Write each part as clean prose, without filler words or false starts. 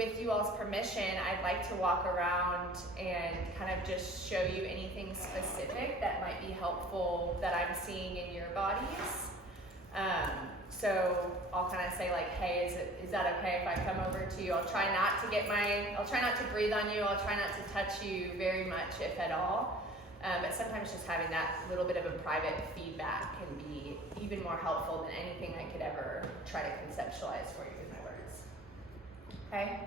with you all's permission, I'd like to walk around and kind of just show you anything specific that might be helpful that I'm seeing in your bodies. So I'll kind of say like, hey, is that okay if I come over to you? I'll try not to breathe on you. I'll try not to touch you very much, if at all. But sometimes just having that little bit of a private feedback can be even more helpful than anything I could ever try to conceptualize for you with my words. Okay?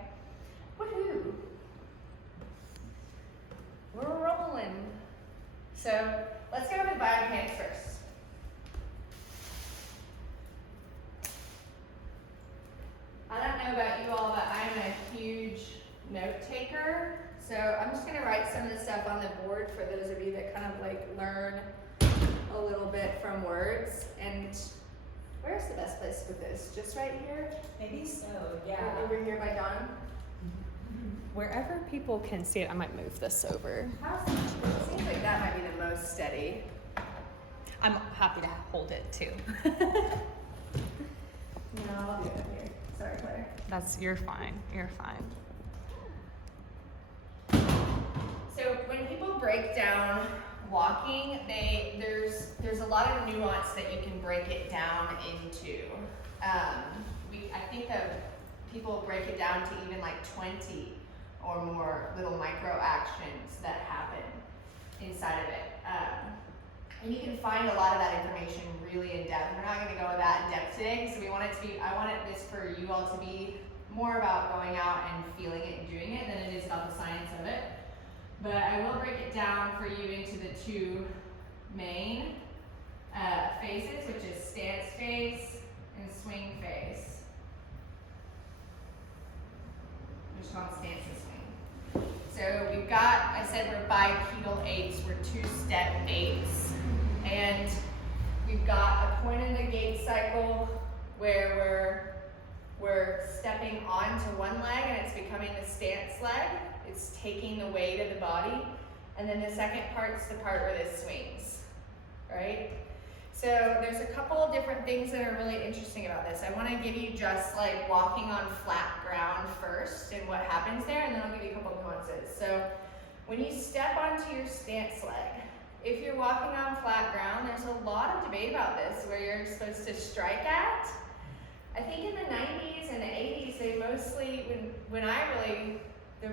Woohoo! We're rolling. So let's go with biomechanics first. I don't know about you all, but I'm a huge note taker. So I'm just going to write some of the stuff on the board for those of you that kind of like learn a little bit from words. And where's the best place for this? Just right here? Maybe so, yeah. Over here by Dawn? Wherever people can see it, I might move this over. It seems like that might be the most steady. I'm happy to hold it too. No, I'll do it here. Sorry, Claire. You're fine. You're fine. So when people break down walking, there's a lot of nuance that you can break it down into. I think that people break it down to even like 20 or more little micro actions that happen inside of it. And you can find a lot of that information really in depth. We're not going to go that in depth today, so I wanted this for you all to be more about going out and feeling it and doing it than it is about the science of it. But I will break it down for you into the two main phases, which is stance phase and swing phase. I'm just on stance and swing. So we've got, I said we're bipedal eights, we're two-step eights. And we've got a point in the gait cycle where we're stepping onto one leg and it's becoming the stance leg. It's taking the weight of the body. And then the second part's the part where this swings, right? So there's a couple of different things that are really interesting about this. I want to give you just like walking on flat ground first and what happens there, and then I'll give you a couple of nuances. So when you step onto your stance leg, if you're walking on flat ground, there's a lot of debate about this, where you're supposed to strike at. I think in the 90s and the 80s, they mostly,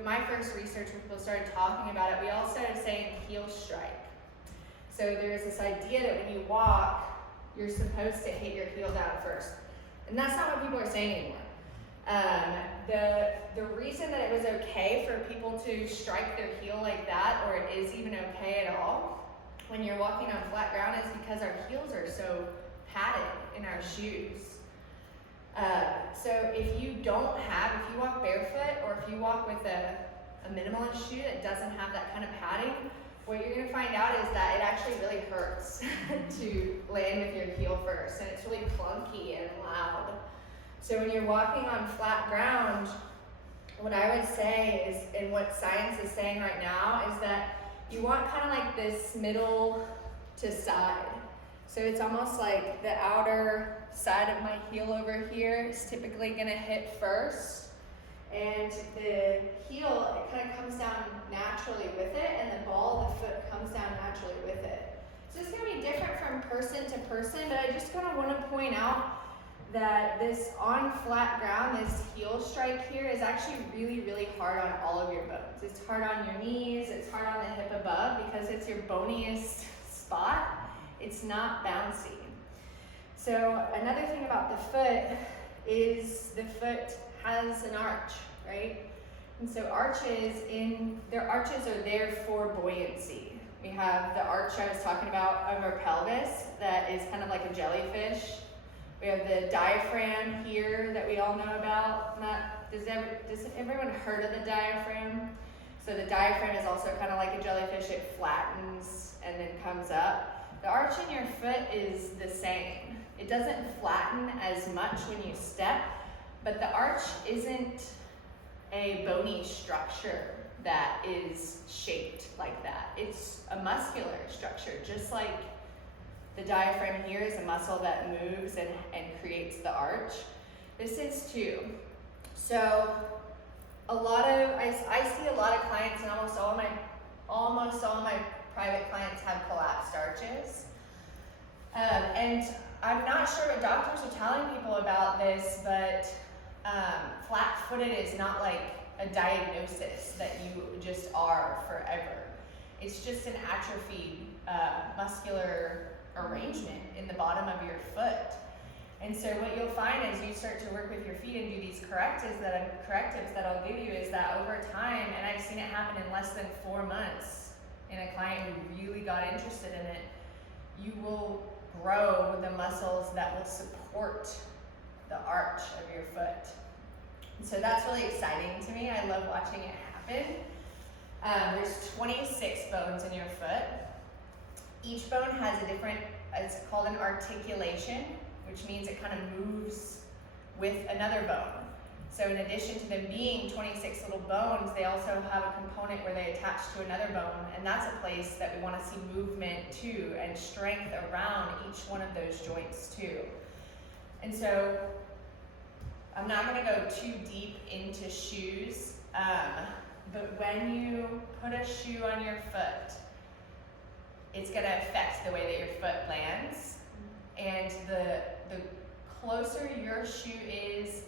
my first research when people started talking about it, we all started saying heel strike. So there's this idea that when you walk, you're supposed to hit your heel down first. And that's not what people are saying anymore. The reason that it was okay for people to strike their heel like that, or it is even okay at all, when you're walking on flat ground, is because our heels are so padded in our shoes. So if you walk barefoot, or if you walk with a minimalist shoe that doesn't have that kind of padding, what you're going to find out is that it actually really hurts to land with your heel first, and it's really clunky and loud. So when you're walking on flat ground, what I would say is, and what science is saying right now, is that you want kind of like this middle to side. So it's almost like the outer side of my heel over here is typically going to hit first, and the heel, it kind of comes down naturally with it, and the ball of the foot comes down naturally with it. So it's going to be different from person to person, but I just kind of want to point out that this on flat ground, this heel strike here, is actually really, really hard on all of your bones. It's hard on your knees, it's hard on the hip above, because it's your boniest spot. It's not bouncy. So another thing about the foot is the foot has an arch, right? And so arches are there for buoyancy. We have the arch I was talking about of our pelvis that is kind of like a jellyfish. We have the diaphragm here that we all know about. Does everyone heard of the diaphragm? So the diaphragm is also kind of like a jellyfish. It flattens and then comes up. The arch in your foot is the same. It doesn't flatten as much when you step, but the arch isn't a bony structure that is shaped like that. It's a muscular structure, just like the diaphragm here is a muscle that moves and creates the arch. This is too. So I see a lot of clients, and almost all my private clients have collapsed arches. And I'm not sure what doctors are telling people about this, but flat-footed is not like a diagnosis that you just are forever. It's just an atrophied muscular arrangement in the bottom of your foot. And so what you'll find as you start to work with your feet and do these correctives that I'll give you is that over time, and I've seen it happen in less than 4 months in a client who really got interested in it, you will grow the muscles that will support the arch of your foot. And so that's really exciting to me. I love watching it happen. There's 26 bones in your foot. Each bone has a different, it's called an articulation, which means it kind of moves with another bone. So in addition to them being 26 little bones, they also have a component where they attach to another bone, and that's a place that we want to see movement too, and strength around each one of those joints too. And so I'm not going to go too deep into shoes, but when you put a shoe on your foot, it's going to affect the way that your foot lands. And the closer your shoe is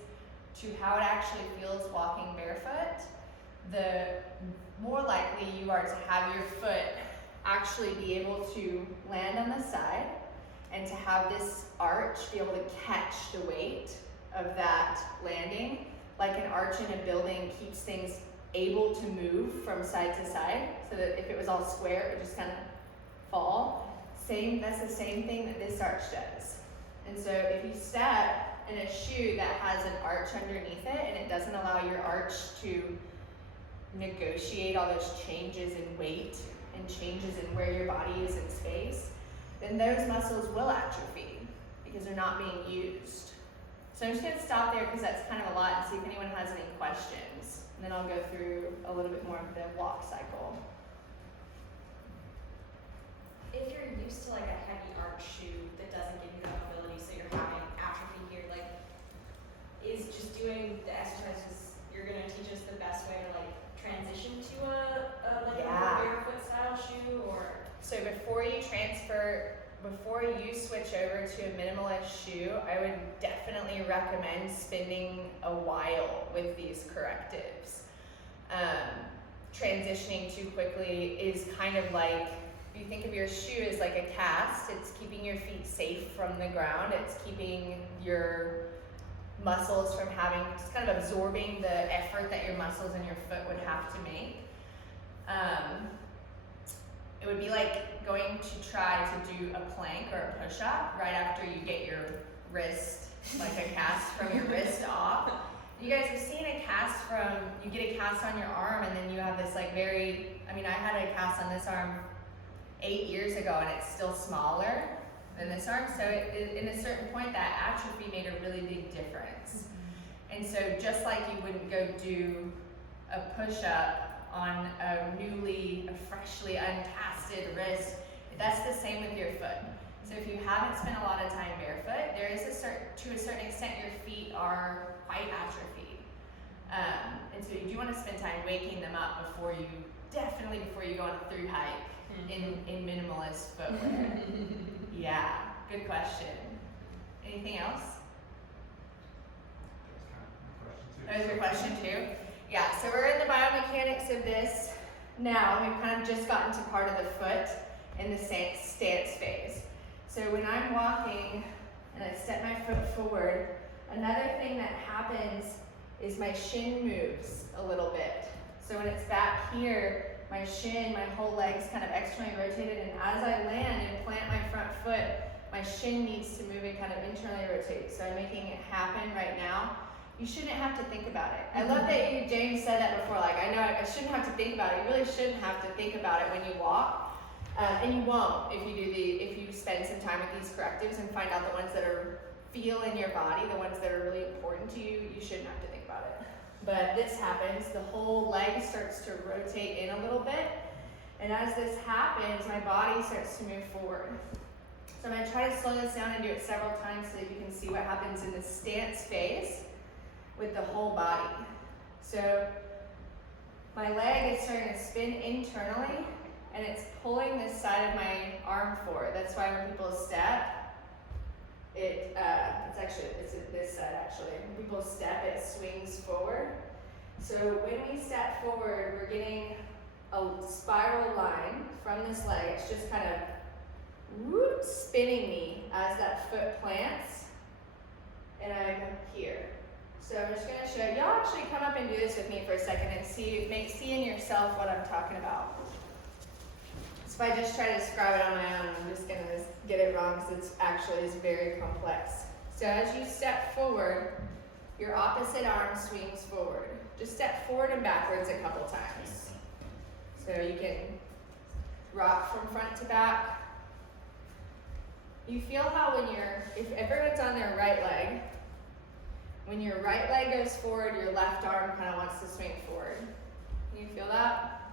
to how it actually feels walking barefoot, the more likely you are to have your foot actually be able to land on the side and to have this arch be able to catch the weight of that landing. Like an arch in a building keeps things able to move from side to side, so that if it was all square, it would just kind of fall. That's the same thing that this arch does. And so if you step in a shoe that has an arch underneath it and it doesn't allow your arch to negotiate all those changes in weight and changes in where your body is in space, then those muscles will atrophy because they're not being used. So I'm just going to stop there because that's kind of a lot, and see if anyone has any questions. And then I'll go through a little bit more of the walk cycle. If you're used to like a heavy arch shoe that doesn't give you that mobility, so you're having atrophy here, like, is just doing the exercises you're gonna teach us the best way to like transition to a more barefoot style shoe? Or so before you switch over to a minimalist shoe, I would definitely recommend spending a while with these correctives. Transitioning too quickly is kind of like, if you think of your shoe as like a cast, it's keeping your feet safe from the ground. It's keeping your muscles from just kind of absorbing the effort that your muscles in your foot would have to make. It would be like going to try to do a plank or a push-up right after you get your wrist, like a cast from your wrist off. You guys have seen you get a cast on your arm, and then you have this like I had a cast on this arm 8 years ago, and it's still smaller than this arm. So in a certain point, that atrophy made a really big difference. And so just like you wouldn't go do a push-up on a freshly uncasted wrist, that's the same with your foot. So if you haven't spent a lot of time barefoot, there is to a certain extent your feet are quite atrophied. And so you do want to spend time waking them up before you go on a through hike in minimalist footwear. Yeah, good question. Anything else? That was your question too? Yeah, so we're in the biomechanics of this now, and we've kind of just gotten to part of the foot in the stance phase. So when I'm walking and I step my foot forward, another thing that happens is my shin moves a little bit. So when it's back here, my whole leg's kind of externally rotated, and as I land and plant my front foot, my shin needs to move and kind of internally rotate. So I'm making it happen right now. You shouldn't have to think about it. I love that James said that before, like, I know I shouldn't have to think about it. You really shouldn't have to think about it when you walk. And you won't if you spend some time with these correctives and find out the ones that feel in your body, the ones that are really important to you. You shouldn't have to think about it. But this happens, the whole leg starts to rotate in a little bit. And as this happens, my body starts to move forward. So I'm gonna try to slow this down and do it several times so that you can see what happens in the stance phase with the whole body. So my leg is starting to spin internally, and it's pulling this side of my arm forward. That's why when people step, it's this side actually. When people step, it swings forward. So when we step forward, we're getting a spiral line from this leg. It's just kind of spinning me as that foot plants, and I'm here. So I'm just gonna show y'all. Actually, come up and do this with me for a second and see in yourself what I'm talking about. So if I just try to describe it on my own, I'm just gonna get it wrong because it's very complex. So as you step forward, your opposite arm swings forward. Just step forward and backwards a couple times. So you can rock from front to back. You feel how if everyone's on their right leg, when your right leg goes forward, your left arm kind of wants to swing forward. Can you feel that?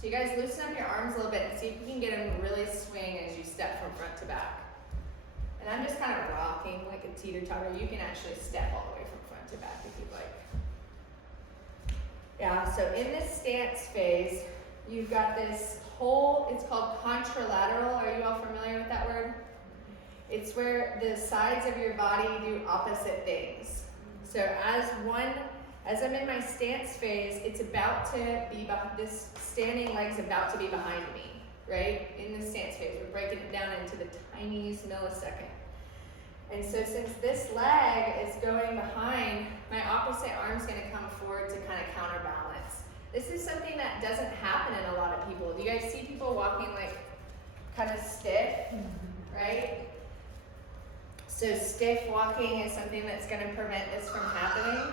So you guys loosen up your arms a little bit and see if you can get them to really swing as you step from front to back. And I'm just kind of rocking like a teeter-totter. You can actually step all the way from front to back if you'd like. Yeah, so in this stance phase, you've got this whole, it's called contralateral. Are you all familiar with that word? It's where the sides of your body do opposite things. So as I'm in my stance phase, it's about to be, this standing leg's about to be behind me, right? In the stance phase, we're breaking it down into the tiniest millisecond. And so since this leg is going behind, my opposite arm's gonna come forward to kind of counterbalance. This is something that doesn't happen in a lot of people. Do you guys see people walking like kind of stiff, right? So stiff walking is something that's gonna prevent this from happening.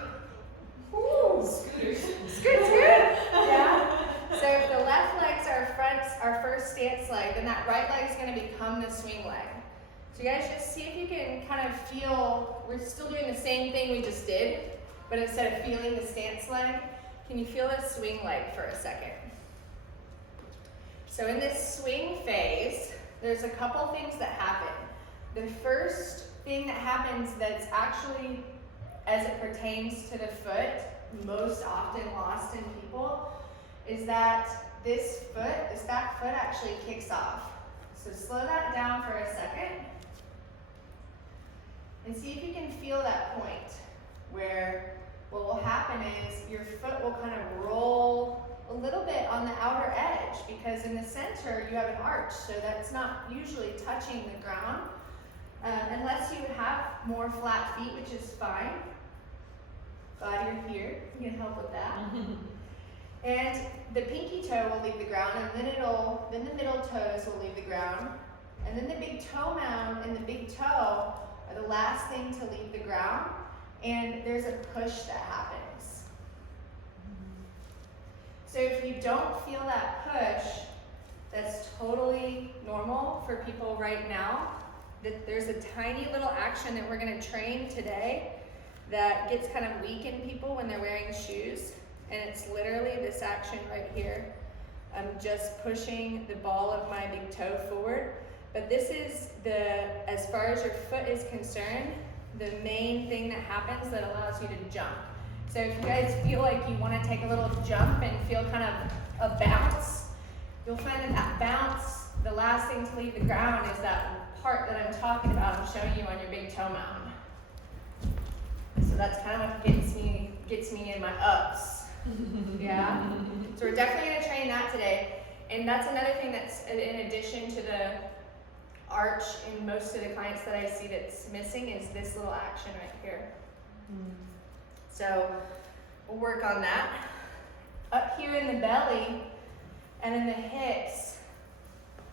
Ooh. Scooters. Scoot. Yeah. So if the left leg's our first stance leg, then that right leg is going to become the swing leg. So you guys just see if you can kind of feel, we're still doing the same thing we just did, but instead of feeling the stance leg, can you feel the swing leg for a second? So in this swing phase, there's a couple things that happen. The first thing that happens that's actually, as it pertains to the foot, most often lost in people, is that this back foot actually kicks off. So slow that down for a second and see if you can feel that point where what will happen is your foot will kind of roll a little bit on the outer edge, because in the center you have an arch, so that's not usually touching the ground unless you have more flat feet, which is fine. Glad you're here. You can help with that. And the pinky toe will leave the ground, and then the middle toes will leave the ground, and then the big toe mound and the big toe are the last thing to leave the ground, and there's a push that happens. So if you don't feel that push, that's totally normal for people right now. There's a tiny little action that we're going to train today that gets kind of weak in people when they're wearing shoes, and it's literally this action right here. I'm just pushing the ball of my big toe forward, but this is as far as your foot is concerned, the main thing that happens that allows you to jump. So if you guys feel like you want to take a little jump and feel kind of a bounce, you'll find that bounce, the last thing to leave the ground is that part that I'm talking about. I'm showing you on your big toe mound. So that's kind of what gets me in my ups. Yeah. So we're definitely going to train that today. And that's another thing that's in addition to the arch in most of the clients that I see that's missing is this little action right here. So we'll work on that. Up here in the belly and in the hips,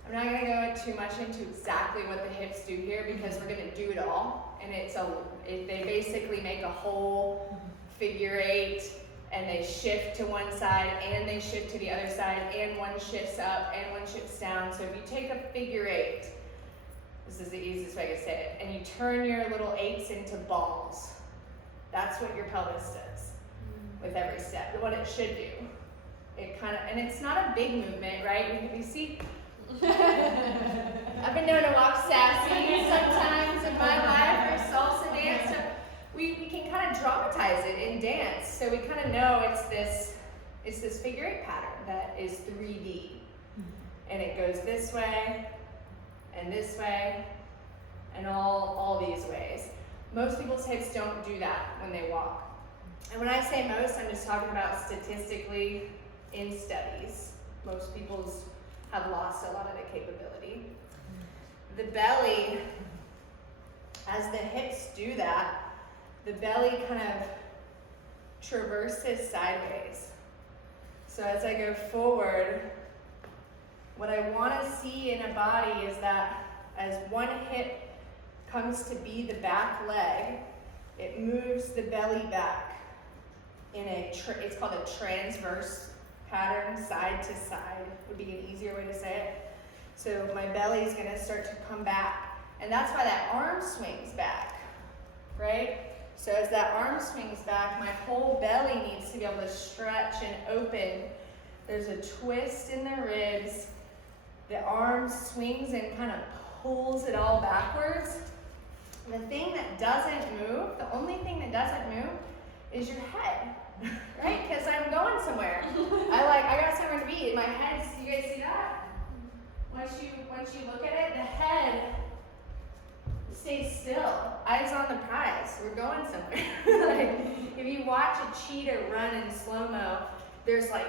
I'm not going to go too much into exactly what the hips do here because we're going to do it all. And they basically make a whole figure eight, and they shift to one side and they shift to the other side, and one shifts up and one shifts down. So if you take a figure eight, this is the easiest way to say it, and you turn your little eights into balls, that's what your pelvis does with every step, what it should do. And it's not a big movement, right? You see, I've been known to walk sassy sometimes in my life or salsa dance. So we can kind of dramatize it in dance. So we kind of know it's this It's this figure 8 pattern that is 3D. And it goes this way, and all these ways. Most people's hips don't do that when they walk. And when I say most, I'm just talking about statistically in studies. Most people's have lost a lot of the capability. The belly, as the hips do that, the belly kind of traverses sideways. So as I go forward, what I want to see in a body is that as one hip comes to be the back leg, it moves the belly back in it's called a transverse pattern, side to side would be an easier way to say it. So my belly is going to start to come back, and that's why that arm swings back, right? So as that arm swings back, my whole belly needs to be able to stretch and open. There's a twist in the ribs. The arm swings and kind of pulls it all backwards. The thing that doesn't move, the only thing that doesn't move is your head, right? Because I'm going somewhere. I got somewhere to be. My head, you guys see that? Once you look at it, the head stays still. Eyes on the prize. We're going somewhere. Like, if you watch a cheetah run in slow-mo, there's like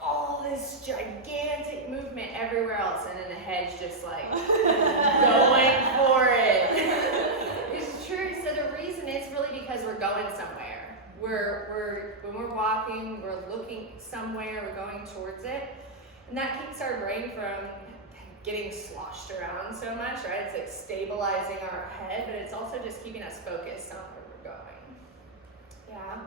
all this gigantic movement everywhere else, and then the head's just like going for it. It's true. So the reason is really because we're going somewhere. When we're walking, we're looking somewhere, we're going towards it, and that keeps our brain from getting sloshed around so much, right? It's like stabilizing our head, but it's also just keeping us focused on where we're going. Yeah.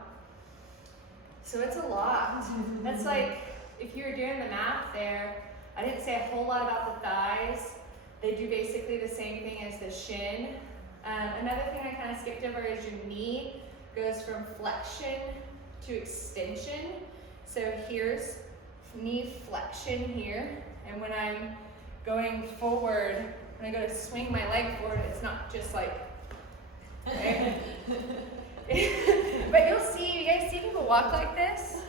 So it's a lot. That's like, if you were doing the math there, I didn't say a whole lot about the thighs. They do basically the same thing as the shin. Another thing I kind of skipped over is your knee goes from flexion to extension. So here's knee flexion here, and when I'm going forward, when I go to swing my leg forward, it's not just like, right? But you'll see, you guys see people walk like this?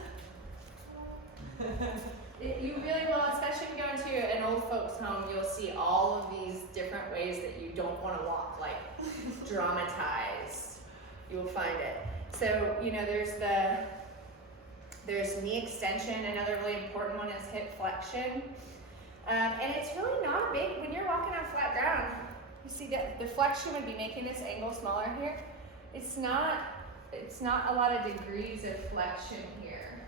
You really will, especially if you go into an old folks home, you'll see all of these different ways that you don't want to walk, like dramatized. You will find it. So, there's knee extension. Another really important one is hip flexion. And it's really not big when you're walking on flat ground. You see that the flexion would be making this angle smaller here. It's not a lot of degrees of flexion here.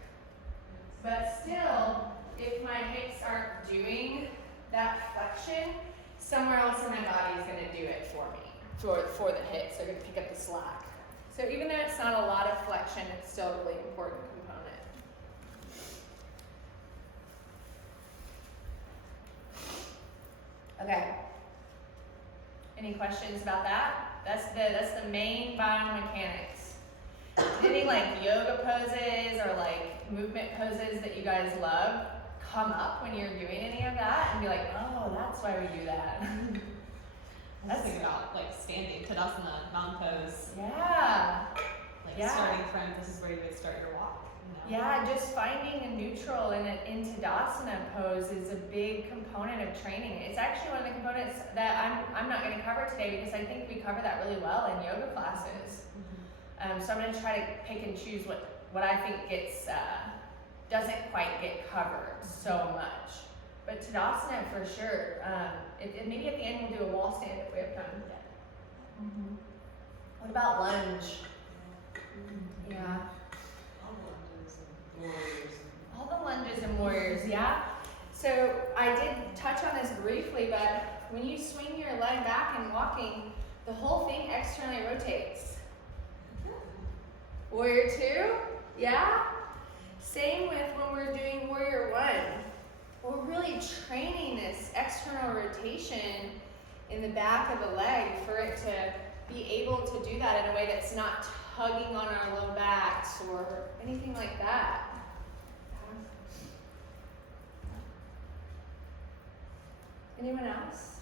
But still, if my hips aren't doing that flexion, somewhere else in my body is going to do it for me. For the hips, they're going to pick up the slack. So even though it's not a lot of flexion, it's still a really important component. Okay. Any questions about that? That's the main biomechanics. Any like yoga poses or like movement poses that you guys love come up when you're doing any of that and be like, oh, that's why we do that. That's thinking about like standing, Tadasana, mountain pose. Yeah. Like Yeah. starting from, this is where you would start your walk. You know? Yeah, just finding a neutral in Tadasana pose is a big component of training. It's actually one of the components that I'm not going to cover today because I think we cover that really well in yoga classes. So I'm going to try to pick and choose what I think doesn't quite get covered so much. But Tadasana for sure. And maybe at the end we'll do a wall stand if we have time. Mm-hmm. What about lunge? Yeah. All the lunges and warriors, yeah. So I did touch on this briefly, but when you swing your leg back and walking, the whole thing externally rotates. Warrior 2, yeah. Same with when we're doing warrior 1. We're really training this external rotation in the back of the leg for it to be able to do that in a way that's not tugging on our low backs or anything like that. Anyone else?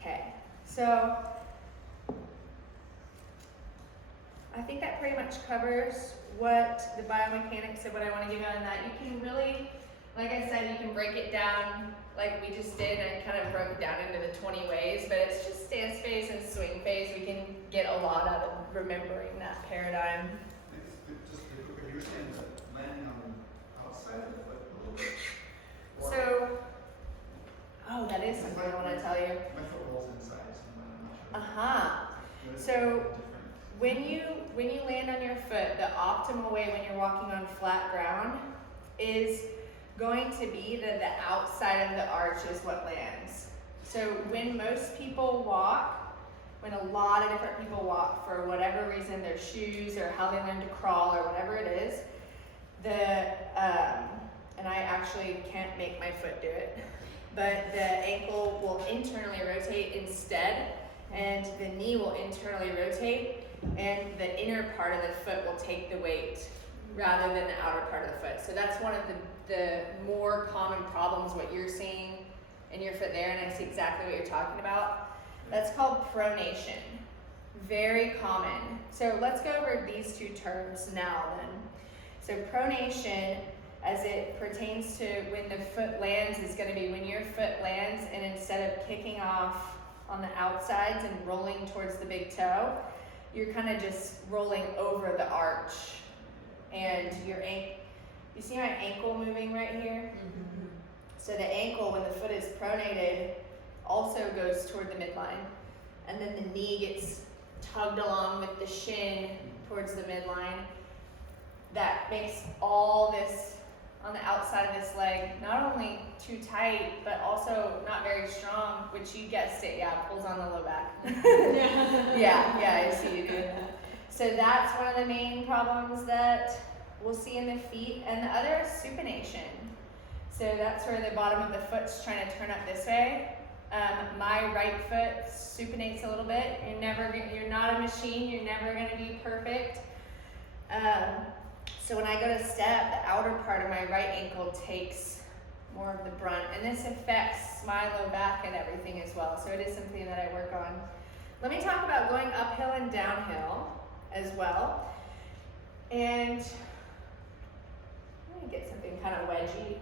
Okay, so I I think that pretty much covers what the biomechanics of what I want to give on that. You can really, like I said, you can break it down like we just did. I kind of broke it down into the 20 ways, but it's just stance phase and swing phase. We can get a lot out of remembering that paradigm. Just quickly, you were saying that landing on the outside of the foot a little bit. So, oh, that is something I want to tell you. My foot rolls inside, so I'm not sure. Uh-huh. But it's So, different. when you land on your foot, the optimal way when you're walking on flat ground is going to be that the outside of the arch is what lands. So when most people walk, when a lot of different people walk for whatever reason, their shoes or how they learn to crawl or whatever it is, and I actually can't make my foot do it, but the ankle will internally rotate instead, and the knee will internally rotate, and the inner part of the foot will take the weight rather than the outer part of the foot. So that's one of the more common problems, what you're seeing in your foot there, and I see exactly what you're talking about. That's called pronation. Very common. So let's go over these two terms now then. So pronation, as it pertains to when the foot lands, is going to be when your foot lands and instead of kicking off on the outsides and rolling towards the big toe, you're kind of just rolling over the arch. And your ankle, you see my ankle moving right here? Mm-hmm. So the ankle, when the foot is pronated, also goes toward the midline. And then the knee gets tugged along with the shin towards the midline. That makes all this on the outside of this leg not only too tight, but also not very strong, which you guessed it, yeah, pulls on the low back. yeah, I see you doing that. So that's one of the main problems that we'll see in the feet. And the other is supination. So that's where the bottom of the foot's trying to turn up this way. My right foot supinates a little bit. You're not a machine, you're never gonna be perfect. So when I go to step, the outer part of my right ankle takes more of the brunt. And this affects my low back and everything as well. So it is something that I work on. Let me talk about going uphill and downhill as well. And let me get something kind of wedgy.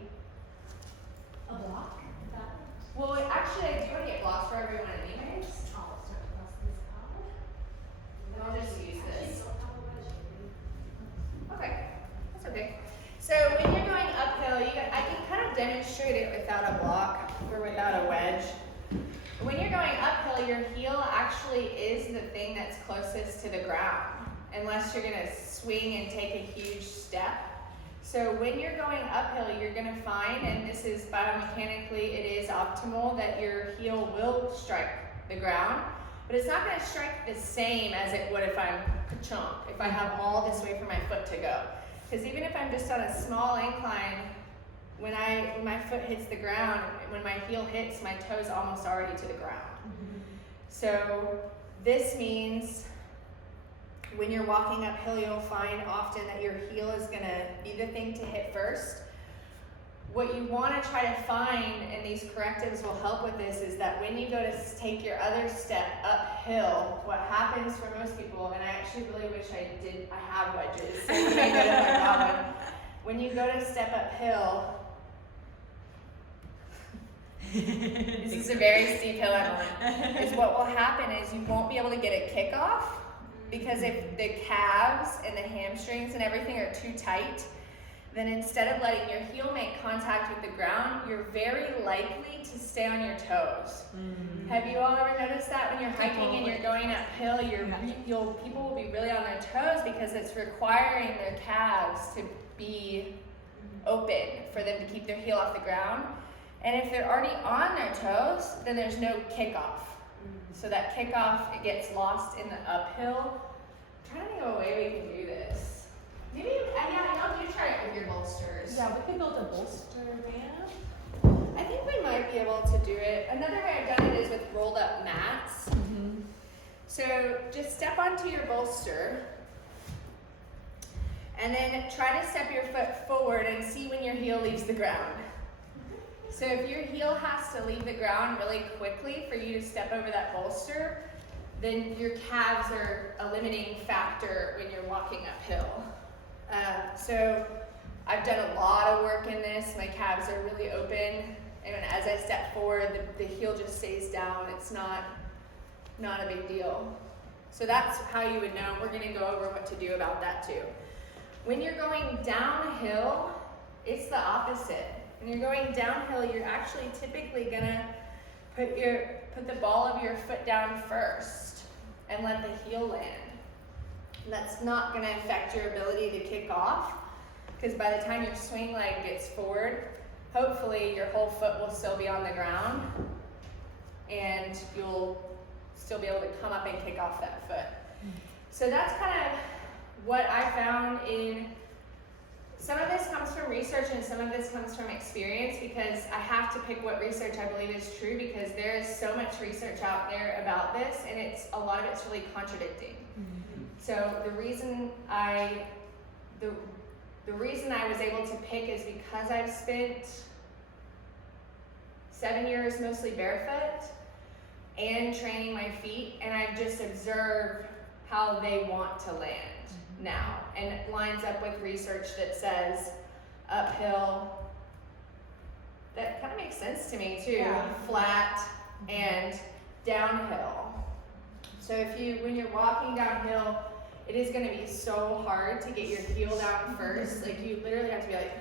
A block? Well, actually, I do want to get blocks for everyone anyways. And I'll just use this. Okay, that's okay. So when you're going uphill, I can kind of demonstrate it without a block or without a wedge. When you're going uphill, your heel actually is the thing that's closest to the ground, unless you're gonna swing and take a huge step. So when you're going uphill, you're gonna find, and this is biomechanically, it is optimal that your heel will strike the ground, but it's not gonna strike the same as it would if I'm ka-chunk, if I have all this way for my foot to go. Because even if I'm just on a small incline, when my foot hits the ground, when my heel hits, my toe's almost already to the ground. Mm-hmm. So this means when you're walking uphill, you'll find often that your heel is gonna be the thing to hit first. What you wanna try to find, and these correctives will help with this, is that when you go to take your other step uphill, what happens for most people, and I actually really wish I have wedges, so you may go to find that one. When you go to step uphill, this is a very steep hill I'm on, is what will happen is you won't be able to get a kickoff, because if the calves and the hamstrings and everything are too tight, then instead of letting your heel make contact with the ground, you're very likely to stay on your toes. Mm-hmm. Have you all ever noticed that when you're hiking and you're going uphill, people will be really on their toes because it's requiring their calves to be open for them to keep their heel off the ground. And if they're already on their toes, then there's no kickoff. So that kickoff, it gets lost in the uphill. I'm trying to think of a way we can do this. Maybe, yeah, you try it with your bolsters. Yeah, we could build a bolster band. I think we might be able to do it. Another way I've done it is with rolled up mats. Mm-hmm. So just step onto your bolster and then try to step your foot forward and see when your heel leaves the ground. So if your heel has to leave the ground really quickly for you to step over that bolster, then your calves are a limiting factor when you're walking uphill. So I've done a lot of work in this. My calves are really open, and as I step forward, the heel just stays down. It's not a big deal. So that's how you would know. We're gonna go over what to do about that too. When you're going downhill, it's the opposite. When you're going downhill, you're actually typically gonna put the ball of your foot down first and let the heel land. And that's not gonna affect your ability to kick off, because by the time your swing leg gets forward, hopefully your whole foot will still be on the ground and you'll still be able to come up and kick off that foot. So that's kind of what I found in, some of this comes from research and some of this comes from experience, because I have to pick what research I believe is true, because there is so much research out there about this, and a lot of it's really contradicting. So the reason I was able to pick is because I've spent 7 years mostly barefoot and training my feet, and I've just observed how they want to land now, and it lines up with research that says uphill. That kind of makes sense to me too. Yeah. Flat and downhill. So when you're walking downhill, it is going to be so hard to get your heel down first. Like you literally have to be like,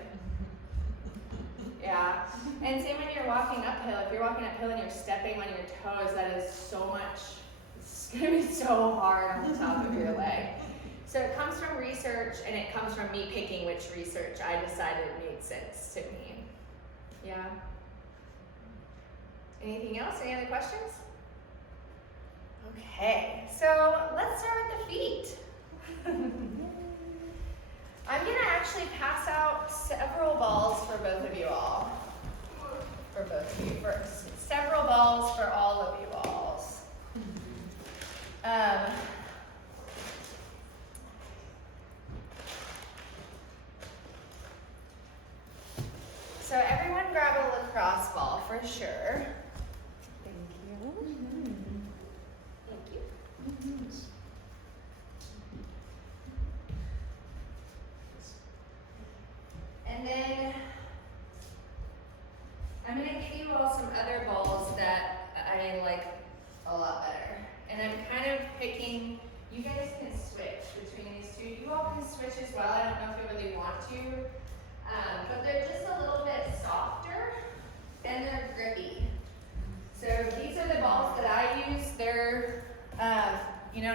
yeah. And same when you're walking uphill. If you're walking uphill and you're stepping on your toes, that is so much. It's going to be so hard on the top of your leg. So it comes from research, and it comes from me picking which research I decided made sense to me. Yeah. Anything else? Any other questions? Okay, so let's start with the feet. I'm gonna actually pass out several balls for both of you all. For both of you first. Several balls for all of you all. So everyone grab a lacrosse ball for sure. Thank you. Thank you. And then I'm gonna give you all some other balls that I like a lot better. And I'm kind of picking, you guys can switch between these two. You all can switch as well. I don't know if you really want to. But they're just a little bit softer and they're grippy. So these are the balls that I use. They're,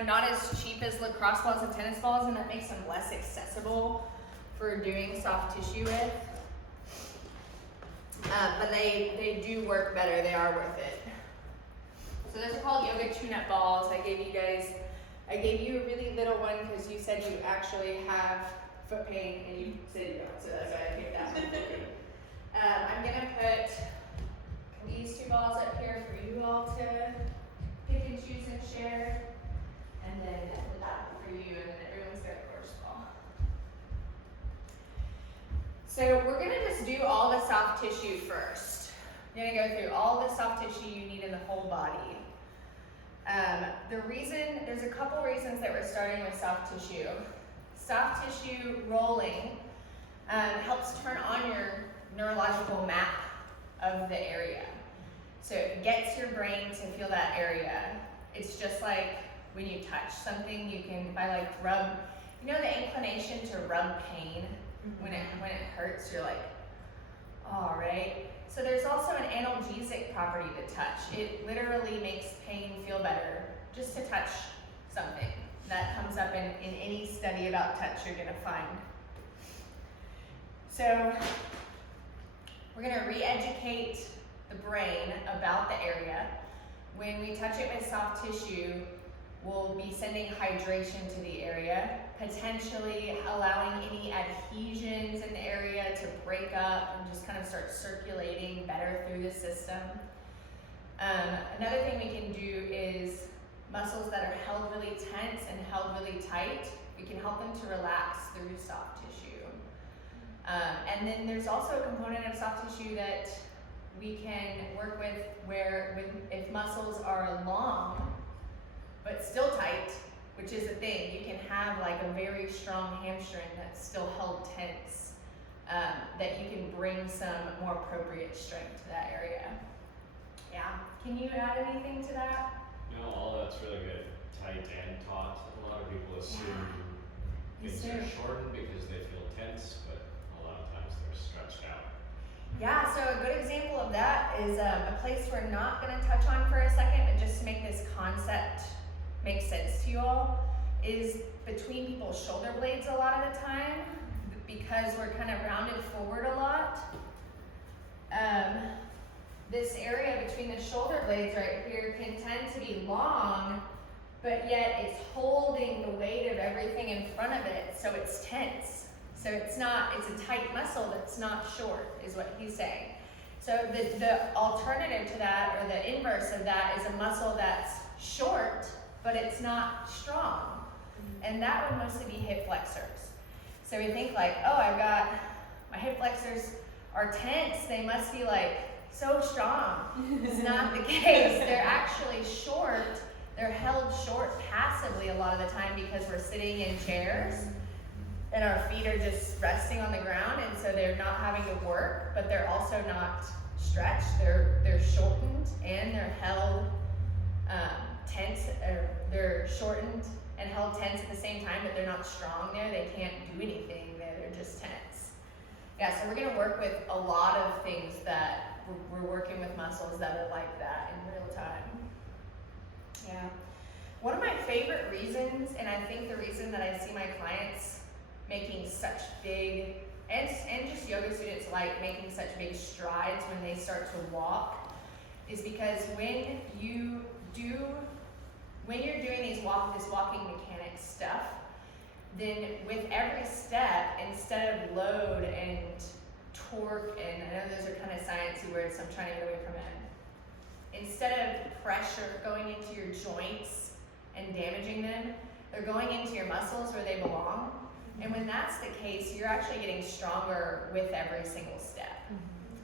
not as cheap as lacrosse balls and tennis balls, and that makes them less accessible for doing soft tissue with. But they do work better. They are worth it. So those are called yoga tune-up balls. I gave you a really little one because you said you actually have foot pain, and you said you don't, so that's why I picked that one. I'm gonna put these two balls up here for you all to pick and choose and share, and then that one for you, and then everyone's got a course ball. So we're gonna just do all the soft tissue first. We're gonna go through all the soft tissue you need in the whole body. There's a couple reasons that we're starting with soft tissue. Soft tissue rolling helps turn on your neurological map of the area. So it gets your brain to feel that area. It's just like when you touch something, if I rub, the inclination to rub pain when it hurts, you're like, all right. So there's also an analgesic property to touch. It literally makes pain feel better just to touch something. That comes up in any study about touch you're gonna find. So we're gonna re-educate the brain about the area. When we touch it with soft tissue, we'll be sending hydration to the area, potentially allowing any adhesions in the area to break up and just kind of start circulating better through the system. Another thing we can do is muscles that are held really tense and held really tight, we can help them to relax through soft tissue. And then there's also a component of soft tissue that we can work with if muscles are long, but still tight, which is a thing. You can have like a very strong hamstring that's still held tense, that you can bring some more appropriate strength to that area. Yeah. Can you add anything to that? No, all that's really good. Tight and taut. A lot of people assume Yes, things are sir. shortened because they feel tense, but a lot of times they're stretched out. Yeah, so a good example of that is a place we're not going to touch on for a second, but just to make this concept make sense to you all, is between people's shoulder blades a lot of the time, because we're kind of rounded forward a lot. This area between the shoulder blades right here can tend to be long, but yet it's holding the weight of everything in front of it, so it's tense. So it's a tight muscle that's not short, is what he's saying. So the alternative to that, or the inverse of that, is a muscle that's short, but it's not strong. And that would mostly be hip flexors. So we think like, oh, I've got, my hip flexors are tense, they must be like so strong. It's not the case. They're actually short. They're held short passively a lot of the time because we're sitting in chairs and our feet are just resting on the ground, and so they're not having to work, but they're also not stretched. They're shortened and they're held tense, or they're shortened and held tense at the same time, but they're not strong there. They can't do anything there. They're just tense. Yeah, so we're gonna work with a lot of things that we're working with muscles that are like that in real time. Yeah. One of my favorite reasons, and I think the reason that I see my clients making such big, and just yoga students like making such big strides when they start to walk, is because when you're doing this walking mechanics stuff, then with every step, instead of load and torque, and I know those are kind of sciencey words, so I'm trying to get away from it. Instead of pressure going into your joints and damaging them, they're going into your muscles where they belong. And when that's the case, you're actually getting stronger with every single step.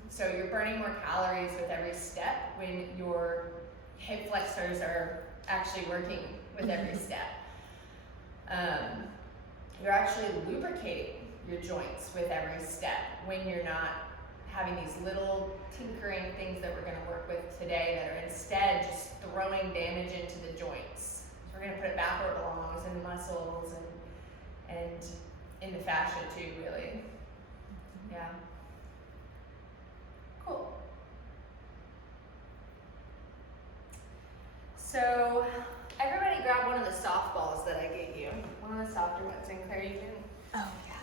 So you're burning more calories with every step when your hip flexors are actually working with every step. You're actually lubricating your joints with every step when you're not having these little tinkering things that we're going to work with today that are instead just throwing damage into the joints. So we're going to put it back where it belongs, in the muscles and in the fascia too, really. Yeah. Cool. So everybody grab one of the softballs that I gave you. One of the softer ones. And Claire, you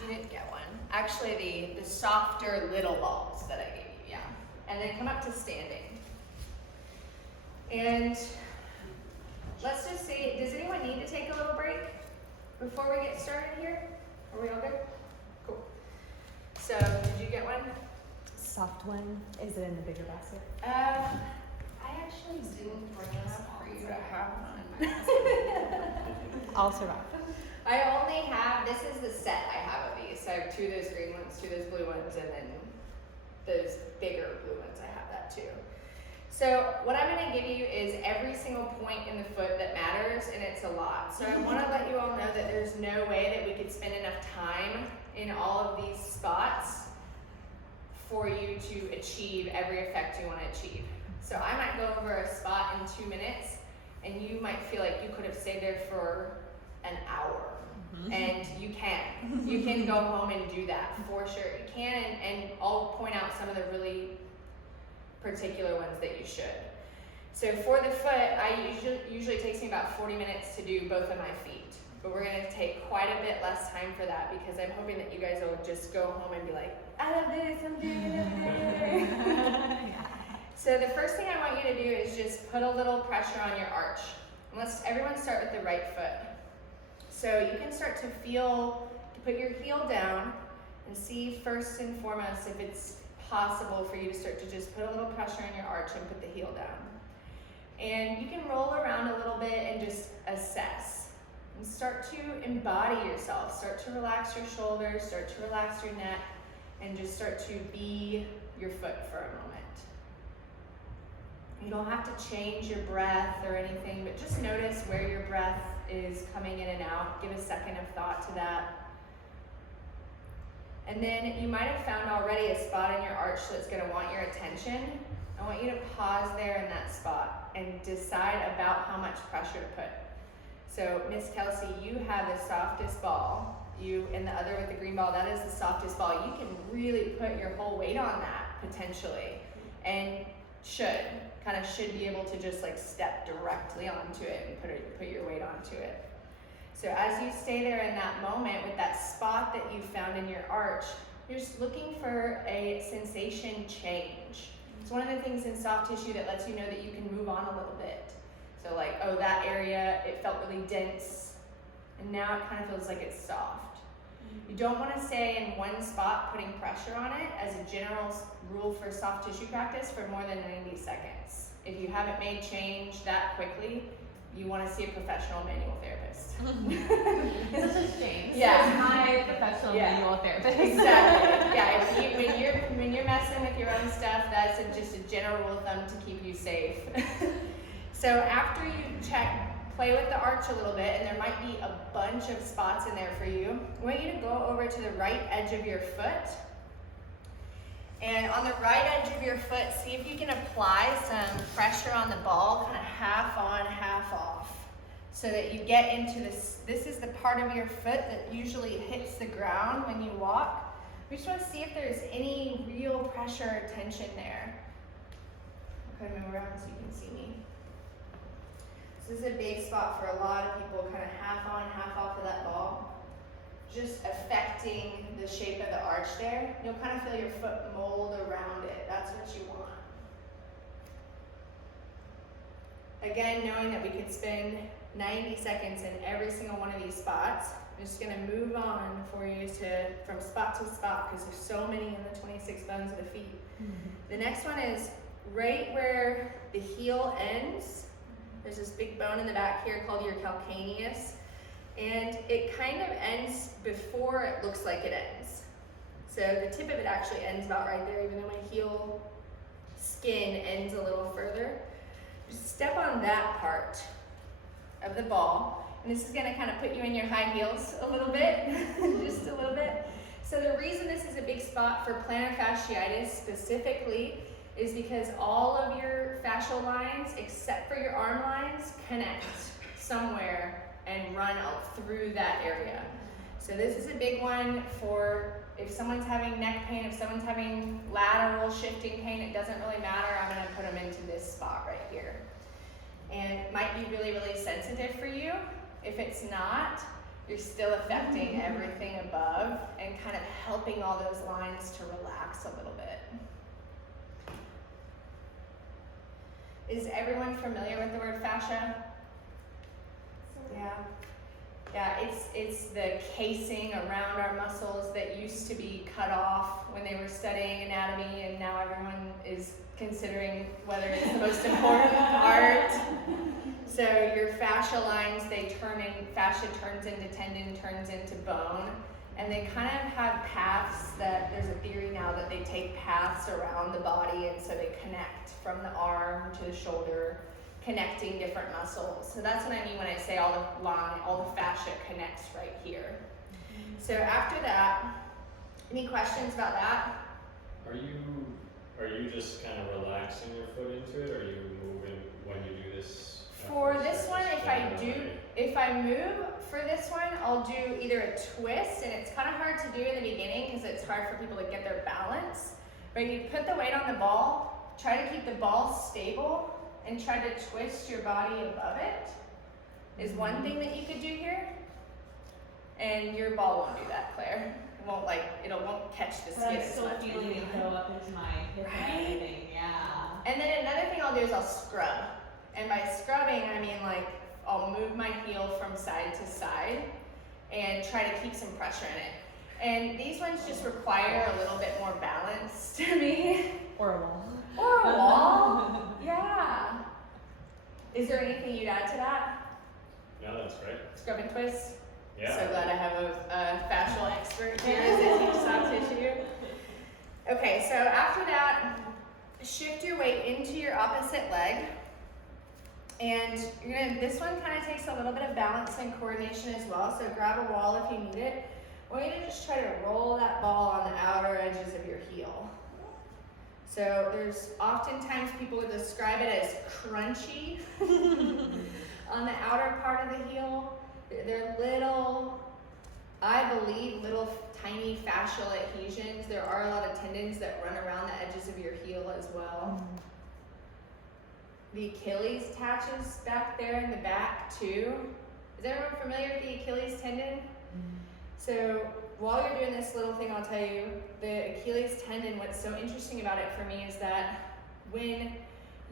didn't get one. Actually, the softer little balls that I gave you, yeah. And then come up to standing. And let's just see, does anyone need to take a little break before we get started here? Are we all good? Cool. So, did you get one? Soft one. Is it in the bigger basket? I actually didn't bring it up for you to have one. I'll survive. I only have, this is the set I have of these. So I have 2 of those green ones, 2 of those blue ones, and then those bigger blue ones, I have that too. So what I'm gonna give you is every single point in the foot that matters, and it's a lot. So I wanna let you all know that there's no way that we could spend enough time in all of these spots for you to achieve every effect you wanna achieve. So I might go over a spot in 2 minutes, and you might feel like you could have stayed there for an hour. And you can go home and do that for sure. You can, and I'll point out some of the really particular ones that you should. So for the foot, usually takes me about 40 minutes to do both of my feet, but we're gonna take quite a bit less time for that because I'm hoping that you guys will just go home and be like, I love this, I'm doing it every day. So the first thing I want you to do is just put a little pressure on your arch. And let's everyone start with the right foot. So you can start to put your heel down and see first and foremost if it's possible for you to start to just put a little pressure on your arch and put the heel down. And you can roll around a little bit and just assess. And start to embody yourself. Start to relax your shoulders, start to relax your neck, and just start to be your foot for a moment. You don't have to change your breath or anything, but just notice where your breath is coming in and out. Give a second of thought to that. And then you might have found already a spot in your arch that's going to want your attention. I want you to pause there in that spot and decide about how much pressure to put. So Miss Kelsey, you have the softest ball. You and the other with the green ball, that is the softest ball. You can really put your whole weight on that potentially, and should be able to just like step directly onto it and put your weight onto it. So as you stay there in that moment with that spot that you found in your arch, you're just looking for a sensation change. It's one of the things in soft tissue that lets you know that you can move on a little bit. So like, oh, that area, it felt really dense, and now it kind of feels like it's soft. You don't want to stay in one spot putting pressure on it as a general rule for soft tissue practice for more than 90 seconds. If you haven't made change that quickly, you want to see a professional manual therapist. It's such a shame. Yeah. My professional manual therapist. Exactly. Yeah. When you're messing with your own stuff, that's just a general rule of thumb to keep you safe. So after you play with the arch a little bit, and there might be a bunch of spots in there for you, I want you to go over to the right edge of your foot. And on the right edge of your foot, see if you can apply some pressure on the ball, kind of half on, half off, so that you get into this. This is the part of your foot that usually hits the ground when you walk. We just want to see if there's any real pressure or tension there. I'm going to move around so you can see me. This is a big spot for a lot of people, kind of half on, half off of that ball. Just affecting the shape of the arch there. You'll kind of feel your foot mold around it. That's what you want. Again, knowing that we could spend 90 seconds in every single one of these spots, I'm just gonna move on for you from spot to spot because there's so many in the 26 bones of the feet. The next one is right where the heel ends. There's this big bone in the back here called your calcaneus. And it kind of ends before it looks like it ends. So the tip of it actually ends about right there, even though my heel skin ends a little further. Just step on that part of the ball. And this is gonna kind of put you in your high heels a little bit, just a little bit. So the reason this is a big spot for plantar fasciitis specifically is because all of your fascial lines, except for your arm lines, connect somewhere and run out through that area. So this is a big one for if someone's having neck pain, if someone's having lateral shifting pain, it doesn't really matter. I'm gonna put them into this spot right here. And it might be really, really sensitive for you. If it's not, you're still affecting everything above and kind of helping all those lines to relax a little bit. Is everyone familiar with the word fascia? Yeah, it's the casing around our muscles that used to be cut off when they were studying anatomy, and now everyone is considering whether it's the most important part. So your fascia lines, fascia turns into tendon, turns into bone, and they kind of have paths that, there's a theory now that they take paths around the body, and so they connect from the arm to the shoulder, connecting different muscles. So that's what I mean when I say all the fascia connects right here. So after that, any questions about that? Are you just kind of relaxing your foot into it, or are you moving when you do this? For this one, if I move for this one, I'll do either a twist, and it's kind of hard to do in the beginning because it's hard for people to get their balance. But you put the weight on the ball, try to keep the ball stable, and try to twist your body above it is one thing that you could do here. And your ball won't do that, Claire. It won't catch the skin as much. I'm still feeling it go up into my hip and everything, yeah. And then another thing I'll do is I'll scrub. And by scrubbing, I mean I'll move my heel from side to side and try to keep some pressure in it. And these ones just require a little bit more balance to me. Or a wall. Or a wall. Yeah. Is there anything you'd add to that? No, that's great. Scrub and twist? Yeah. So glad I have a fascial expert here as I teach soft tissue. Okay, so after that, shift your weight into your opposite leg. And this one kind of takes a little bit of balance and coordination as well, so grab a wall if you need it. I want you to just try to roll that ball on the outer edges of your heel. So there's oftentimes people would describe it as crunchy on the outer part of the heel. They're little, I believe, little tiny fascial adhesions. There are a lot of tendons that run around the edges of your heel as well. The Achilles attaches back there in the back too. Is everyone familiar with the Achilles tendon? So while you're doing this little thing, I'll tell you, the Achilles tendon, what's so interesting about it for me is that when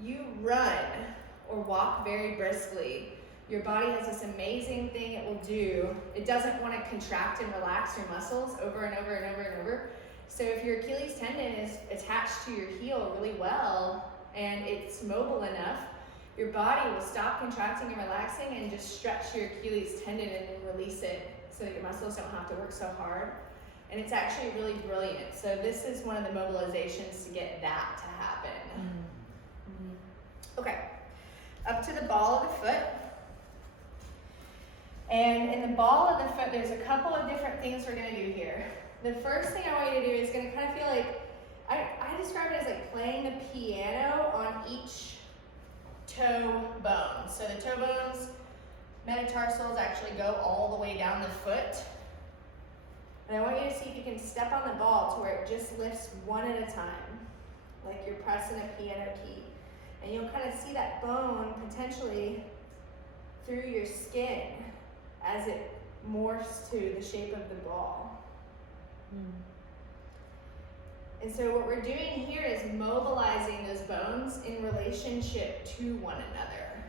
you run or walk very briskly, your body has this amazing thing it will do. It doesn't want to contract and relax your muscles over and over and over and over. So if your Achilles tendon is attached to your heel really well and it's mobile enough, your body will stop contracting and relaxing and just stretch your Achilles tendon and then release it so that your muscles don't have to work so hard. And it's actually really brilliant. So this is one of the mobilizations to get that to happen. Okay, up to the ball of the foot. And in the ball of the foot, there's a couple of different things we're gonna do here. The first thing I want you to do is gonna kind of feel like, I describe it as like playing the piano on each toe bone. So the toe bones, metatarsals actually go all the way down the foot. And I want you to see if you can step on the ball to where it just lifts one at a time, like you're pressing a piano key. And you'll kind of see that bone potentially through your skin as it morphs to the shape of the ball. And so what we're doing here is mobilizing those bones in relationship to one another.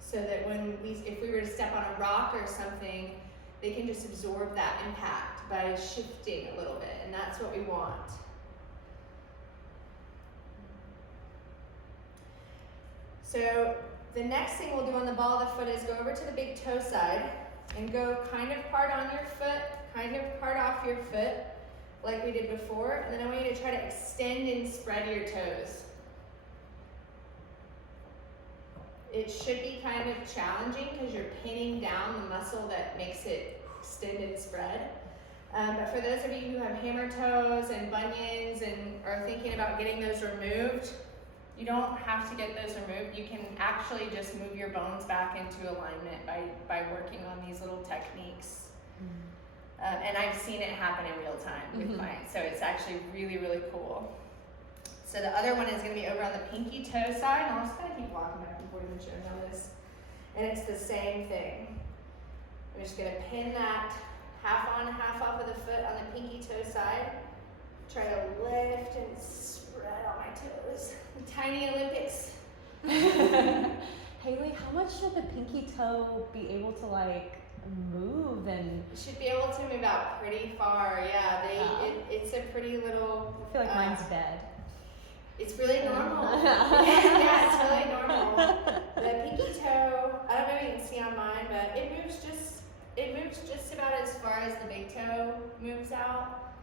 So that if we were to step on a rock or something, they can just absorb that impact by shifting a little bit, and that's what we want. So the next thing we'll do on the ball of the foot is go over to the big toe side and go kind of part on your foot, kind of part off your foot, like we did before, and then I want you to try to extend and spread your toes. It should be kind of challenging because you're pinning down the muscle that makes it extend and spread. But for those of you who have hammer toes and bunions and are thinking about getting those removed, you don't have to get those removed. You can actually just move your bones back into alignment by working on these little techniques. And I've seen it happen in real time with clients, so it's actually really, really cool. So the other one is going to be over on the pinky toe side, and I'll just kind of keep walking back and forth and showing you this. And it's the same thing. I'm just going to pin that half on, half off of the foot on the pinky toe side. Try to lift and spread on my toes. Tiny Olympics. Haley, how much should the pinky toe be able to like move and? You should be able to move out pretty far. Yeah, it's a pretty little. I feel like mine's dead. It's really normal. Yeah, it's really normal. The pinky toe, I don't know if you can see on mine, but it moves just about as far as the big toe moves out.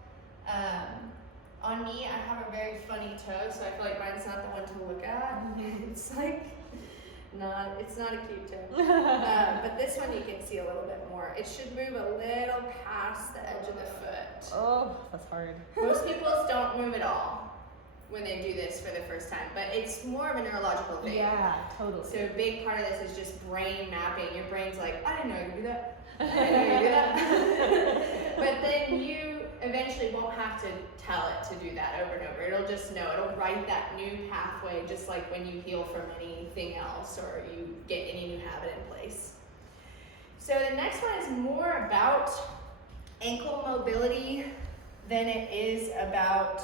On me, I have a very funny toe, so I feel like mine's not the one to look at. It's like it's not a cute toe. But this one you can see a little bit more. It should move a little past the edge of the foot. Oh, that's hard. Most people don't move at all when they do this for the first time, but it's more of a neurological thing. Yeah, totally. So a big part of this is just brain mapping. Your brain's like, I didn't know you could do that. I didn't know you could do that. But then you eventually won't have to tell it to do that over and over. It'll just know. It'll write that new pathway, just like when you heal from anything else or you get any new habit in place. So the next one is more about ankle mobility than it is about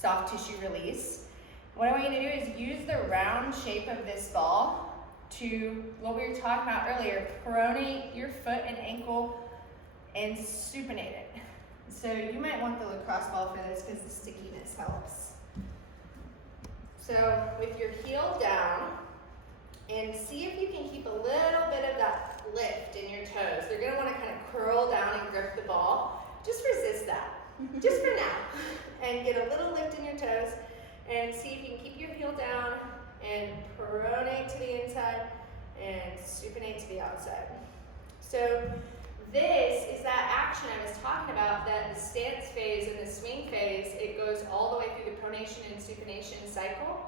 soft tissue release. What I want you to do is use the round shape of this ball to, what we were talking about earlier, pronate your foot and ankle and supinate it. So you might want the lacrosse ball for this because the stickiness helps. So with your heel down, and see if you can keep a little bit of that lift in your toes. They're gonna wanna kind of curl down and grip the ball. Just resist that, just for now. And get a little lift in your toes. And see if you can keep your heel down and pronate to the inside and supinate to the outside. So this is that action I was talking about, that the stance phase and the swing phase, it goes all the way through the pronation and supination cycle,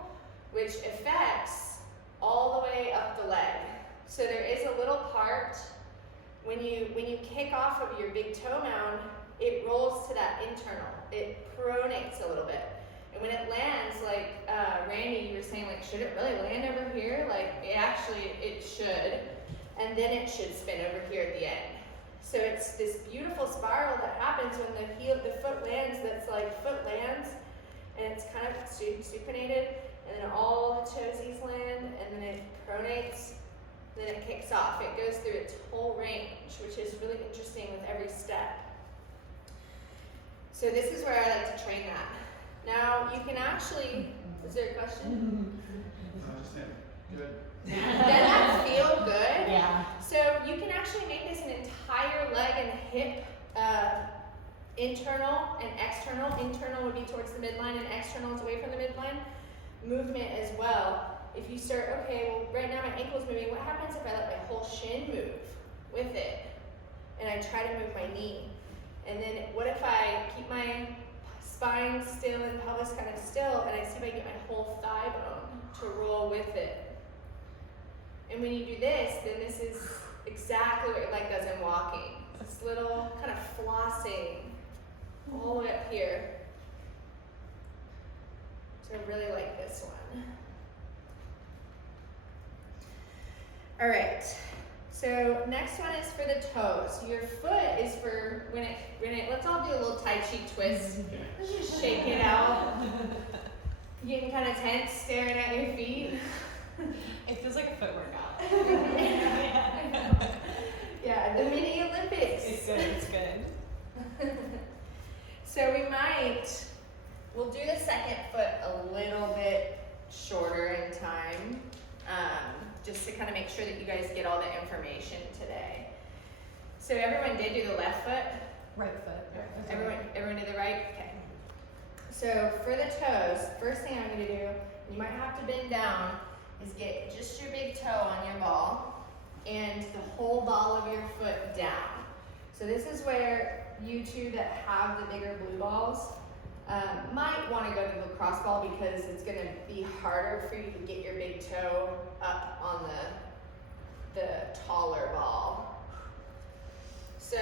which affects all the way up the leg. So there is a little part when you kick off of your big toe mound, it rolls to that internal. It pronates a little bit. And when it lands, like Randy, you were saying, like, should it really land over here? Like, it should. And then it should spin over here at the end. So it's this beautiful spiral that happens when the foot lands, that's like foot lands, and it's kind of supinated, and then all the toesies land, and then it pronates, then it kicks off. It goes through its whole range, which is really interesting with every step. So this is where I like to train that. Now you can actually, is there a question? No, just saying, good. Doesn't that feel good? Yeah. So you can actually make this an entire leg and hip internal and external. Internal would be towards the midline and external is away from the midline movement as well. If you start, okay, well right now my ankle's moving, what happens if I let my whole shin move with it and I try to move my knee? And then what if I keep my spine still and pelvis kind of still, and I see if I can get my whole thigh bone to roll with it? And when you do this, then this is exactly what your leg does in walking. This little kind of flossing all the way up here. So I really like this one. All right. So next one is for the toes. Your foot is for when it, let's all do a little Tai Chi twist. Let's just shake it out. You getting kind of tense staring at your feet. It feels like a foot workout. Yeah, the mini Olympics. It's good, it's good. So we'll do the second foot a little bit shorter in time, just to kind of make sure that you guys get all the information today. So everyone did do the left foot? Right foot. Everyone did the right? Okay. So for the toes, first thing I'm gonna do, you might have to bend down, is get just your big toe on your ball and the whole ball of your foot down. So this is where you two that have the bigger blue balls might want to go to the lacrosse ball because it's going to be harder for you to get your big toe up on the taller ball. So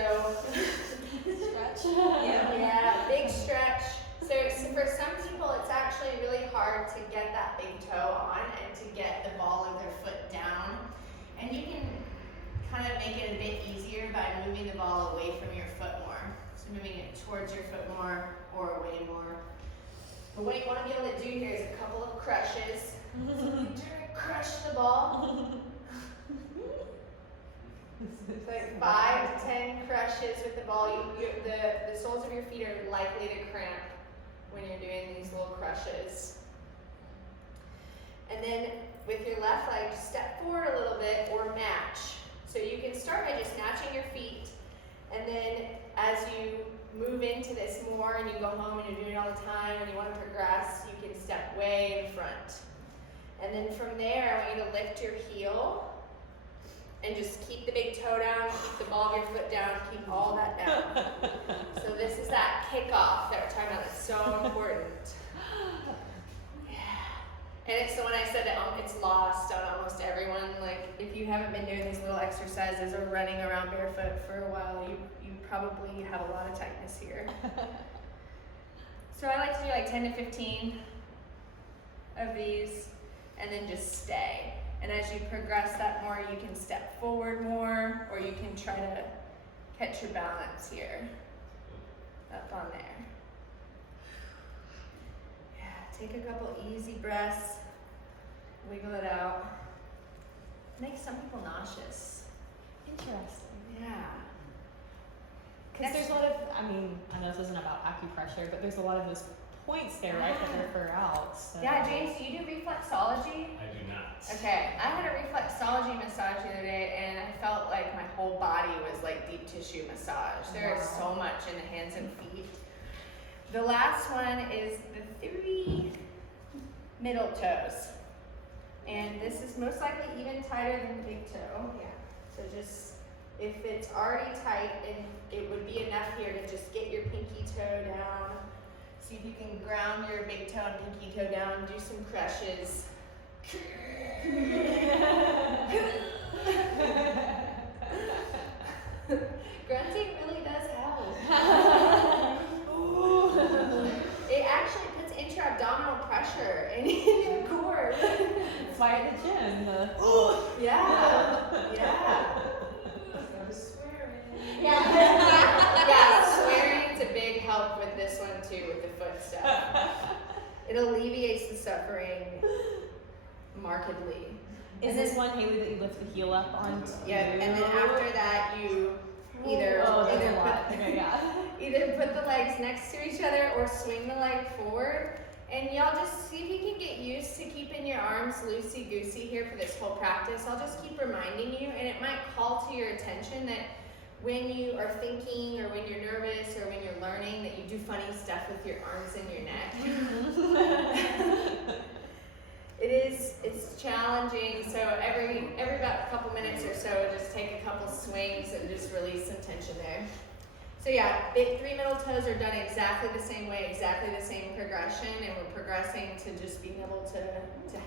Stretch. yeah, big stretch. So for some people, it's actually really hard to get that big toe on and to get the ball of their foot down. And you can kind of make it a bit easier by moving the ball away from your foot more. So moving it towards your foot more or away more. But what you want to be able to do here is a couple of crushes. So you crush the ball. It's like 5 to 10 crushes with the ball. The soles of your feet are likely to cramp when you're doing these little crushes. And then with your left leg, step forward a little bit or match. So you can start by just matching your feet, and then as you move into this more and you go home and you're doing it all the time and you want to progress, you can step way in front. And then from there, I want you to lift your heel and just keep the big toe down, keep the ball of your foot down, keep all that down. So this is that kickoff that we're talking about that's so important. And it's the one I said that it's lost on almost everyone. Like, if you haven't been doing these little exercises or running around barefoot for a while, you probably have a lot of tightness here. So I like to do like 10 to 15 of these and then just stay. And as you progress that more, you can step forward more, or you can try to catch your balance here, up on there. Take a couple easy breaths, wiggle it out. Makes some people nauseous. Interesting. Yeah. Because there's a lot of, I mean, I know this isn't about acupressure, but there's a lot of those points there, right, that refer out. So. Yeah, James, do you do reflexology? I do not. Okay, I had a reflexology massage the other day, and I felt like my whole body was like deep tissue massage. There is so much in the hands and feet. The last one is the 3 middle toes. And this is most likely even tighter than big toe. Yeah. So just, if it's already tight, and it would be enough here to just get your pinky toe down. See if you can ground your big toe and pinky toe down, do some crushes. Grunting really does help. It actually puts intra-abdominal pressure in your core. It's why at the gym, Yeah, yeah. No swearing. Yeah, swearing's a big help with this one too, with the foot stuff. It alleviates the suffering markedly. Is this one, Haley, that you lift the heel up on? Yeah, and then after that you either either put the legs next to each other or swing the leg forward. And y'all just see if you can get used to keeping your arms loosey-goosey here for this whole practice. I'll just keep reminding you, and it might call to your attention that when you are thinking or when you're nervous or when you're learning that you do funny stuff with your arms and your neck. It's challenging, so every about a couple minutes or so, just take a couple swings and just release some tension there. So yeah, big 3 middle toes are done exactly the same way, exactly the same progression, and we're progressing to just being able to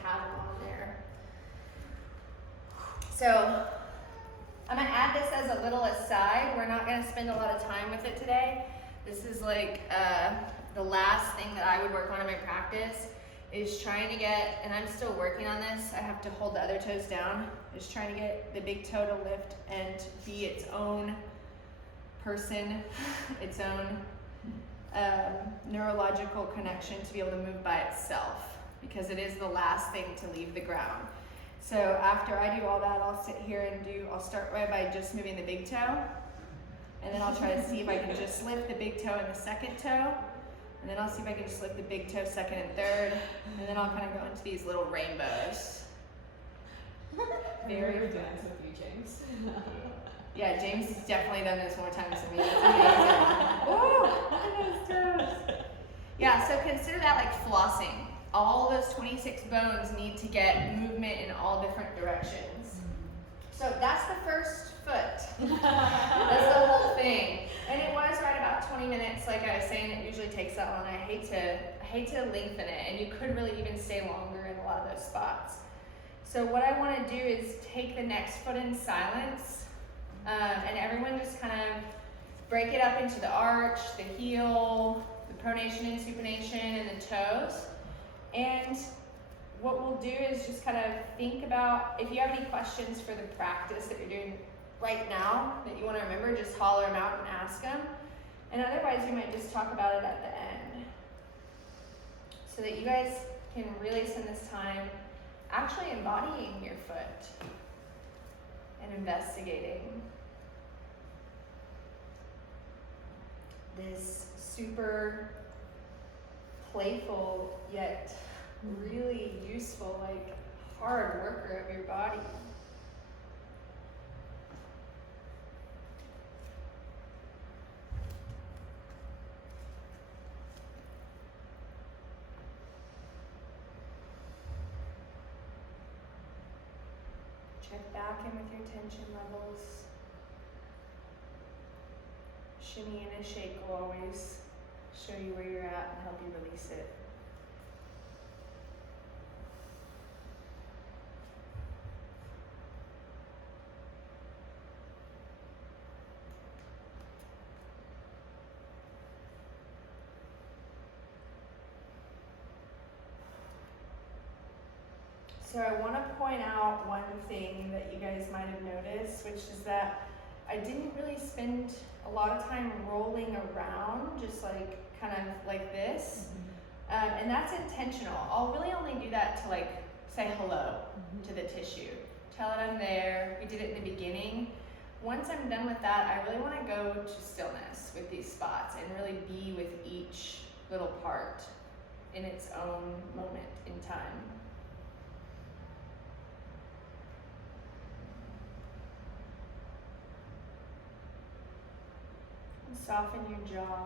have them on there. So I'm gonna add this as a little aside. We're not gonna spend a lot of time with it today. This is like the last thing that I would work on in my practice is trying to get, and I'm still working on this, I have to hold the other toes down, is trying to get the big toe to lift and be its own person, its own neurological connection to be able to move by itself, because it is the last thing to leave the ground. So after I do all that, I'll sit here and I'll start right by just moving the big toe, and then I'll try to see if I can just lift the big toe and the second toe, and then I'll see if I can just lift the big toe second and third, and then I'll kind of go into these little rainbows. Very dance with you, James. Yeah, James has definitely done this more times than me. It's amazing. Woo! Look at those toes. Yeah, so consider that like flossing. All those 26 bones need to get movement in all different directions. So that's the first foot. That's the whole thing. And it was right about 20 minutes, like I was saying, it usually takes that long. I hate to lengthen it, and you could really even stay longer in a lot of those spots. So what I want to do is take the next foot in silence, and everyone just kind of break it up into the arch, the heel, the pronation and supination, and the toes. And what we'll do is just kind of think about, if you have any questions for the practice that you're doing right now that you want to remember, just holler them out and ask them. And otherwise, we might just talk about it at the end, so that you guys can really spend this time actually embodying your foot and investigating this super playful yet really useful, like hard worker of your body. Check back in with your tension levels. Shimmy and a shake will always show you where you're at and help you release it. So I want to point out one thing that you guys might have noticed, which is that I didn't really spend a lot of time rolling around, just like kind of like this. And that's intentional. I'll really only do that to like say hello to the tissue. Tell it I'm there. We did it in the beginning. Once I'm done with that, I really want to go to stillness with these spots and really be with each little part in its own moment in time. Soften your jaw.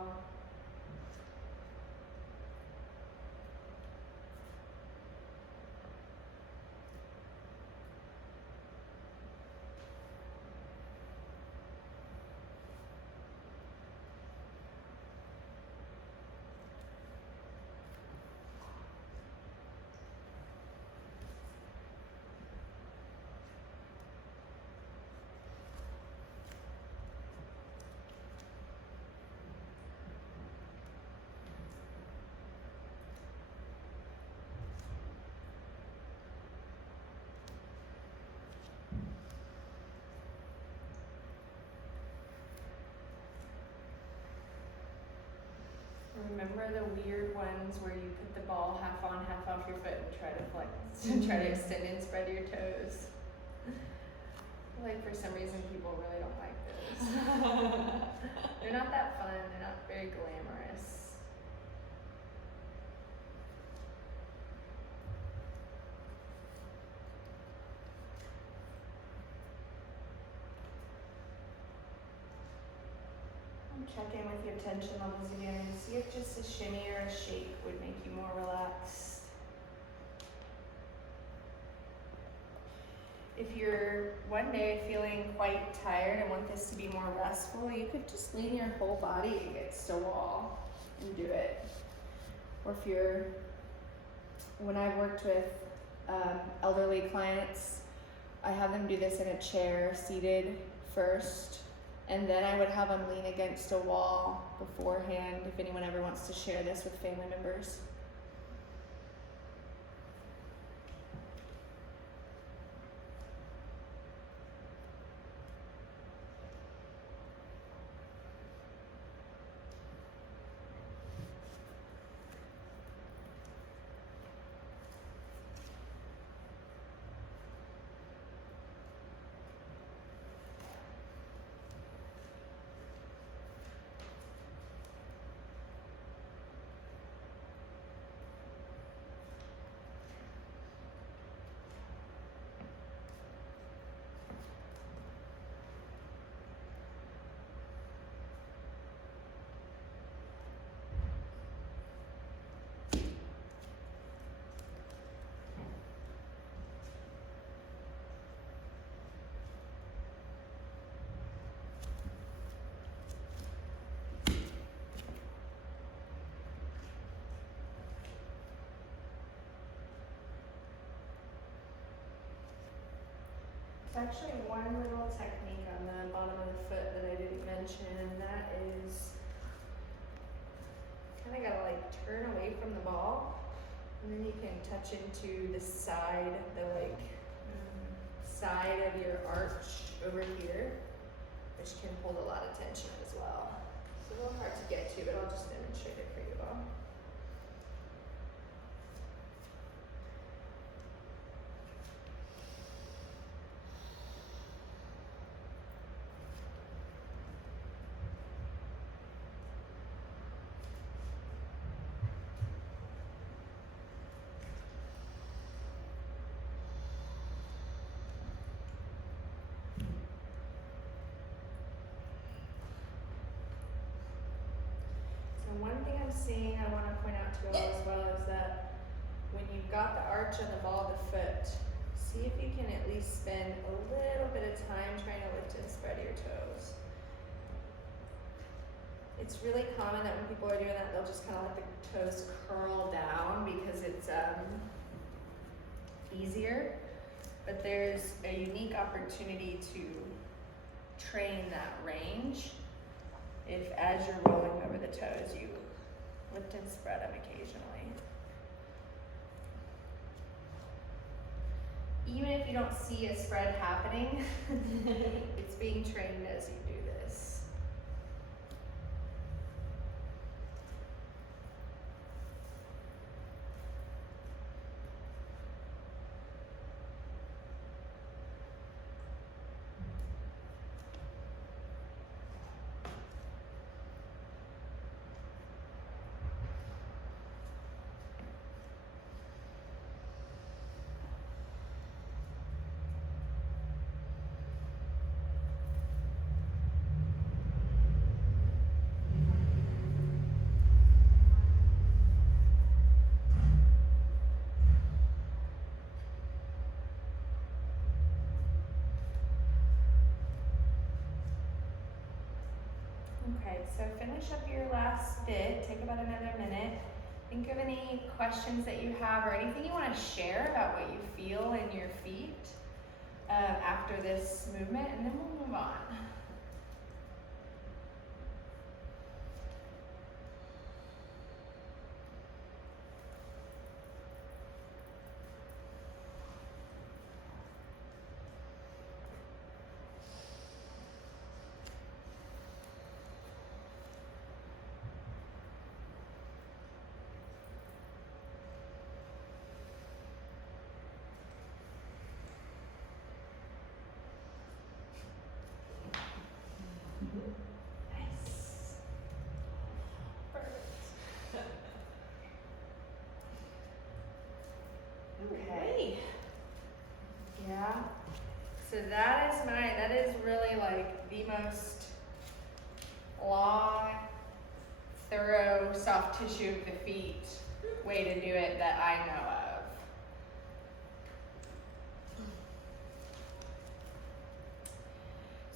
remember the weird ones where you put the ball half on, half off your foot and try to flex, try to extend and spread your toes. Like for some reason people really don't like those. They're not that fun, they're not very glamorous. Check in with your tension levels again and see if just a shimmy or a shake would make you more relaxed. If you're one day feeling quite tired and want this to be more restful, you could just lean your whole body against a wall and do it. Or if you're, when I've worked with elderly clients, I have them do this in a chair, seated first, and then I would have them lean against a wall beforehand if anyone ever wants to share this with family members. There's actually one little technique on the bottom of the foot that I didn't mention, and that is kind of gotta like turn away from the ball, and then you can touch into the side, side of your arch over here, which can hold a lot of tension as well. It's a little hard to get to, but I'll just demonstrate it for you all. One thing I'm seeing I want to point out to you all as well is that when you've got the arch on the ball of the foot, see if you can at least spend a little bit of time trying to lift and spread your toes. It's really common that when people are doing that, they'll just kind of let the toes curl down because it's easier. But there's a unique opportunity to train that range if, as you're rolling over the toes, you lift and spread them occasionally. Even if you don't see a spread happening, it's being trained as you do this. Okay, so finish up your last bit, take about another minute. Think of any questions that you have or anything you want to share about what you feel in your feet after this movement, and then we'll move on. Okay. Yeah. So that is really like the most long, thorough, soft tissue of the feet way to do it that I know of.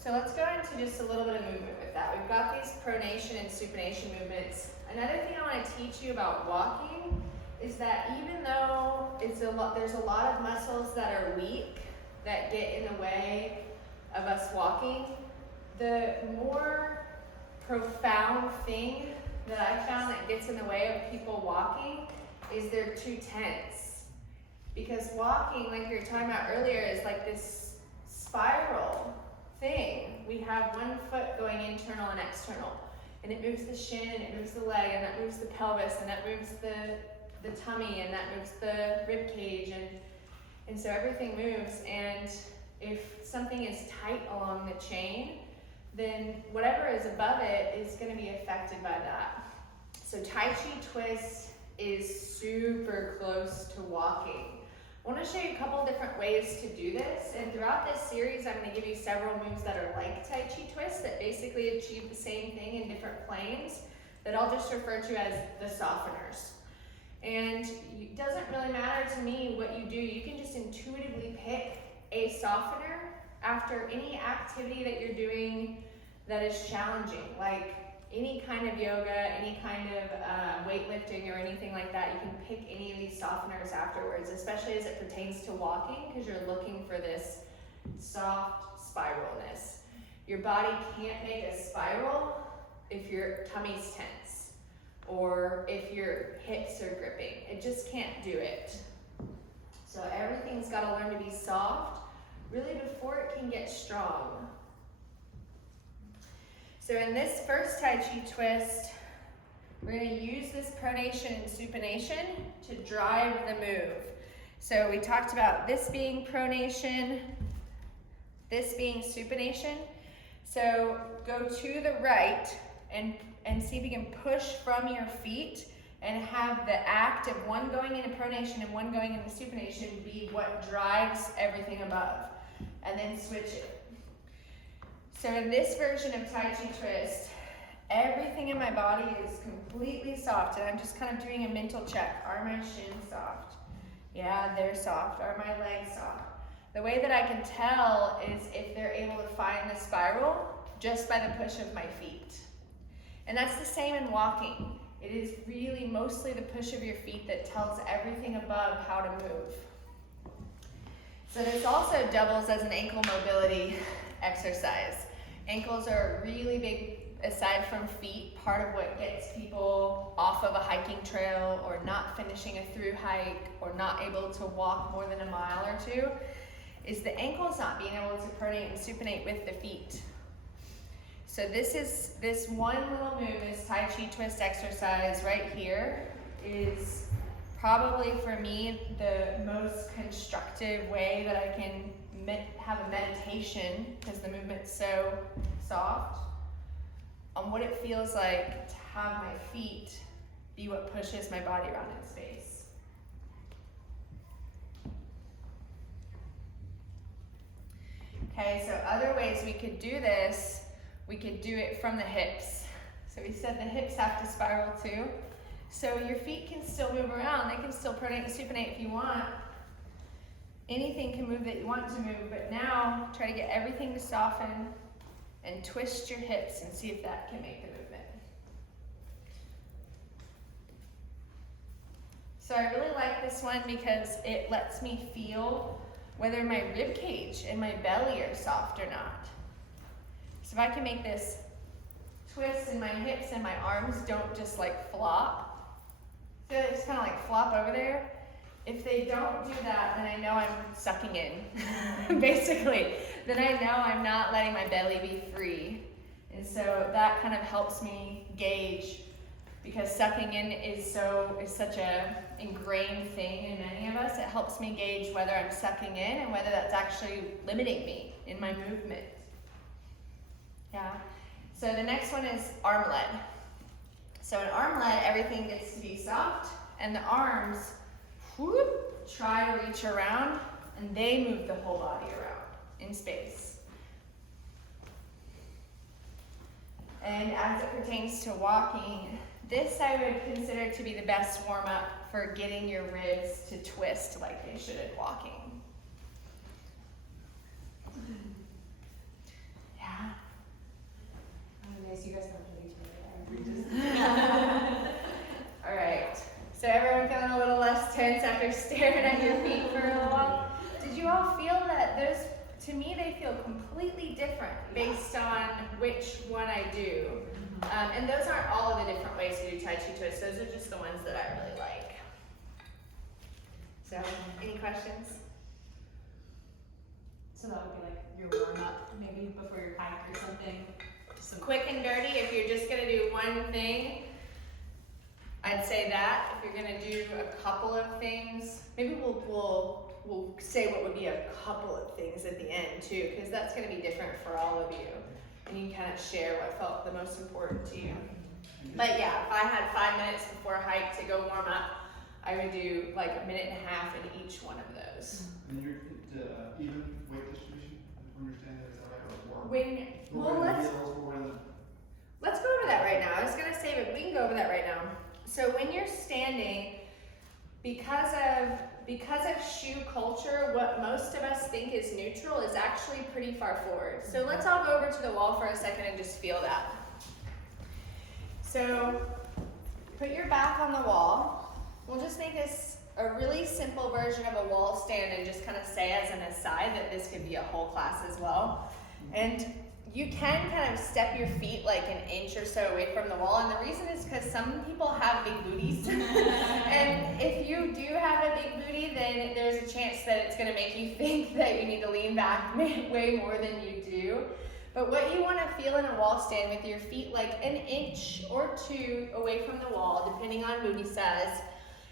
So let's go into just a little bit of movement with that. We've got these pronation and supination movements. Another thing I want to teach you about walking is that even though there's a lot of muscles that are weak that get in the way of us walking, the more profound thing that I found that gets in the way of people walking is they're too tense. Because walking, like you were talking about earlier, is like this spiral thing. We have one foot going internal and external, and it moves the shin, and it moves the leg, and that moves the pelvis, and that moves the tummy, and that moves the rib cage, and so everything moves. And if something is tight along the chain, then whatever is above it is going to be affected by that. So Tai Chi twist is super close to walking. I want to show you a couple different ways to do this, and throughout this series I'm going to give you several moves that are like Tai Chi twist that basically achieve the same thing in different planes that I'll just refer to as the softeners. And it doesn't really matter to me what you do. You can just intuitively pick a softener after any activity that you're doing that is challenging, like any kind of yoga, any kind of weightlifting or anything like that. You can pick any of these softeners afterwards, especially as it pertains to walking, because you're looking for this soft spiralness. Your body can't make a spiral if your tummy's tense or if your hips are gripping. It just can't do it. So everything's got to learn to be soft really before it can get strong. So in this first Tai Chi twist, we're going to use this pronation and supination to drive the move. So we talked about this being pronation, this being supination. So go to the right and see if you can push from your feet and have the act of one going into pronation and one going into supination be what drives everything above. And then switch it. So in this version of Tai Chi twist, everything in my body is completely soft, and I'm just kind of doing a mental check. Are my shins soft? Yeah, they're soft. Are my legs soft? The way that I can tell is if they're able to find the spiral just by the push of my feet. And that's the same in walking. It is really mostly the push of your feet that tells everything above how to move. So this also doubles as an ankle mobility exercise. Ankles are really big, aside from feet, part of what gets people off of a hiking trail or not finishing a through hike or not able to walk more than a mile or two, is the ankles not being able to pronate and supinate with the feet. So this one little move, this Tai Chi twist exercise right here, is probably for me the most constructive way that I can have a meditation, because the movement's so soft, on what it feels like to have my feet be what pushes my body around in space. Okay, so other ways we could do this, we could do it from the hips. So we said the hips have to spiral too. So your feet can still move around. They can still pronate and supinate if you want. Anything can move that you want to move, but now try to get everything to soften and twist your hips and see if that can make the movement. So I really like this one because it lets me feel whether my rib cage and my belly are soft or not. So if I can make this twist and my hips and my arms don't just like flop, so they just kind of like flop over there. If they don't do that, then I know I'm sucking in, basically. Then I know I'm not letting my belly be free. And so that kind of helps me gauge, because sucking in is such a ingrained thing in many of us. It helps me gauge whether I'm sucking in and whether that's actually limiting me in my movement. Yeah. So the next one is armlet. So in armlet, everything gets to be soft, and the arms, whoop, try to reach around, and they move the whole body around in space. And as it pertains to walking, this I would consider to be the best warm-up for getting your ribs to twist like they should in walking. Yeah. Nice, you guys don't really do All right. So everyone feeling a little less tense after staring at your feet for a little while? Did you all feel that those, to me, they feel completely different based on which one I do. And those aren't all of the different ways to do Tai Chi twists. Those are just the ones that I really like. So, any questions? So that would be like your warm up, maybe before your hike or something. Just some Quick and dirty, if you're just gonna do one thing, I'd say that. If you're gonna do a couple of things, maybe we'll say what would be a couple of things at the end too, because that's gonna be different for all of you. And you can kind of share what felt the most important to you. But yeah, if I had 5 minutes before a hike to go warm up, I would do like a minute and a half in each one of those. And you're, even weight distribution, understand that, is that right, or When, well, let's go over that right now. I was gonna say, but we can go over that right now. So when you're standing, because of shoe culture, what most of us think is neutral is actually pretty far forward. So let's all go over to the wall for a second and just feel that. So put your back on the wall. We'll just make this a really simple version of a wall stand and just kind of say as an aside that this could be a whole class as well. And you can kind of step your feet like an inch or so away from the wall, and the reason is because some people have big booties. And if you do have a big booty, then there's a chance that it's gonna make you think that you need to lean back way more than you do. But what you wanna feel in a wall stand with your feet like an inch or two away from the wall, depending on booty size,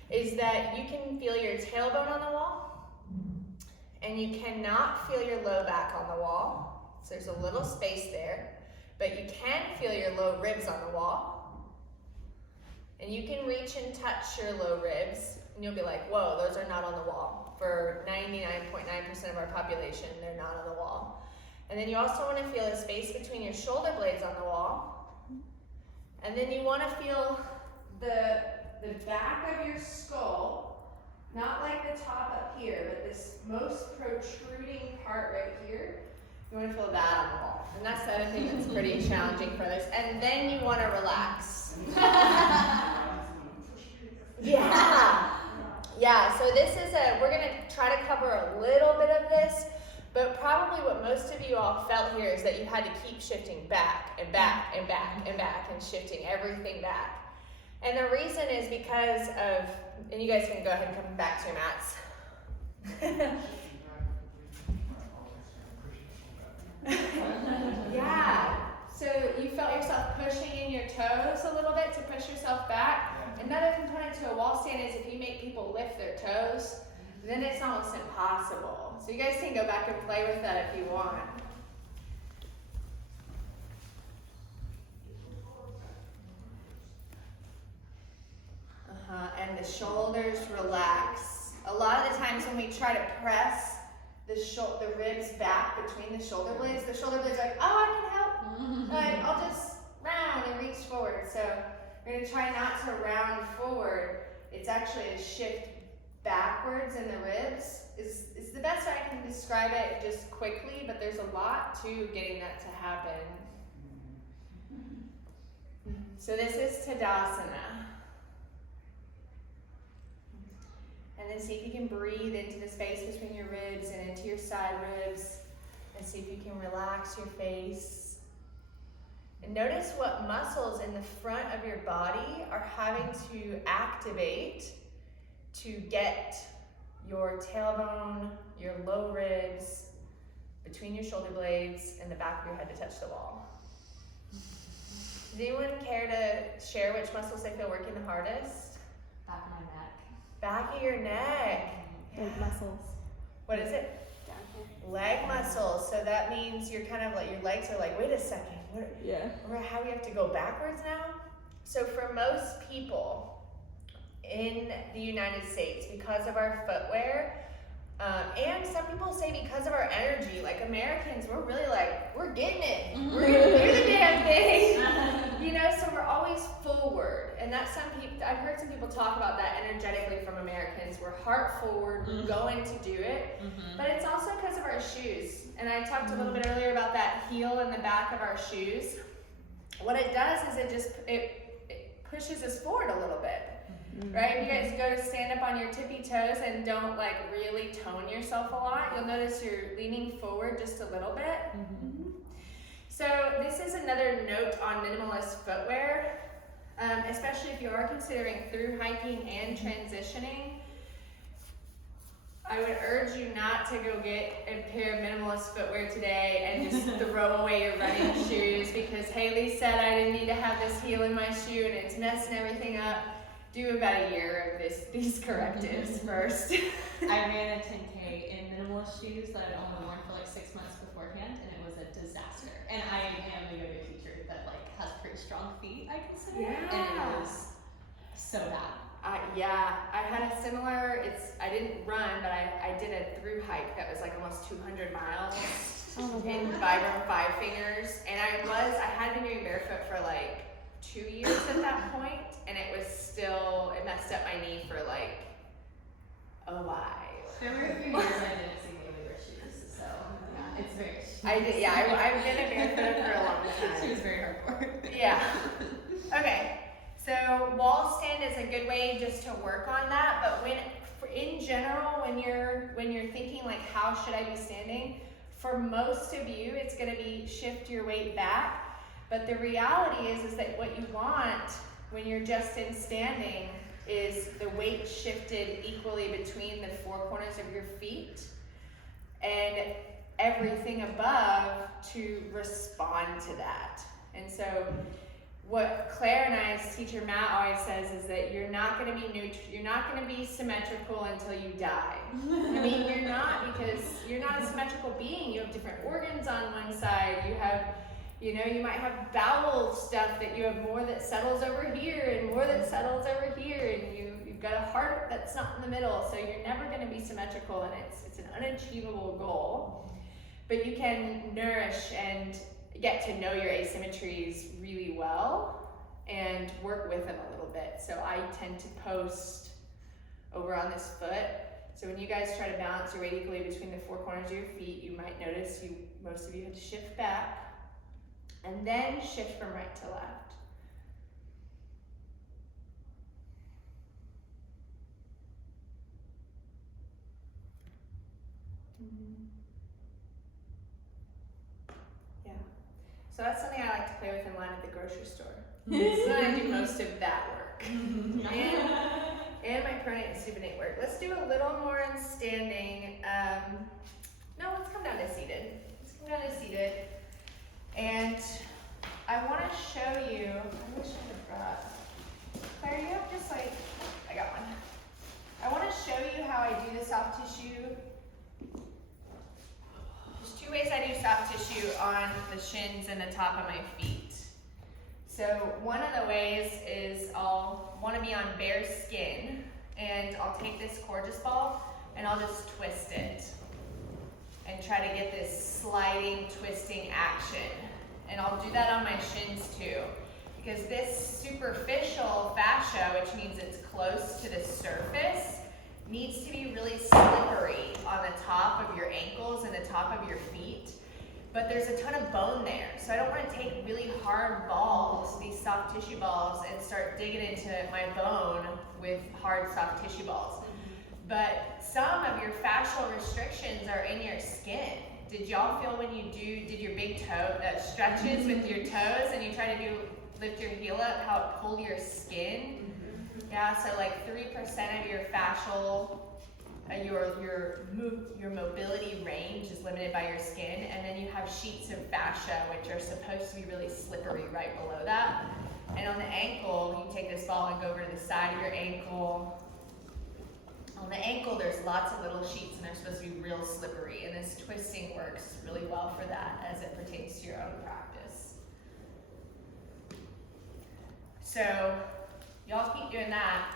is that you can feel your tailbone on the wall, and you cannot feel your low back on the wall. So there's a little space there, but you can feel your low ribs on the wall. And you can reach and touch your low ribs, and you'll be like, whoa, those are not on the wall. For 99.9% of our population, they're not on the wall. And then you also want to feel a space between your shoulder blades on the wall. And then you want to feel the back of your skull, not like the top up here, but this most protruding part right here. You want to feel that on the wall. And that's the other thing that's pretty challenging for this. And then you want to relax. Yeah. Yeah, so this is we're going to try to cover a little bit of this, but probably what most of you all felt here is that you had to keep shifting back and back and back and back and shifting everything back. And the reason is because of, and you guys can go ahead and come back to your mats. Yeah, so you felt yourself pushing in your toes a little bit to push yourself back. Another component to a wall stand is if you make people lift their toes, then it's almost impossible. So you guys can go back and play with that if you want. And the shoulders relax. A lot of the times when we try to press the ribs back between the shoulder blades are like, oh, I can help. Like, I'll just round and reach forward. So we're gonna try not to round forward. It's actually a shift backwards in the ribs. It's the best way I can describe it just quickly, but there's a lot to getting that to happen. So this is Tadasana. And then see if you can breathe into the space between your ribs and into your side ribs. And see if you can relax your face. And notice what muscles in the front of your body are having to activate to get your tailbone, your low ribs, between your shoulder blades and the back of your head to touch the wall. Does anyone care to share which muscles they feel working the hardest? back of my neck. Back of your neck. Leg muscles. What is it? Down here. Leg muscles. So that means you're kind of like, your legs are like, wait a second, Yeah. remember how we have to go backwards now? So for most people, in the United States because of our footwear. And some people say because of our energy, like Americans, we're really like, we're getting it. We're gonna do the damn thing. You know, so we're always forward. And that's I've heard some people talk about that energetically from Americans. We're heart forward, we're going to do it. But it's also because of our shoes. And I talked a little bit earlier about that heel in the back of our shoes. What it does is it pushes us forward a little bit. Right? If you guys go to stand up on your tippy toes and don't like really tone yourself a lot, you'll notice you're leaning forward just a little bit. So this is another note on minimalist footwear, especially if you are considering through hiking and transitioning. I would urge you not to go get a pair of minimalist footwear today and just throw away your running shoes because Haley said I didn't need to have this heel in my shoe and it's messing everything up. Do about a year of these correctives first. I ran a 10K in minimalist shoes that I'd only worn for like 6 months beforehand, and it was a disaster. And I am a yoga teacher that like has pretty strong feet, I consider. Yeah. And it was so bad. I had a similar, I didn't run, but I did a through hike that was like almost 200 miles in Vibram Five Fingers. And I had been doing barefoot for like 2 years at that point, and it messed up my knee for like a while. There were a few years I didn't see Haley wear shoes, so yeah, it's very. I've been a barefoot for a long time. She was very hardcore. Yeah. Okay. So wall stand is a good way just to work on that, but in general, when you're thinking like how should I be standing, for most of you it's going to be shift your weight back. But the reality is that what you want when you're just in standing is the weight shifted equally between the four corners of your feet and everything above to respond to that. And so what Claire and I's teacher Matt always says is that you're not going to be symmetrical until you die. I mean, you're not, because you're not a symmetrical being. You have different organs on one side. You might have bowel stuff that you have more that settles over here and more that settles over here, and you've got a heart that's not in the middle, so you're never going to be symmetrical, and it's an unachievable goal. But you can nourish and get to know your asymmetries really well and work with them a little bit. So I tend to post over on this foot. So when you guys try to balance your weight equally between the four corners of your feet, you might notice most of you have to shift back and then shift from right to left. Yeah. So that's something I like to play with in line at the grocery store. So I do most of that work. And my pronate and supinate work. Let's do a little more in standing. Let's come down to seated. And I want to show you, I wish I had brought, Claire, you have just like, I got one. I want to show you how I do the soft tissue. There's two ways I do soft tissue on the shins and the top of my feet. So one of the ways is I'll want to be on bare skin, and I'll take this Coregeous ball and I'll just twist it and try to get this sliding, twisting action. And I'll do that on my shins too, because this superficial fascia, which means it's close to the surface, needs to be really slippery on the top of your ankles and the top of your feet. But there's a ton of bone there, so I don't want to take really hard balls, these soft tissue balls, and start digging into my bone with hard soft tissue balls. But some of your fascial restrictions are in your skin. Did y'all feel when you did your big toe stretches with your toes and you try to lift your heel up, how it pulled your skin? Yeah, so like 3% of your fascial, your mobility range is limited by your skin, and then you have sheets of fascia which are supposed to be really slippery right below that. And on the ankle, you can take this ball and go over to the side of your ankle. On the ankle, there's lots of little sheets, and they're supposed to be real slippery, and this twisting works really well for that as it pertains to your own practice. So y'all keep doing that.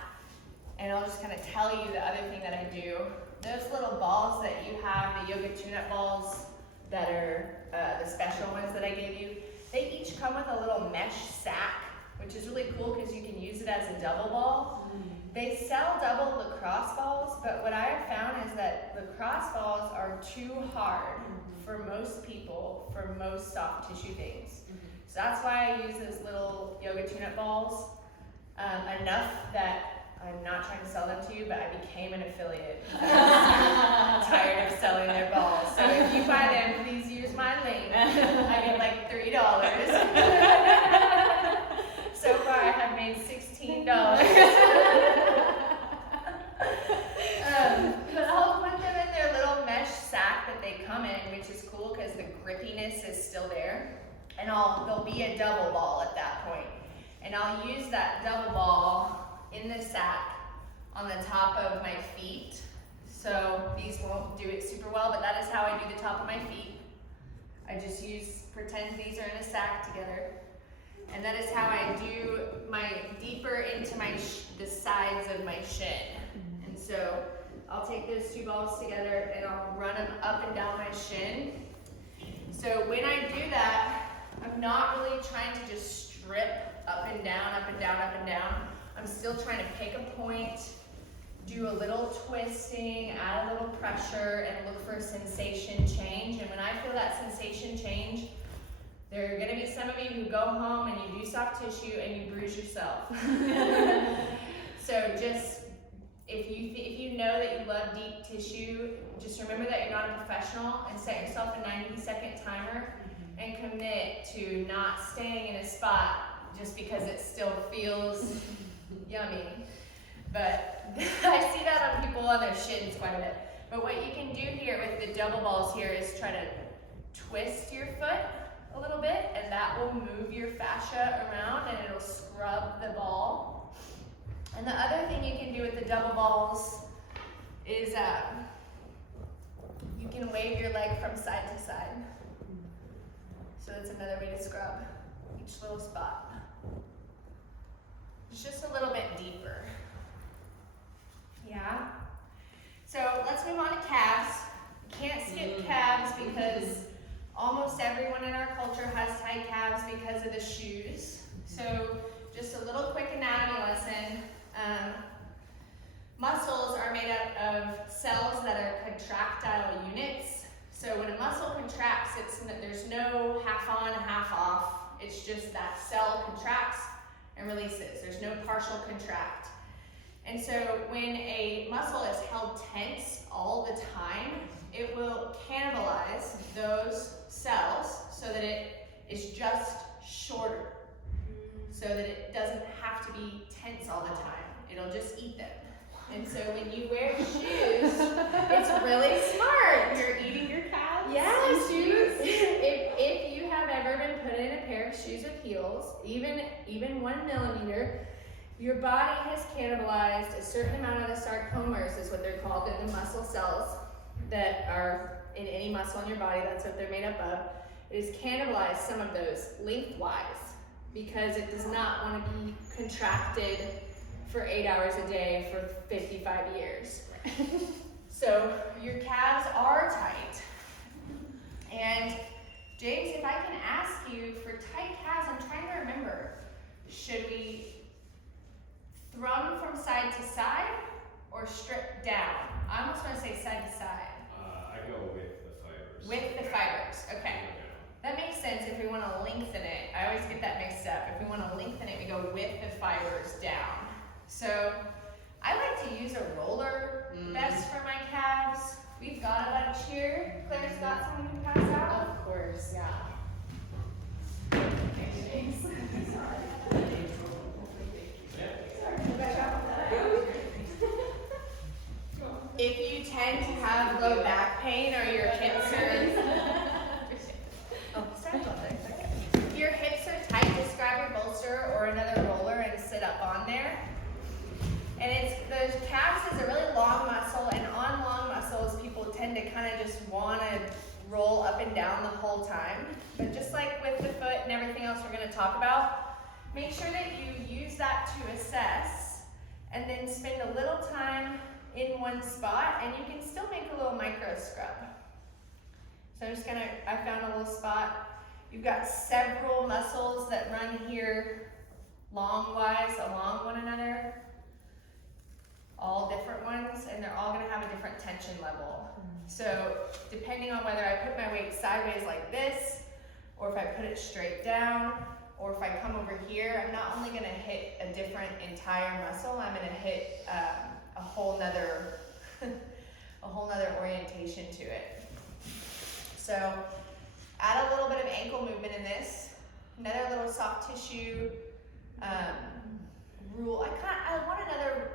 and I'll just kind of tell you the other thing that I do. Those little balls that you have, the yoga tune-up balls that are the special ones that I gave you, they each come with a little mesh sack, which is really cool because you can use it as a double ball. They sell double lacrosse balls, but what I have found is that lacrosse balls are too hard for most people for most soft tissue things. So that's why I use those little yoga tune-up balls enough that I'm not trying to sell them to you, but I became an affiliate. I'm tired of selling their balls. So if you buy them, please use my link. I get like $3. So far I have made $16. But I'll put them in their little mesh sack that they come in, which is cool because the grippiness is still there. And there'll be a double ball at that point. And I'll use that double ball in the sack on the top of my feet. So these won't do it super well, but that is how I do the top of my feet. I just pretend these are in a sack together. And that is how I do my deeper into the sides of my shin. And so I'll take those two balls together and I'll run them up and down my shin. So when I do that, I'm not really trying to just strip up and down, up and down, up and down. I'm still trying to pick a point, do a little twisting, add a little pressure, and look for a sensation change. And when I feel that sensation change, there are gonna be some of you who go home and you do soft tissue and you bruise yourself. So just, if you know that you love deep tissue, just remember that you're not a professional and set yourself a 90-second timer and commit to not staying in a spot just because it still feels yummy. But I see that on people on their shins quite a bit. But what you can do here with the double balls here is try to twist your foot a little bit, and that will move your fascia around and it'll scrub the ball. And the other thing you can do with the double balls is you can wave your leg from side to side. So that's another way to scrub each little spot. It's just a little bit deeper. Yeah? So let's move on to calves. You can't skip calves because almost everyone in our culture has tight calves because of the shoes. So just a little quick anatomy lesson. Muscles are made up of cells that are contractile units. So when a muscle contracts, there's no half on, half off. It's just that cell contracts and releases. There's no partial contract. And so when a muscle is held tense all the time, it will cannibalize those cells so that it is just shorter, so that it doesn't have to be tense all the time. It'll just eat them. And so when you wear shoes, it's really smart. You're eating your calves? Yeah, shoes. If you have ever been put in a pair of shoes with heels, even 1 millimeter, your body has cannibalized a certain amount of the sarcomeres, is what they're called. They're the muscle cells that are in any muscle in your body. That's what they're made up of. It has cannibalized some of those lengthwise because it does not want to be contracted for 8 hours a day for 55 years. So your calves are tight. And James, if I can ask you, for tight calves, I'm trying to remember, should we thrum from side to side or strip down? I almost want to say side to side. I go with the fibers. With the fibers, okay. That makes sense if we want to lengthen it. I always get that mixed up. If we want to lengthen it, we go with the fibers down. So I like to use a roller best for my calves. We've got a bunch here. Claire's got some we can pass out. Of course, yeah. If you tend to have low back pain or your hips are if your hips are tight, just grab your bolster or another roller and sit up on there. And the calves is a really long muscle, and on long muscles, people tend to kind of just want to roll up and down the whole time. But just like with the foot and everything else we're going to talk about, make sure that you use that to assess and then spend a little time in one spot, and you can still make a little micro scrub. So I found a little spot. You've got several muscles that run here long-wise along one another, all different ones, and they're all gonna have a different tension level. So depending on whether I put my weight sideways like this, or if I put it straight down, or if I come over here, I'm not only gonna hit a different entire muscle, I'm gonna hit a whole nother orientation to it. So add a little bit of ankle movement in this. Another little soft tissue rule. I want another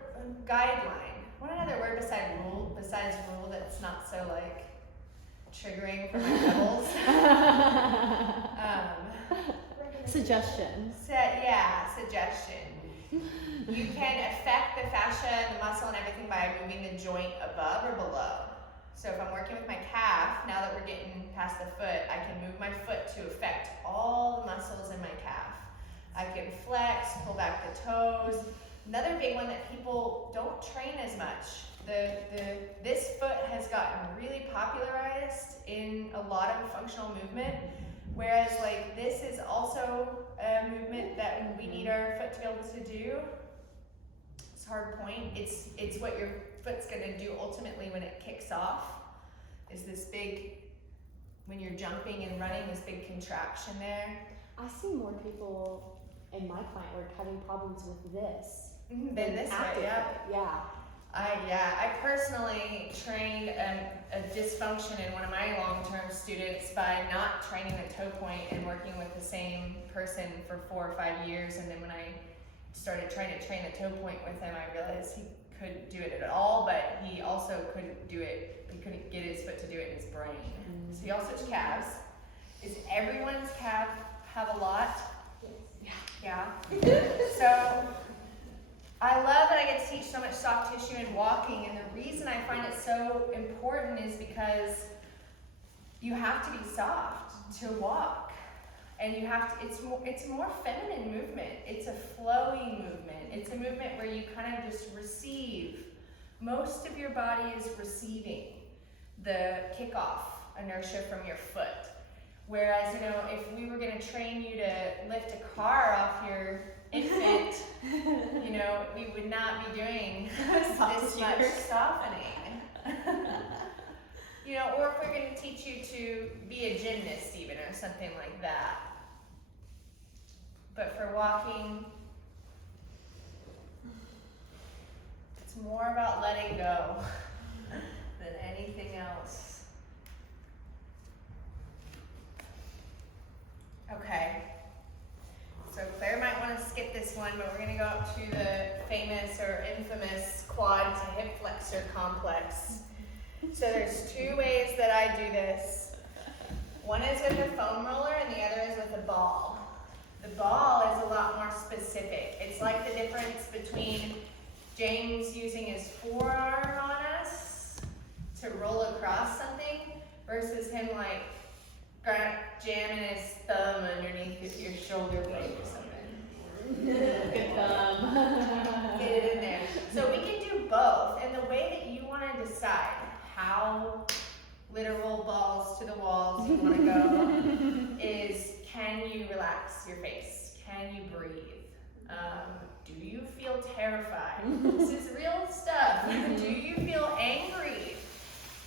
guideline. I want another word besides rule that's not so like triggering for my levels. Suggestion. Suggestion. You can affect the fascia and the muscle and everything by moving the joint above or below. So if I'm working with my calf, now that we're getting past the foot, I can move my foot to affect all the muscles in my calf. I can flex, pull back the toes. Another big one that people don't train as much. This foot has gotten really popularized in a lot of functional movement, whereas like this is also a movement that we need our foot to be able to do. It's a hard point. It's what your foot's gonna do ultimately when it kicks off. Is this big, when you're jumping and running, this big contraction there. I see more people in my client work having problems with this. Than than this way, active yeah. foot. Yeah. I personally trained a dysfunction in one of my long-term students by not training the toe point and working with the same person for 4 or 5 years. And then when I started trying to train the toe point with him, I realized he couldn't do it at all, but he also couldn't do it. He couldn't get his foot to do it in his brain. So he also switched calves. Is everyone's calf have a lot? Yeah. So I love that I get to teach so much soft tissue and walking, and the reason I find it so important is because you have to be soft to walk, and you have to. It's more feminine movement. It's a flowing movement. It's a movement where you kind of just receive. Most of your body is receiving the kickoff inertia from your foot. Whereas, if we were going to train you to lift a car off your infant, we would not be doing this much softening. Or if we're going to teach you to be a gymnast even, or something like that. But for walking, it's more about letting go than anything else. Okay. So Claire might want to skip this one, but we're going to go up to the famous or infamous quad to hip flexor complex. So there's 2 ways that I do this. One is with a foam roller and the other is with a ball. The ball is a lot more specific. It's like the difference between James using his forearm on us to roll across something versus him like jamming his thumb underneath your shoulder blade or something. Good thumb. Get it in there. So we can do both, and the way that you want to decide how literal balls to the walls you want to go is, can you relax your face? Can you breathe? Do you feel terrified? This is real stuff. Do you feel angry?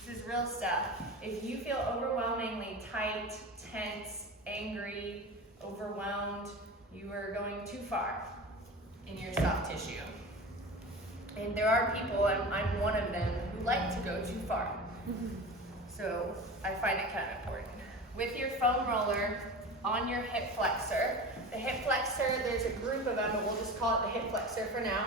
This is real stuff. If you feel overwhelmingly tight, tense, angry, overwhelmed, you are going too far in your soft tissue. And there are people, I'm one of them, who like to go too far. So I find it kind of important. With your foam roller on your hip flexor, the hip flexor, there's a group of them, but we'll just call it the hip flexor for now,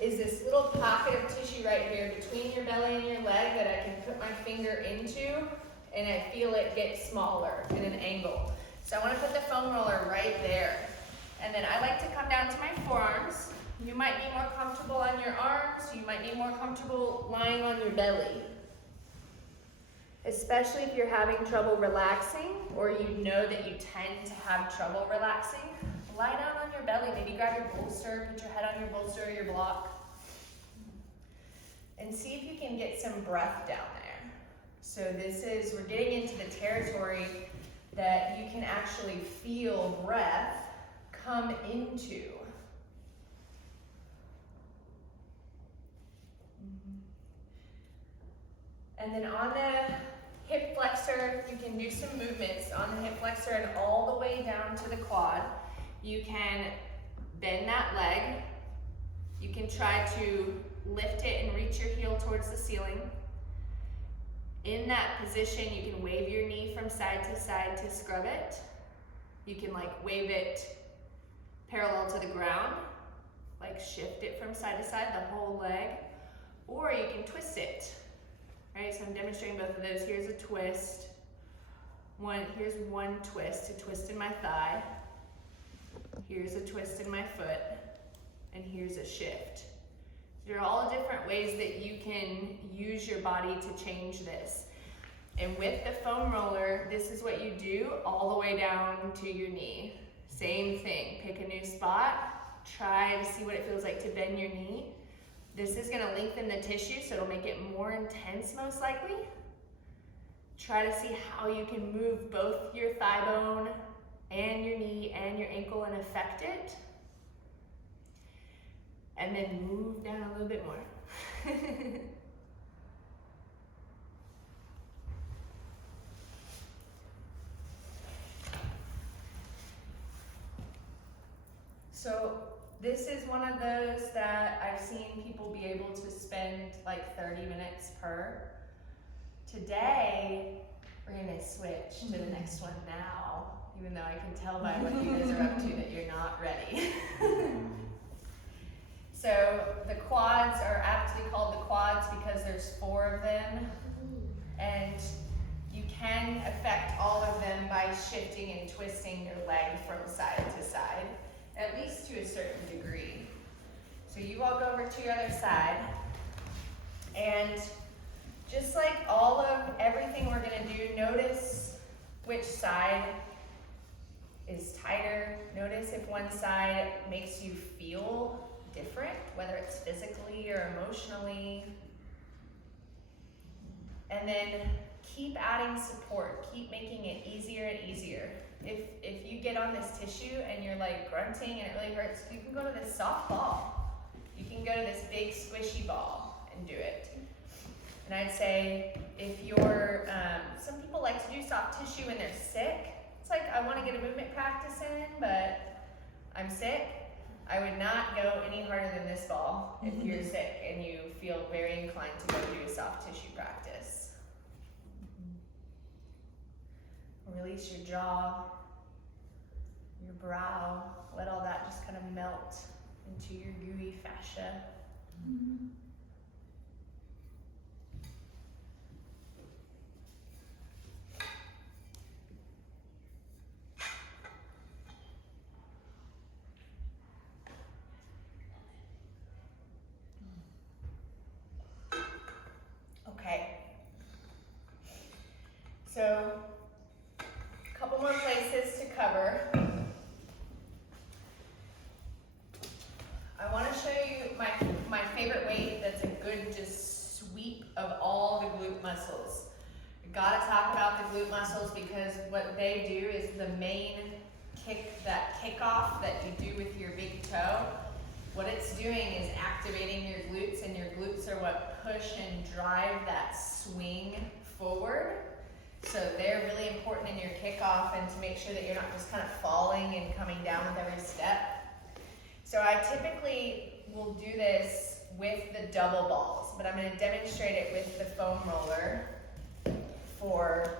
is this little pocket of tissue right here between your belly and your leg that I can put my finger into, and I feel it get smaller in an angle. So I want to put the foam roller right there. And then I like to come down to my forearms. You might be more comfortable on your arms. You might be more comfortable lying on your belly. Especially if you're having trouble relaxing, or you know that you tend to have trouble relaxing, lie down on your belly. Maybe grab your bolster, put your head on your bolster or your block. can get some breath down there. So we're getting into the territory that you can actually feel breath come into. And then on the hip flexor, you can do some movements on the hip flexor and all the way down to the quad. You can bend that leg. You can try to lift it and reach your heel towards the ceiling. In that position, you can wave your knee from side to scrub it. You can like wave it parallel to the ground, like shift it from side to side, the whole leg, or you can twist it. Right, so I'm demonstrating both of those. Here's a twist. Here's one twist, a twist in my thigh. Here's a twist in my foot. And here's a shift. There are all different ways that you can use your body to change this. And with the foam roller, this is what you do all the way down to your knee. Same thing, pick a new spot, try to see what it feels like to bend your knee. This is gonna lengthen the tissue, so it'll make it more intense most likely. Try to see how you can move both your thigh bone and your knee and your ankle and affect it. And then move down a little bit more. So this is one of those that I've seen people be able to spend like 30 minutes per. Today, we're gonna switch to the next one now, even though I can tell by what you guys are up to that you're not ready. So the quads are aptly called the quads because there's 4 of them, and you can affect all of them by shifting and twisting your leg from side to side, at least to a certain degree. So you all go over to your other side, and just like all of everything we're gonna do, notice which side is tighter. Notice if one side makes you feel different, whether it's physically or emotionally. And then keep adding support, keep making it easier and easier. If you get on this tissue and you're like grunting and it really hurts, you can go to this soft ball. You can go to this big squishy ball and do it. And I'd say if you're, some people like to do soft tissue when they're sick. It's like, I wanna get a movement practice in, but I'm sick. I would not go any harder than this ball if you're sick and you feel very inclined to go do a soft tissue practice. Release your jaw, your brow, let all that just kind of melt into your gooey fascia. Okay, so a couple more places to cover. I want to show you my favorite weight that's a good just sweep of all the glute muscles. We gotta talk about the glute muscles because what they do is the main kick, that kickoff that you do with your big toe. What it's doing is activating your glutes, and your glutes are what push and drive that swing forward. So they're really important in your kickoff and to make sure that you're not just kind of falling and coming down with every step. So I typically will do this with the double balls, but I'm going to demonstrate it with the foam roller for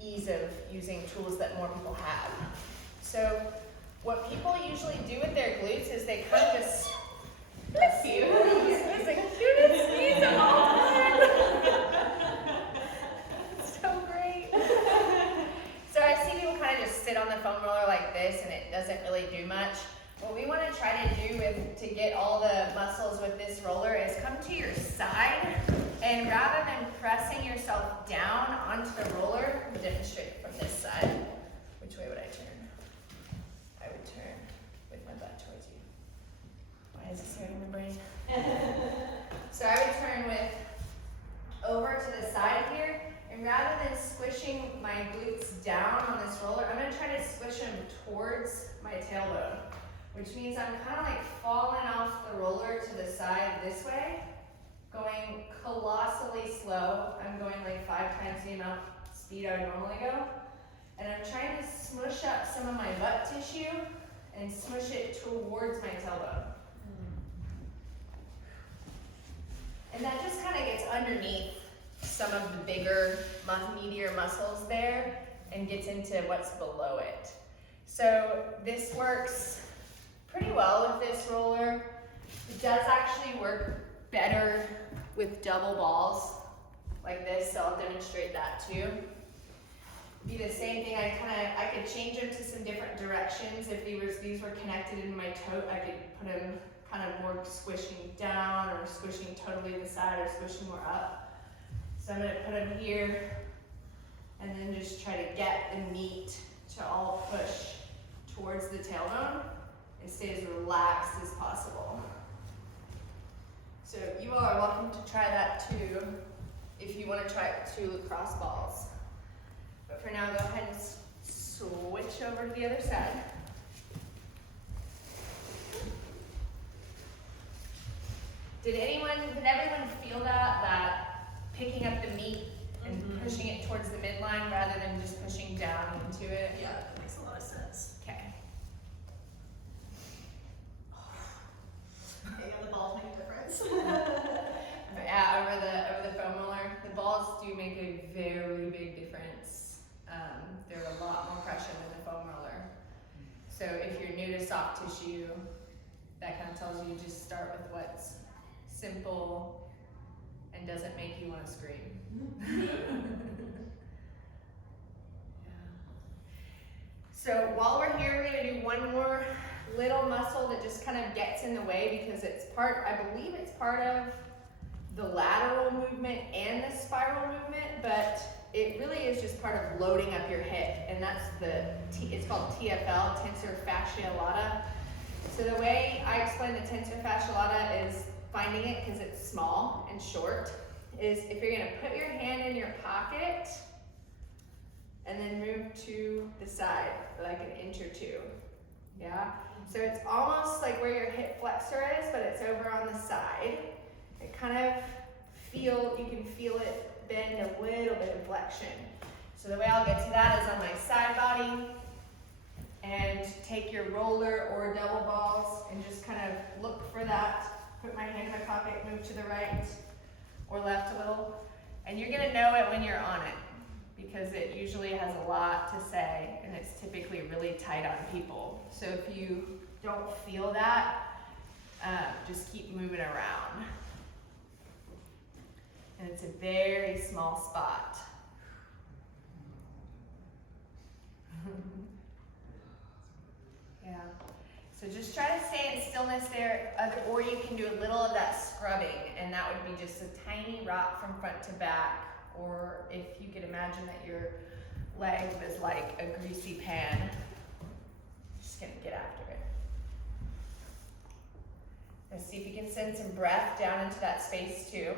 ease of using tools that more people have. So what people usually do with their glutes is they kind of just, bless you, it's the cutest sneeze of all time. It's so great. So I see people kind of just sit on the foam roller like this and it doesn't really do much. What we want to try to do to get all the muscles with this roller is come to your side, and rather than pressing yourself down onto the roller, demonstrate it from this side. Which way would I turn? I would turn with my butt towards you. Why is this hurting my brain? So I would turn with my glutes down on this roller, I'm gonna try to squish them towards my tailbone, which means I'm kind of like falling off the roller to the side this way, going colossally slow. I'm going like 5 times the amount of speed I would normally go. And I'm trying to smush up some of my butt tissue and smush it towards my tailbone. And that just kind of gets underneath some of the bigger, meatier muscles there and gets into what's below it. So this works pretty well with this roller. It does actually work better with double balls like this, so I'll demonstrate that too. Be the same thing. I could change them to some different directions. If these were connected in my toe, I could put them kind of more squishing down or squishing totally to the side or squishing more up. So I'm gonna put them here and then just try to get the meat to all push towards the tailbone and stay as relaxed as possible. So you all are welcome to try that too if you want to try it too with cross balls. But for now, go ahead and switch over to the other side. Did everyone feel that picking up the meat and pushing it towards the midline rather than just pushing down into it? Yeah, that makes a lot of sense. Okay. Yeah, the balls make a difference. But yeah, over the foam roller, the balls do make a very big difference. They're a lot more pressure than the foam roller. So if you're new to soft tissue, that kind of tells you just start with what's simple and doesn't make you want to scream. Yeah. So while we're here, we're gonna do one more little muscle that just kind of gets in the way because I believe it's part of the lateral movement and the spiral movement, but it really is just part of loading up your hip, and that's it's called TFL, tensor fascia lata. So the way I explain the tensor fascia lata is finding it because it's small and short, is if you're gonna put your hand in your pocket and then move to the side, like an inch or two, yeah? So it's almost like where your hip flexor is, but it's over on the side. It kind of you can feel it bend a little bit of flexion. So the way I'll get to that is on my side body, and take your roller or double balls and just kind of look for that. Put my hand in my pocket, move to the right or left a little. And you're gonna know it when you're on it because it usually has a lot to say and it's typically really tight on people. So if you don't feel that, just keep moving around. And it's a very small spot. Yeah. So just try to stay in stillness there, or you can do a little of that scrubbing, and that would be just a tiny rock from front to back, or if you could imagine that your leg was like a greasy pan, just gonna get after it. Now see if you can send some breath down into that space too.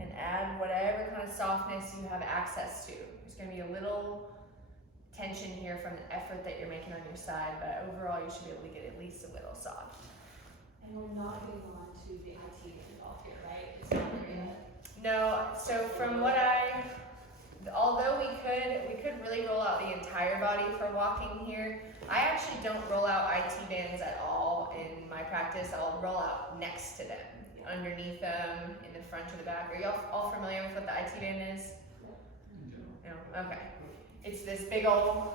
And add whatever kind of softness you have access to. There's gonna be a little tension here from the effort that you're making on your side, but overall you should be able to get at least a little soft. And we're not getting on to the IT involved here, right? It's not very No, so from what although we could really roll out the entire body for walking here, I actually don't roll out IT bands at all in my practice. I'll roll out next to them, underneath them, in the front or the back. Are y'all all familiar with what the IT band is? No? Okay. It's this big honkin'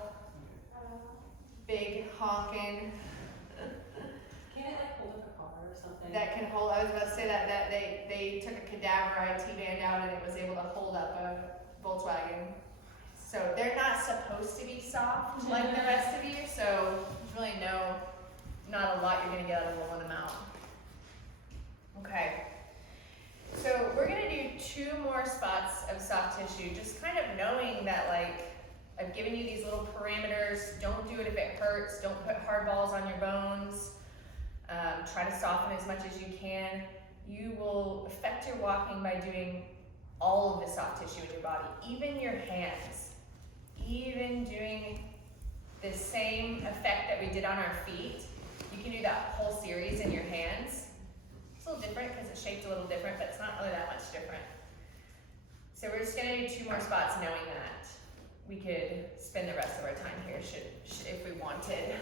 Can it like hold up a car or something? that can hold, I was about to say that they took a cadaver IT band out and it was able to hold up a Volkswagen. So they're not supposed to be soft like the rest of you, so there's really not a lot you're gonna get out of rolling them out. Okay. So we're gonna do 2 more spots of soft tissue, just kind of knowing that like, I've given you these little parameters. Don't do it if it hurts. Don't put hard balls on your bones. Try to soften as much as you can. You will affect your walking by doing all of the soft tissue in your body, even your hands, even doing the same effect that we did on our feet. You can do that whole series in your hands. It's a little different because it's shaped a little different, but it's not really that much different. So we're just gonna do 2 more spots, knowing that we could spend the rest of our time here if we wanted.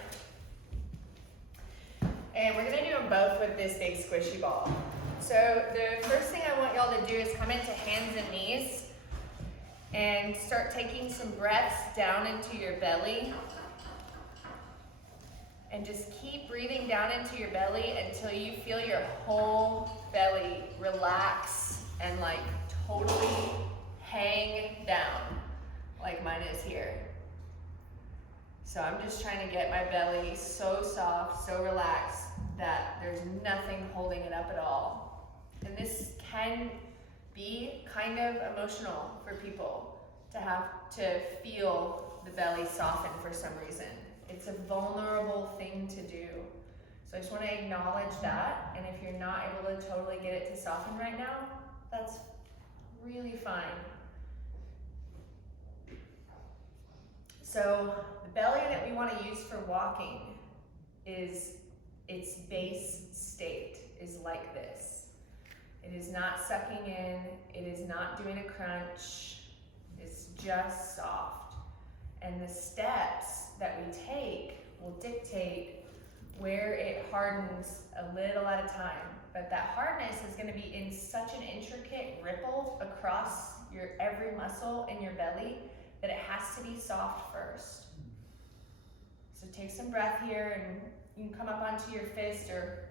And we're gonna do them both with this big squishy ball. So the first thing I want y'all to do is come into hands and knees and start taking some breaths down into your belly. And just keep breathing down into your belly until you feel your whole belly relax and like totally hang down, like mine is here. So I'm just trying to get my belly so soft, so relaxed that there's nothing holding it up at all. And this can be kind of emotional for people to have to feel the belly soften for some reason. It's a vulnerable thing to do. So I just want to acknowledge that, and if you're not able to totally get it to soften right now, that's really fine. So the belly that we want to use for walking is its base state is like this. It is not sucking in, it is not doing a crunch, it's just soft. And the steps that we take will dictate where it hardens a little at a time. But that hardness is going to be in such an intricate ripple across your every muscle in your belly that it has to be soft first. So take some breath here, and you can come up onto your fist or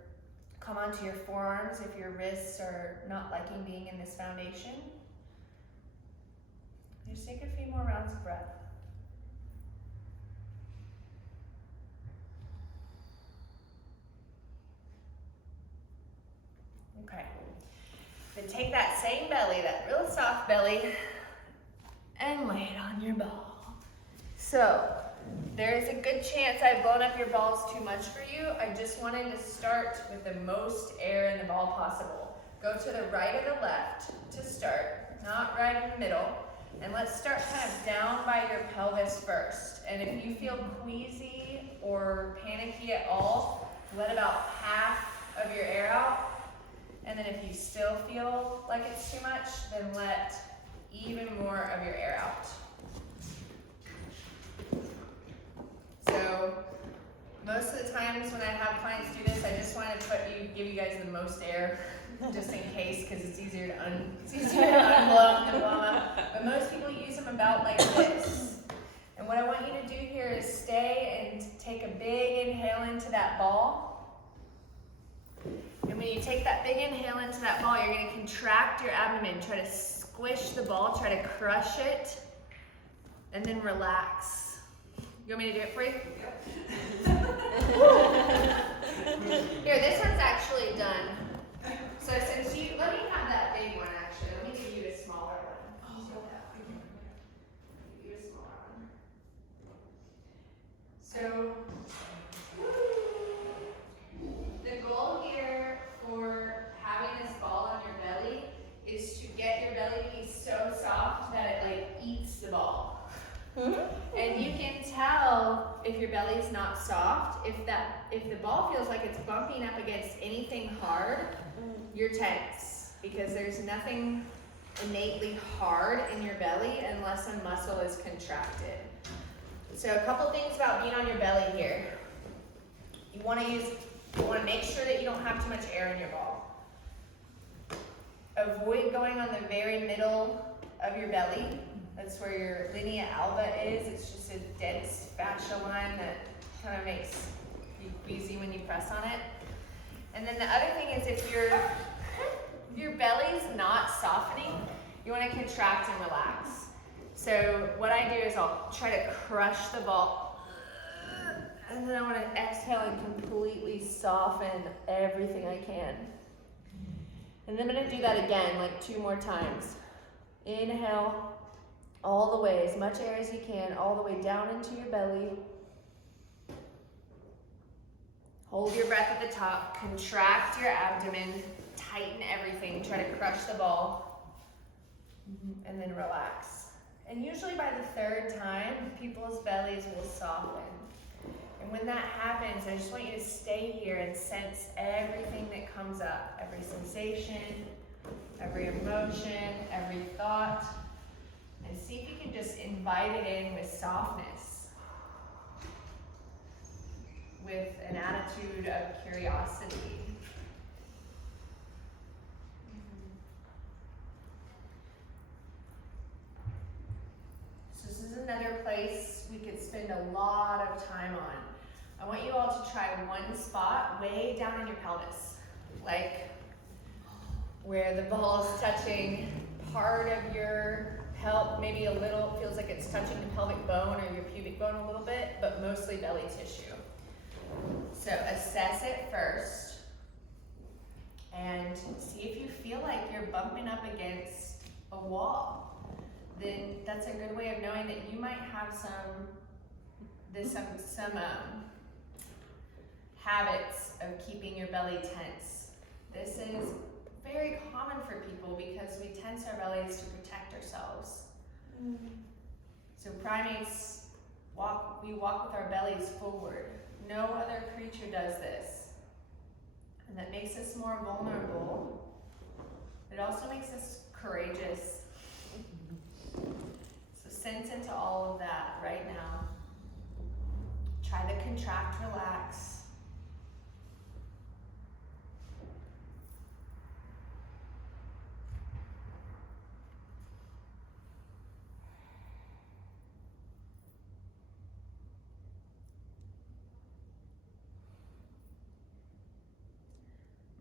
come onto your forearms if your wrists are not liking being in this foundation. Just take a few more rounds of breath. Okay. Then take that same belly, that real soft belly, and lay it on your ball. So, there's a good chance I've blown up your balls too much for you. I just wanted to start with the most air in the ball possible. Go to the right or the left to start, not right in the middle. And let's start kind of down by your pelvis first. And if you feel queasy or panicky at all, let about half of your air out. And then if you still feel like it's too much, then let even more of your air out. So most of the times when I have clients do this, I just want to give you guys the most air, just in case, because it's easier to unblow than blow up. But most people use them about like this. And what I want you to do here is stay and take a big inhale into that ball. And when you take that big inhale into that ball, you're going to contract your abdomen, try to squish the ball, try to crush it, and then relax. You want me to do it for you? Here, this one's actually done. So since you, let me have that big one actually. Let me give you a smaller one. Give you a smaller one. So, the goal here for having this ball on your belly is to get your belly to be so soft that it like eats the ball. And you can tell if your belly's not soft, if the ball feels like it's bumping up against anything hard, you're tense, because there's nothing innately hard in your belly unless a muscle is contracted. So a couple things about being on your belly here. You want to make sure that you don't have too much air in your ball. Avoid going on the very middle of your belly. That's where your linea alba is. It's just a dense fascia line that kind of makes you queasy when you press on it. And then the other thing is if your belly's not softening, you want to contract and relax. So what I do is I'll try to crush the ball, and then I want to exhale and completely soften everything I can. And then I'm going to do that again, like 2 more times. Inhale all the way, as much air as you can, all the way down into your belly. Hold your breath at the top, contract your abdomen, tighten everything, try to crush the ball. And then relax. And usually by the third time, people's bellies will soften. And when that happens, I just want you to stay here and sense everything that comes up, every sensation, every emotion, every thought, and see if you can just invite it in with softness, with an attitude of curiosity. So this is another place we could spend a lot of time on. I want you all to try one spot way down in your pelvis, like where the ball is touching part of your maybe a little, feels like it's touching the pelvic bone or your pubic bone a little bit, but mostly belly tissue. So assess it first and see if you feel like you're bumping up against a wall. Then that's a good way of knowing that you might have some habits of keeping your belly tense. This is very common for people because we tense our bellies to protect ourselves. So primates we walk with our bellies forward. No other creature does this. And that makes us more vulnerable. It also makes us courageous. So sense into all of that right now. Try to contract, relax.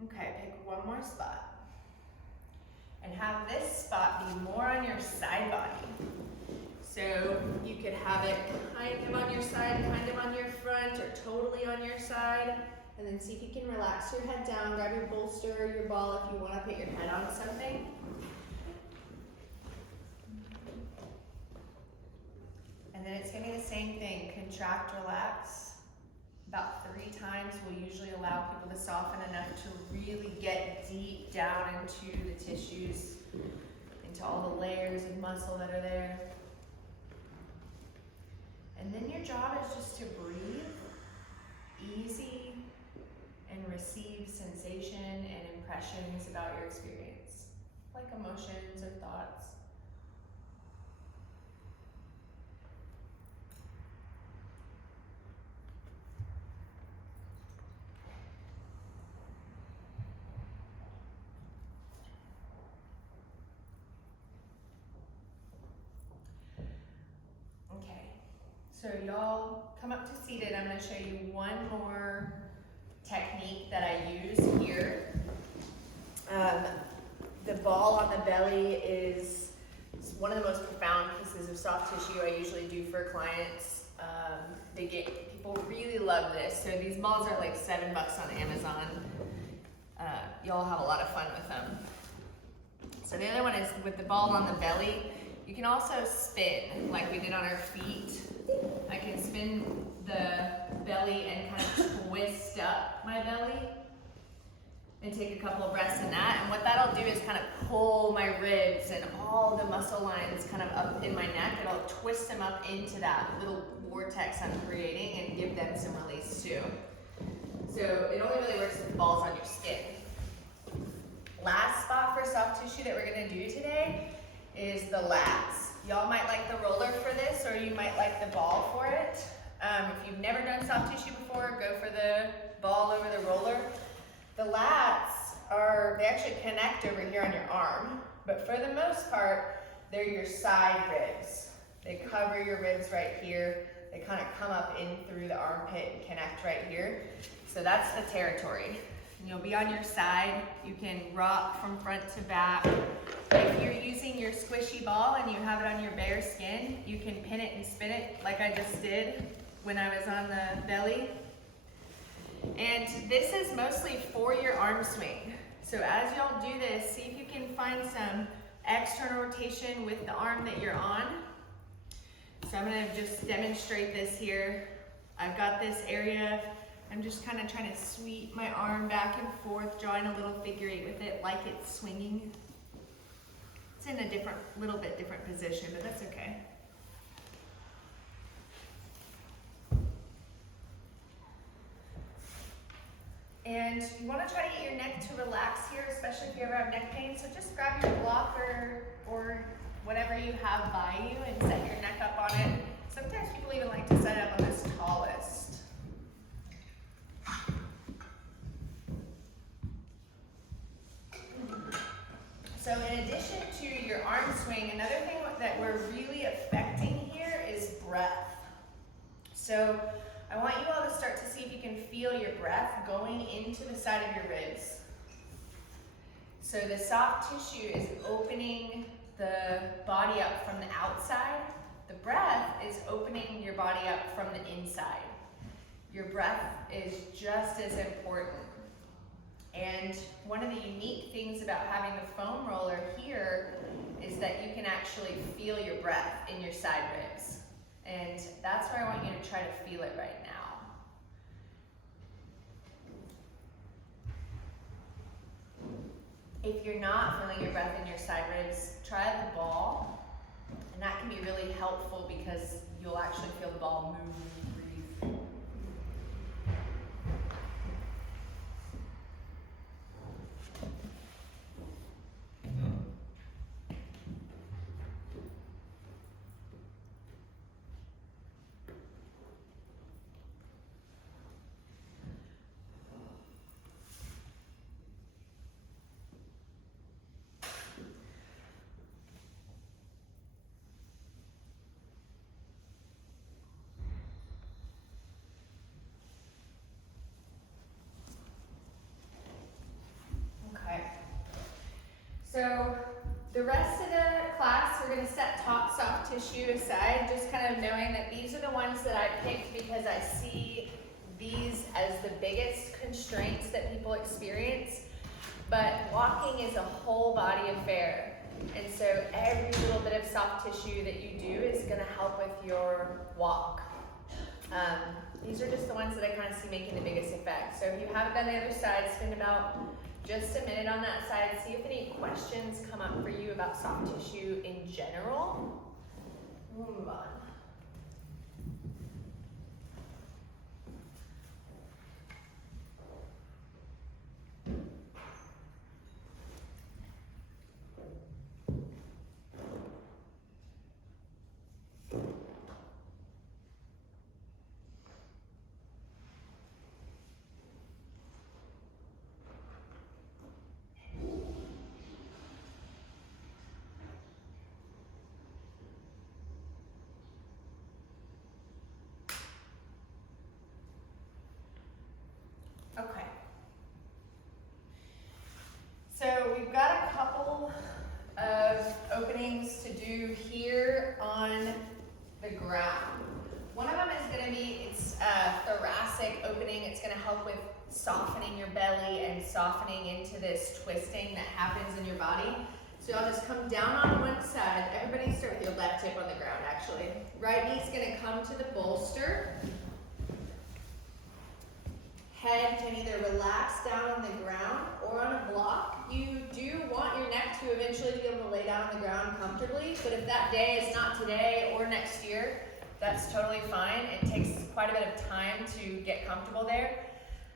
Okay, pick one more spot. And have this spot be more on your side body. So you could have it kind of on your side, kind of on your front, or totally on your side. And then see if you can relax your head down, grab your bolster or your ball if you want to put your head on something. And then it's going to be the same thing, contract, relax. About 3 times will usually allow people to soften enough to really get deep down into the tissues, into all the layers of muscle that are there. And then your job is just to breathe easy and receive sensation and impressions about your experience, like emotions or thoughts. So y'all come up to seated. I'm going to show you one more technique that I use here. The ball on the belly is one of the most profound pieces of soft tissue I usually do for clients. People really love this. So these balls are like $7 on Amazon. Y'all have a lot of fun with them. So the other one is with the ball on the belly. You can also spin like we did on our feet. I can spin the belly and kind of twist up my belly and take a couple of breaths in that. And what that'll do is kind of pull my ribs and all the muscle lines kind of up in my neck. It'll twist them up into that little vortex I'm creating and give them some release too. So it only really works if the ball's on your skin. Last spot for soft tissue that we're gonna do today is the lats. Y'all might like the roller for this, or you might like the ball for it. If you've never done soft tissue before, go for the ball over the roller. The lats they actually connect over here on your arm, but for the most part, they're your side ribs. They cover your ribs right here. They kind of come up in through the armpit and connect right here. So that's the territory. You'll be on your side. You can rock from front to back. If you're using your squishy ball and you have it on your bare skin, you can pin it and spin it like I just did when I was on the belly. And this is mostly for your arm swing. So as y'all do this, see if you can find some external rotation with the arm that you're on. So I'm gonna just demonstrate this here. I've got this area. I'm just kind of trying to sweep my arm back and forth, drawing a little figure 8 with it like it's swinging. It's in a little bit different position, but that's okay. And you want to try to get your neck to relax here, especially if you ever have neck pain. So just grab your block or whatever you have by you and set your neck up on it. Sometimes people even like to set it up on this tallest. So in addition to your arm swing, another thing that we're really affecting here is breath. So I want you all to start to see if you can feel your breath going into the side of your ribs. So the soft tissue is opening the body up from the outside. The breath is opening your body up from the inside. Your breath is just as important. And one of the unique things about having the foam roller here is that you can actually feel your breath in your side ribs. And that's where I want you to try to feel it right now. If you're not feeling your breath in your side ribs, try the ball. And that can be really helpful because you'll actually feel the ball move and breathe. So the rest of the class, we're going to set top soft tissue aside, just kind of knowing that these are the ones that I picked because I see these as the biggest constraints that people experience. But walking is a whole body affair. And so every little bit of soft tissue that you do is going to help with your walk. These are just the ones that I kind of see making the biggest effect. So if you haven't done the other side, spend about just a minute on that side. See if any questions come up for you about soft tissue in general. We'll move on. Okay. So we've got a couple of openings to do here on the ground. One of them is going to be, it's a thoracic opening. It's going to help with softening your belly and softening into this twisting that happens in your body. So I'll just come down on one side. Everybody start with your left hip on the ground, actually. Right knee's going to come to the bolster. Head can either relax down on the ground or on a block. You do want your neck to eventually be able to lay down on the ground comfortably, but if that day is not today or next year, that's totally fine. It takes quite a bit of time to get comfortable there.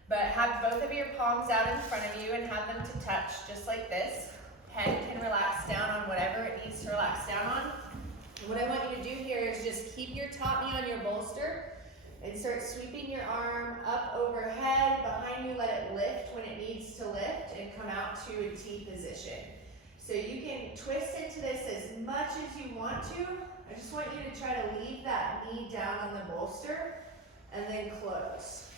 But have both of your palms out in front of you and have them to touch just like this. Head can relax down on whatever it needs to relax down on. And what I want you to do here is just keep your top knee on your bolster and start sweeping your arm up overhead, behind you, let it lift when it needs to lift, and come out to a T position. So you can twist into this as much as you want to. I just want you to try to leave that knee down on the bolster, and then close.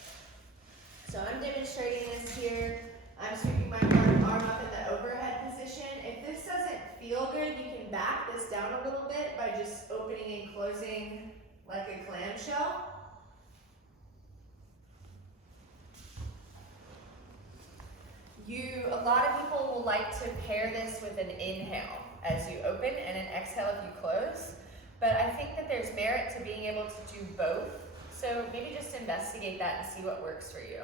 So I'm demonstrating this here. I'm sweeping my arm up in the overhead position. If this doesn't feel good, you can back this down a little bit by just opening and closing like a clamshell. A lot of people will like to pair this with an inhale as you open and an exhale if you close. But I think that there's merit to being able to do both. So maybe just investigate that and see what works for you.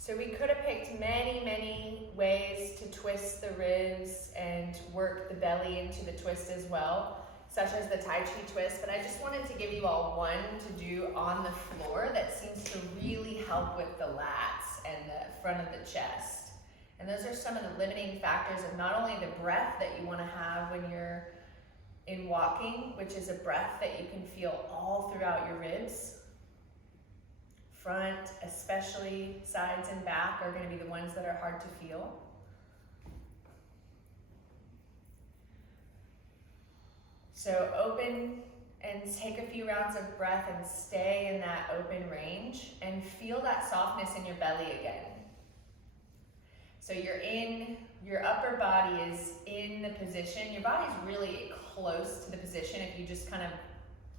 So we could have picked many, many ways to twist the ribs and work the belly into the twist as well, such as the Tai Chi twist, but I just wanted to give you all one to do on the floor that seems to really help with the lats and the front of the chest. And those are some of the limiting factors of not only the breath that you want to have when you're in walking, which is a breath that you can feel all throughout your ribs. Front, especially sides and back, are going to be the ones that are hard to feel. So open and take a few rounds of breath and stay in that open range and feel that softness in your belly again. So your upper body is in the position. Your body's really close to the position. If you just kind of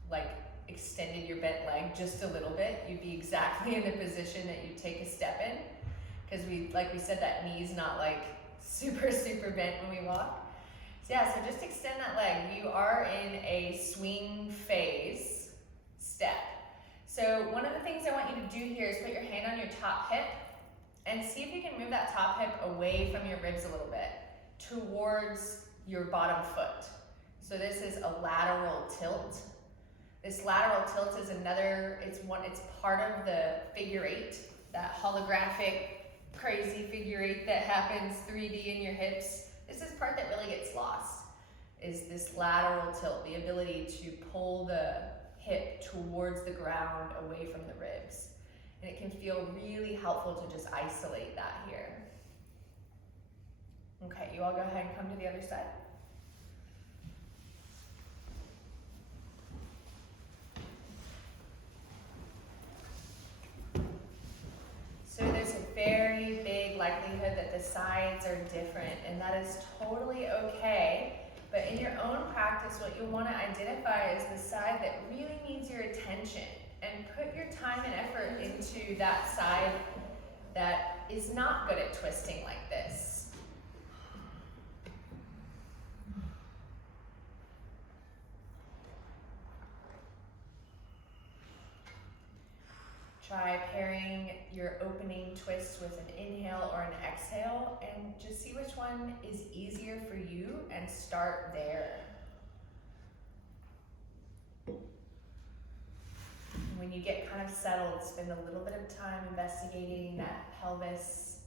like extended your bent leg just a little bit, you'd be exactly in the position that you take a step in. Because like we said, that knee's not like super, super bent when we walk. So yeah, so just extend that leg. You are in a swing phase step. So one of the things I want you to do here is put your hand on your top hip and see if you can move that top hip away from your ribs a little bit towards your bottom foot. So this is a lateral tilt. This lateral tilt is it's part of the figure eight, that holographic, crazy figure eight that happens 3D in your hips. This is part that really gets lost, is this lateral tilt, the ability to pull the hip towards the ground away from the ribs. And it can feel really helpful to just isolate that here. Okay, you all go ahead and come to the other side. So there's a very big likelihood that the sides are different, and that is totally okay. But in your own practice, what you'll want to identify is the side that really needs your attention, and put your time and effort into that side that is not good at twisting like this. Try pairing your opening twist with an inhale or an exhale, and just see which one is easier for you and start there. When you get kind of settled, spend a little bit of time investigating that pelvis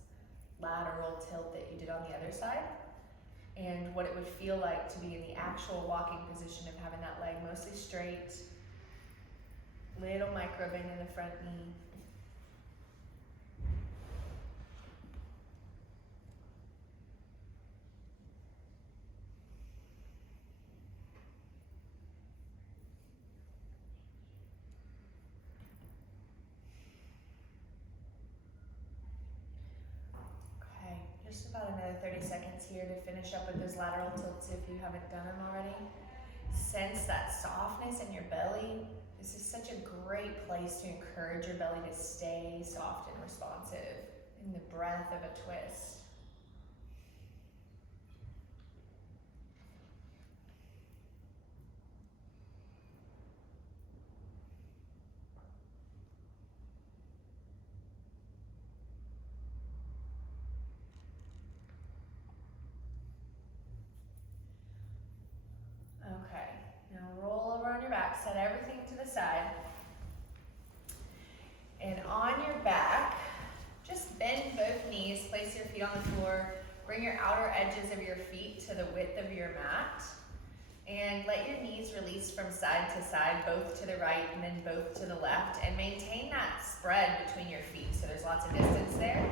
lateral tilt that you did on the other side, and what it would feel like to be in the actual walking position of having that leg mostly straight, little micro bend in the front knee. Okay, just about another 30 seconds here to finish up with those lateral tilts if you haven't done them already. Sense that softness in your belly. This is such a great place to encourage your belly to stay soft and responsive in the breath of a twist. Okay, now roll over on your back, set everything to the side. And on your back, just bend both knees, place your feet on the floor, bring your outer edges of your feet to the width of your mat, and let your knees release from side to side, both to the right and then both to the left, and maintain that spread between your feet, so there's lots of distance there.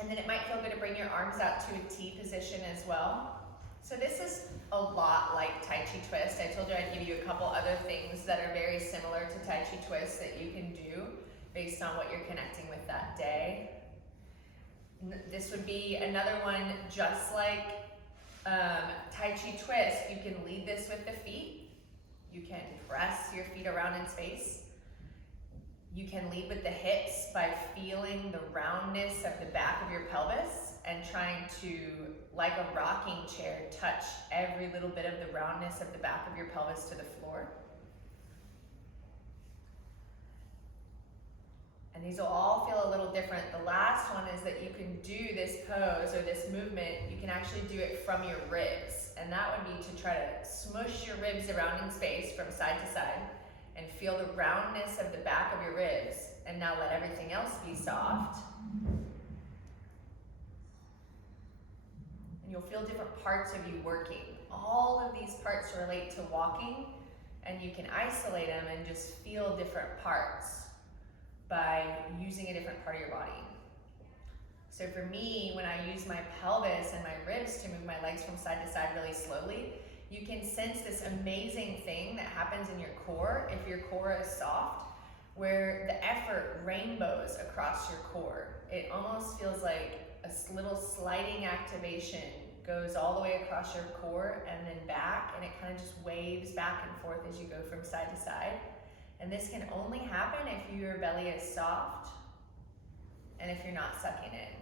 And then it might feel good to bring your arms out to a T position as well. So this is a lot like Tai Chi twist. I told you I'd give you a couple other things that are very similar to Tai Chi twist that you can do based on what you're connecting with that day. This would be another one just like Tai Chi twist. You can lead this with the feet. You can press your feet around in space. You can lead with the hips by feeling the roundness of the back of your pelvis and trying to, like a rocking chair, touch every little bit of the roundness of the back of your pelvis to the floor. And these will all feel a little different. The last one is that you can do this pose or this movement, you can actually do it from your ribs. And that would be to try to smush your ribs around in space from side to side and feel the roundness of the back of your ribs. And now let everything else be soft. And you'll feel different parts of you working. All of these parts relate to walking, and you can isolate them and just feel different parts by using a different part of your body. So for me, when I use my pelvis and my ribs to move my legs from side to side really slowly, you can sense this amazing thing that happens in your core if your core is soft, where the effort rainbows across your core. It almost feels like a little sliding activation goes all the way across your core and then back, and it kind of just waves back and forth as you go from side to side. And this can only happen if your belly is soft and if you're not sucking in.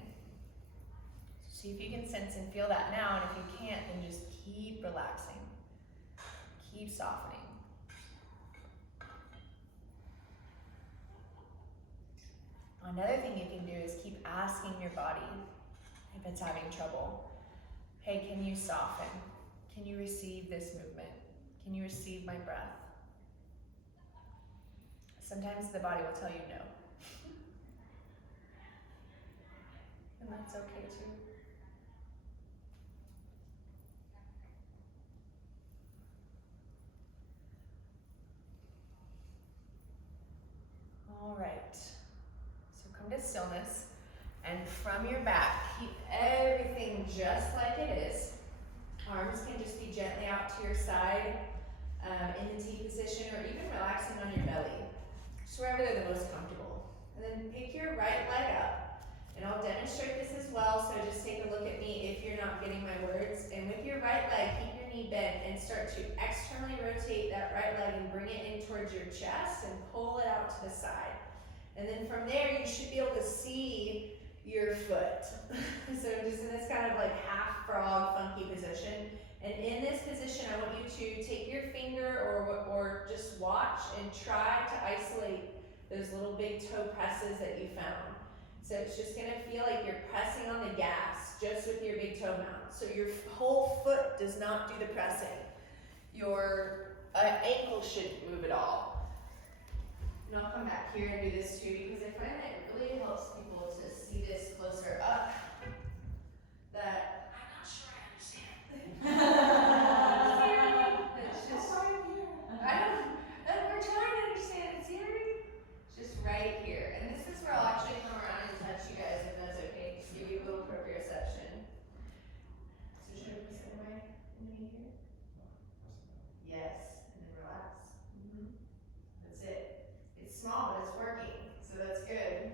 See if you can sense and feel that now, and if you can't, then just keep relaxing, keep softening. Another thing you can do is keep asking your body if it's having trouble. Hey, can you soften? Can you receive this movement? Can you receive my breath? Sometimes the body will tell you no. And that's okay too. All right. So come to stillness, and from your back, keep everything just like it is. Arms can just be gently out to your side, in the T position, or even relaxing on your belly, just wherever they're the most comfortable. And then pick your right leg up, and I'll demonstrate this as well, so just take a look at me if you're not getting my words. And with your right leg, keep your knee bent and start to externally rotate that right leg and bring it in towards your chest and pull it out to the side. And then from there, you should be able to see your foot. So just in this kind of like half frog funky position. And in this position, I want you to take your finger or just watch and try to isolate those little big toe presses that you found. So it's just gonna feel like you're pressing on the gas just with your big toe mount. So your whole foot does not do the pressing. Your ankle shouldn't move at all. And I'll come back here and do this too, because I find that it really helps people to see this closer up. That I'm not sure I understand. It's just, we're trying to understand. It's here. It's just right here. And this is where I'll actually come around and touch you guys, if that's okay. Just give you a little proprioception. So should I put this away in the here? Yes. And then relax. That's it. It's small, but it's working. So that's good.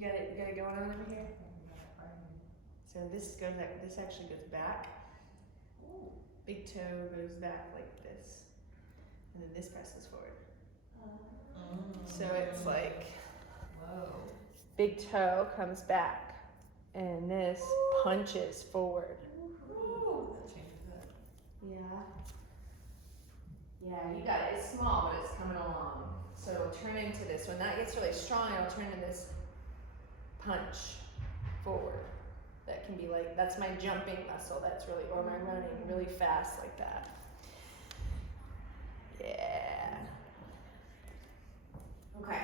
You got it going on over here? So this actually goes back. Big toe goes back like this. And then this presses forward. So it's like, whoa. Big toe comes back. And this punches forward. Yeah. Yeah, you got it. It's small, but it's coming along. So it'll turn into this. When that gets really strong, it'll turn into this punch forward. That can be like, that's my jumping muscle. That's really, or my running really fast like that. Yeah. Okay.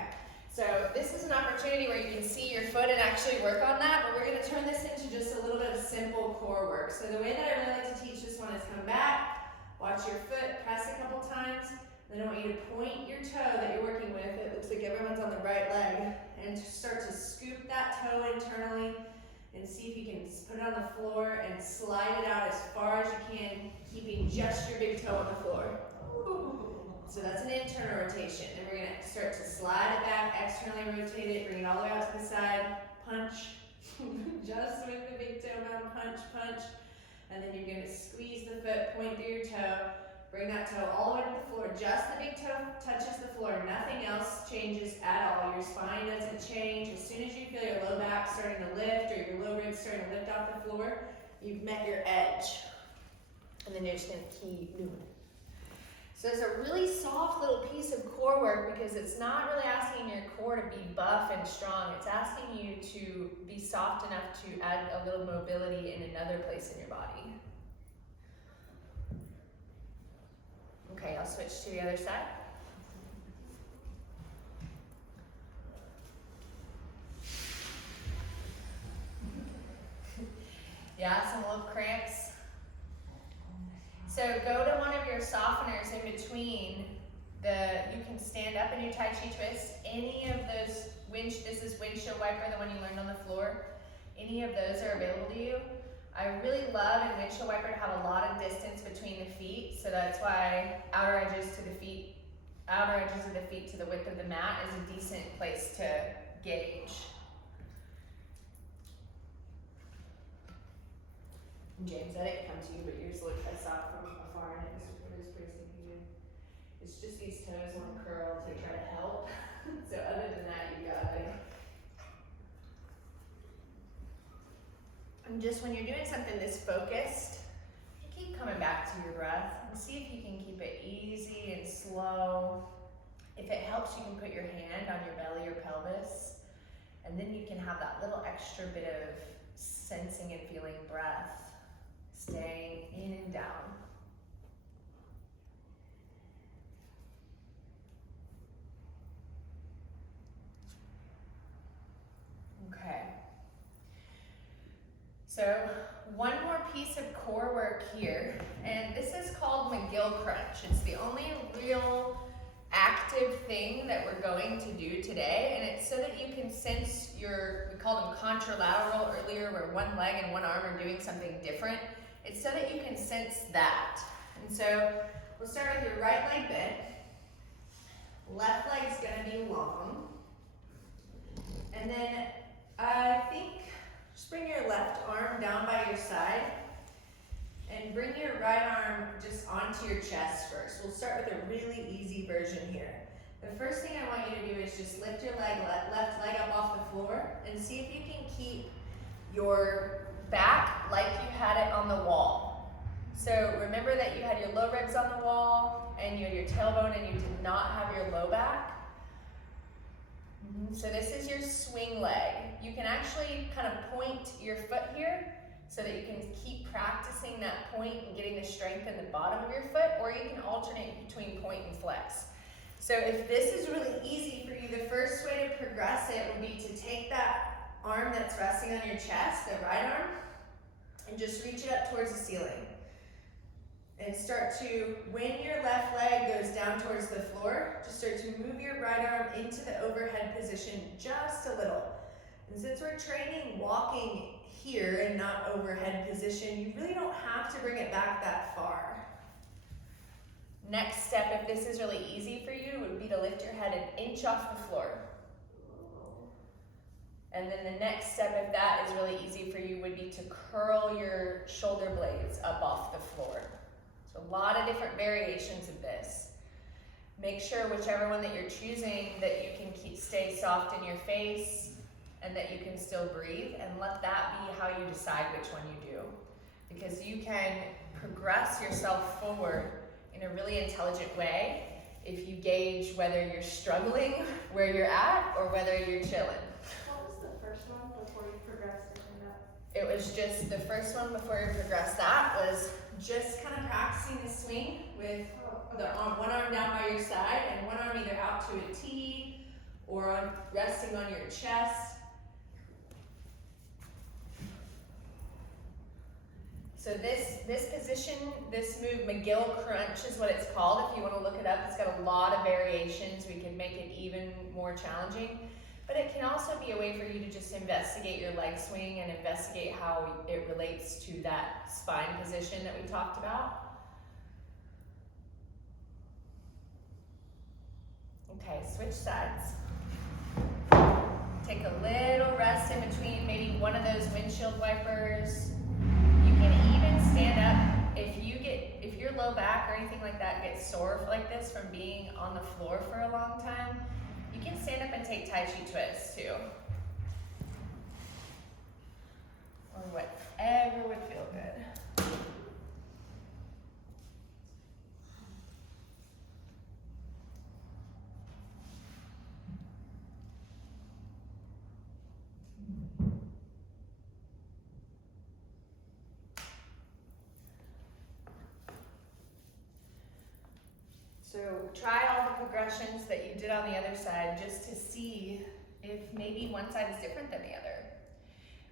So this is an opportunity where you can see your foot and actually work on that, but we're going to turn this into just a little bit of simple core work. So the way that I really like to teach this one is come back, watch your foot, press a couple times, then I want you to point your toe that you're working with. It looks like everyone's on the right leg, and start to scoop that toe internally and see if you can put it on the floor and slide it out as far as you can, keeping just your big toe on the floor. So that's an internal rotation, and we're gonna start to slide it back, externally rotate it, bring it all the way out to the side, punch, just with the big toe mound, punch, punch, and then you're gonna squeeze the foot, point through your toe, Bring that toe all the way to the floor. Just the big toe touches the floor. Nothing else changes at all. Your spine doesn't change. As soon as you feel your low back starting to lift or your low ribs starting to lift off the floor, you've met your edge. And then you're just gonna keep moving. So it's a really soft little piece of core work because it's not really asking your core to be buff and strong. It's asking you to be soft enough to add a little mobility in another place in your body. Okay, I'll switch to the other side. Yeah, some little cramps. So go to one of your softeners in between you can stand up in your Tai Chi twist. Any of those, this is windshield wiper, the one you learned on the floor. Any of those are available to you. I really love in windshield wiper to have a lot of distance between the feet, so that's why outer edges of the feet to the width of the mat is a decent place to gauge. James, I didn't come to you, but yours looked, I saw it from afar and it was pretty significant. It's just these toes want to curl to try to help. So other than that, you got it. And just when you're doing something this focused, keep coming back to your breath and see if you can keep it easy and slow. If it helps, you can put your hand on your belly or pelvis, and then you can have that little extra bit of sensing and feeling breath, staying in and down. Okay. So one more piece of core work here, and this is called McGill Crunch. It's the only real active thing that we're going to do today, and it's so that you can sense we called them contralateral earlier, where one leg and one arm are doing something different. It's so that you can sense that. And so we'll start with your right leg bent. Left leg's gonna be long. And then I think just bring your left arm down by your side and bring your right arm just onto your chest first. We'll start with a really easy version here. The first thing I want you to do is just lift your left leg up off the floor and see if you can keep your back like you had it on the wall. So remember that you had your low ribs on the wall and you had your tailbone and you did not have your low back. So this is your swing leg. You can actually kind of point your foot here so that you can keep practicing that point and getting the strength in the bottom of your foot, or you can alternate between point and flex. So if this is really easy for you, the first way to progress it would be to take that arm that's resting on your chest, the right arm, and just reach it up towards the ceiling. And start to, when your left leg goes down towards the floor, just start to move your right arm into the overhead position just a little. And since we're training walking here and not overhead position, you really don't have to bring it back that far. Next step, if this is really easy for you, would be to lift your head an inch off the floor. And then the next step, if that is really easy for you, would be to curl your shoulder blades up off the floor. So a lot of different variations of this. Make sure whichever one that you're choosing that you can stay soft in your face and that you can still breathe, and let that be how you decide which one you do. Because you can progress yourself forward in a really intelligent way if you gauge whether you're struggling where you're at or whether you're chilling. What was the first one before you progressed to stand up? It was just the first one before you progressed. That was just kind of practicing the swing with one arm down by your side and one arm either out to a T or resting on your chest. So this position, this move, McGill Crunch is what it's called. If you want to look it up, it's got a lot of variations. We can make it even more challenging. But it can also be a way for you to just investigate your leg swing and investigate how it relates to that spine position that we talked about. Okay, switch sides. Take a little rest in between, maybe one of those windshield wipers. You can even stand up if your low low back or anything like that gets sore like this from being on the floor for a long time, you can stand up and take Tai Chi twists too. Or whatever would feel good. So try all the progressions that you did on the other side just to see if maybe one side is different than the other.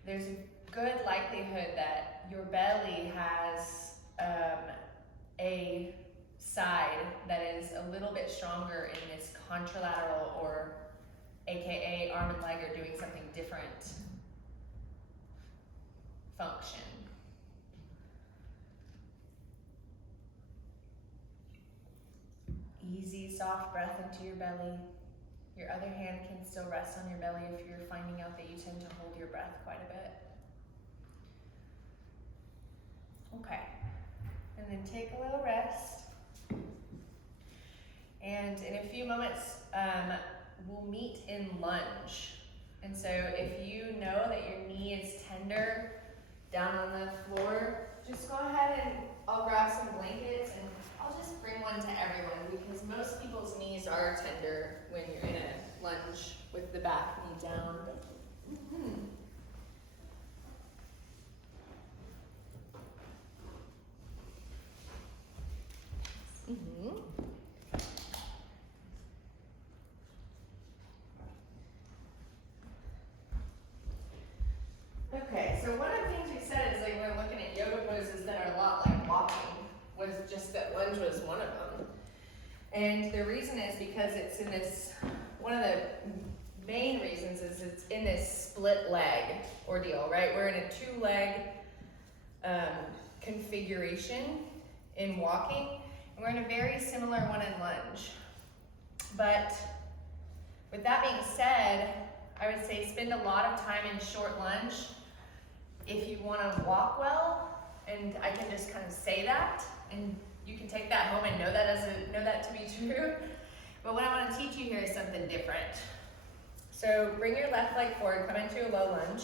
There's a good likelihood that your belly has a side that is a little bit stronger in this contralateral, or AKA arm and leg are doing something different function. Easy, soft breath into your belly. Your other hand can still rest on your belly if you're finding out that you tend to hold your breath quite a bit. Okay, and then take a little rest. And in a few moments, we'll meet in lunge. And so if you know that your knee is tender down on the floor, just go ahead and I'll grab some blankets and I'll just bring one to everyone, because most people's knees are tender when you're in a lunge with the back knee down. Okay, so one of the things we said is like we're looking at yoga poses that are a lot like walking, was just that lunge was one of them. And the reason is because it's in this, one of the main reasons is it's in this split leg ordeal, right? We're in a 2-leg configuration in walking, and we're in a very similar one in lunge. But with that being said, I would say spend a lot of time in short lunge if you want to walk well, and I can just kind of say that, and you can take that home and know that to be true. But what I want to teach you here is something different. So bring your left leg forward, come into a low lunge,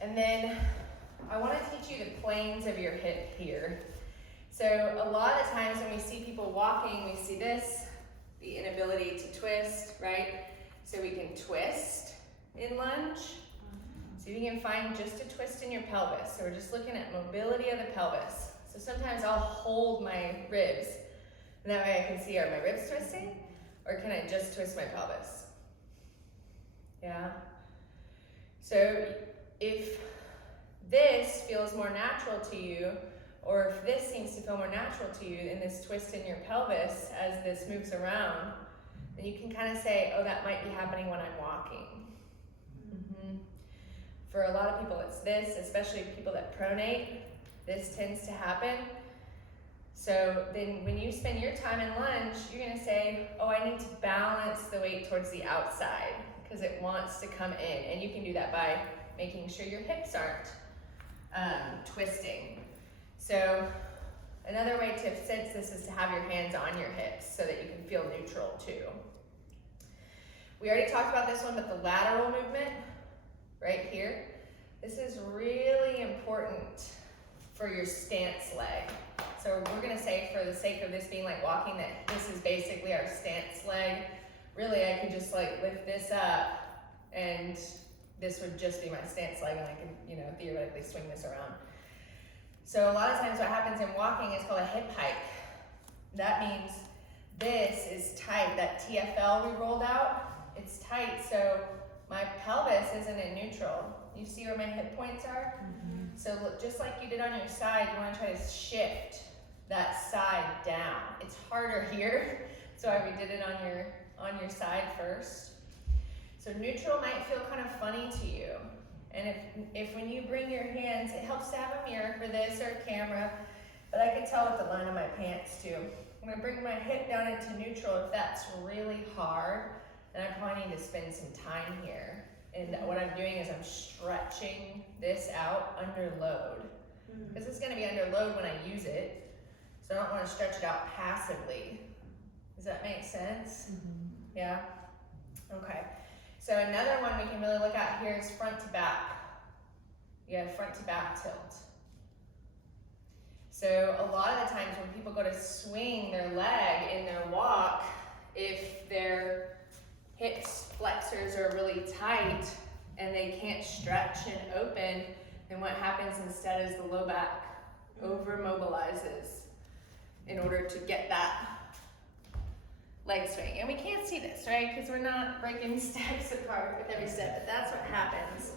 and then I want to teach you the planes of your hip here. So a lot of times when we see people walking, we see this, the inability to twist, right? So we can twist in lunge. So you can find just a twist in your pelvis. So we're just looking at mobility of the pelvis. So sometimes I'll hold my ribs, and that way I can see, are my ribs twisting, or can I just twist my pelvis? Yeah? So if this feels more natural to you, or if this seems to feel more natural to you in this twist in your pelvis as this moves around, then you can kind of say, oh, that might be happening when I'm walking. For a lot of people, it's this, especially people that pronate, this tends to happen. So then when you spend your time in lunge, you're gonna say, oh, I need to balance the weight towards the outside because it wants to come in. And you can do that by making sure your hips aren't twisting. So another way to sense this is to have your hands on your hips so that you can feel neutral too. We already talked about this one, but the lateral movement right here, this is really important for your stance leg. So we're gonna say, for the sake of this being like walking, that this is basically our stance leg. Really, I could just like lift this up and this would just be my stance leg, and I could, you know, theoretically swing this around. So a lot of times what happens in walking is called a hip hike. That means this is tight. That TFL we rolled out, it's tight, so my pelvis isn't in neutral. You see where my hip points are? So look, just like you did on your side, you want to try to shift that side down. It's harder here, so we did it on your side first. So neutral might feel kind of funny to you. And if when you bring your hands, it helps to have a mirror for this or a camera, but I can tell with the line of my pants too. I'm gonna bring my hip down into neutral. If that's really hard, then I probably need to spend some time here. And what I'm doing is I'm stretching this out under load. Because it's gonna be under load when I use it. So I don't wanna stretch it out passively. Does that make sense? Yeah? Okay. So another one we can really look at here is front to back. Yeah, front to back tilt. So a lot of the times when people go to swing their leg in their walk, if their hips flexors are really tight and they can't stretch and open, then what happens instead is the low back over mobilizes in order to get that leg swing. And we can't see this, right? Because we're not breaking steps apart with every step, but that's what happens.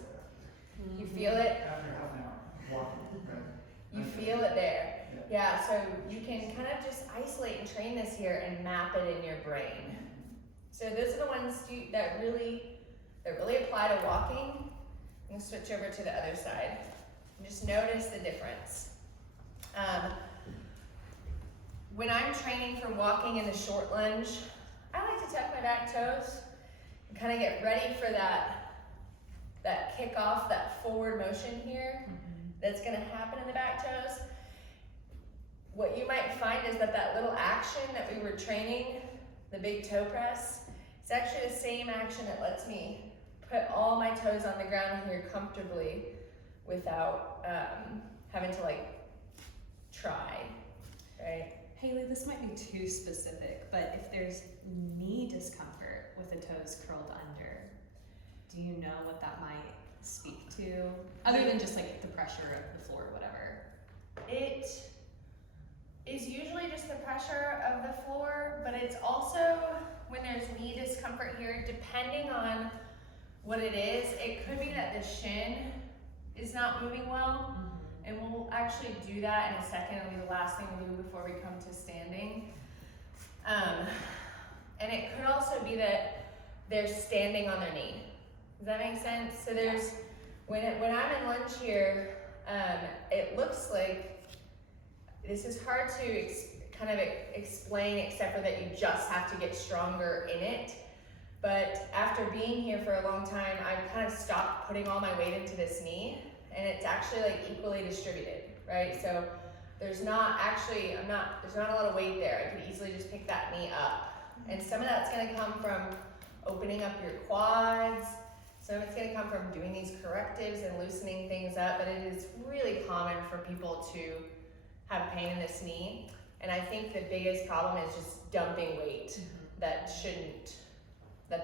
You feel it? After half an hour walking, right? You feel it there. Yeah, so you can kind of just isolate and train this here and map it in your brain. So those are the ones that really apply to walking. I'm gonna switch over to the other side. And just notice the difference. When I'm training for walking in the short lunge, I like to tuck my back toes and kind of get ready for that kickoff, that forward motion here that's gonna happen in the back toes. What you might find is that little action that we were training, the big toe press, it's actually the same action that lets me put all my toes on the ground here comfortably without having to like try, right? Haley, this might be too specific, but if there's knee discomfort with the toes curled under, do you know what that might speak to? Other than just like the pressure of the floor or whatever. It is usually just the pressure of the floor, but it's also when there's knee discomfort here, depending on what it is, it could be that the shin is not moving well. And we'll actually do that in a second. It'll be the last thing we do before we come to standing. And it could also be that they're standing on their knee. Does that make sense? So there's, when I'm in lunge here, it looks like, this is hard to kind of explain except for that you just have to get stronger in it. But after being here for a long time, I've kind of stopped putting all my weight into this knee, and it's actually like equally distributed, right? So there's not a lot of weight there. I could easily just pick that knee up. And some of that's gonna come from opening up your quads. Some of it's gonna come from doing these correctives and loosening things up, but it is really common for people to have pain in this knee. And I think the biggest problem is just dumping weight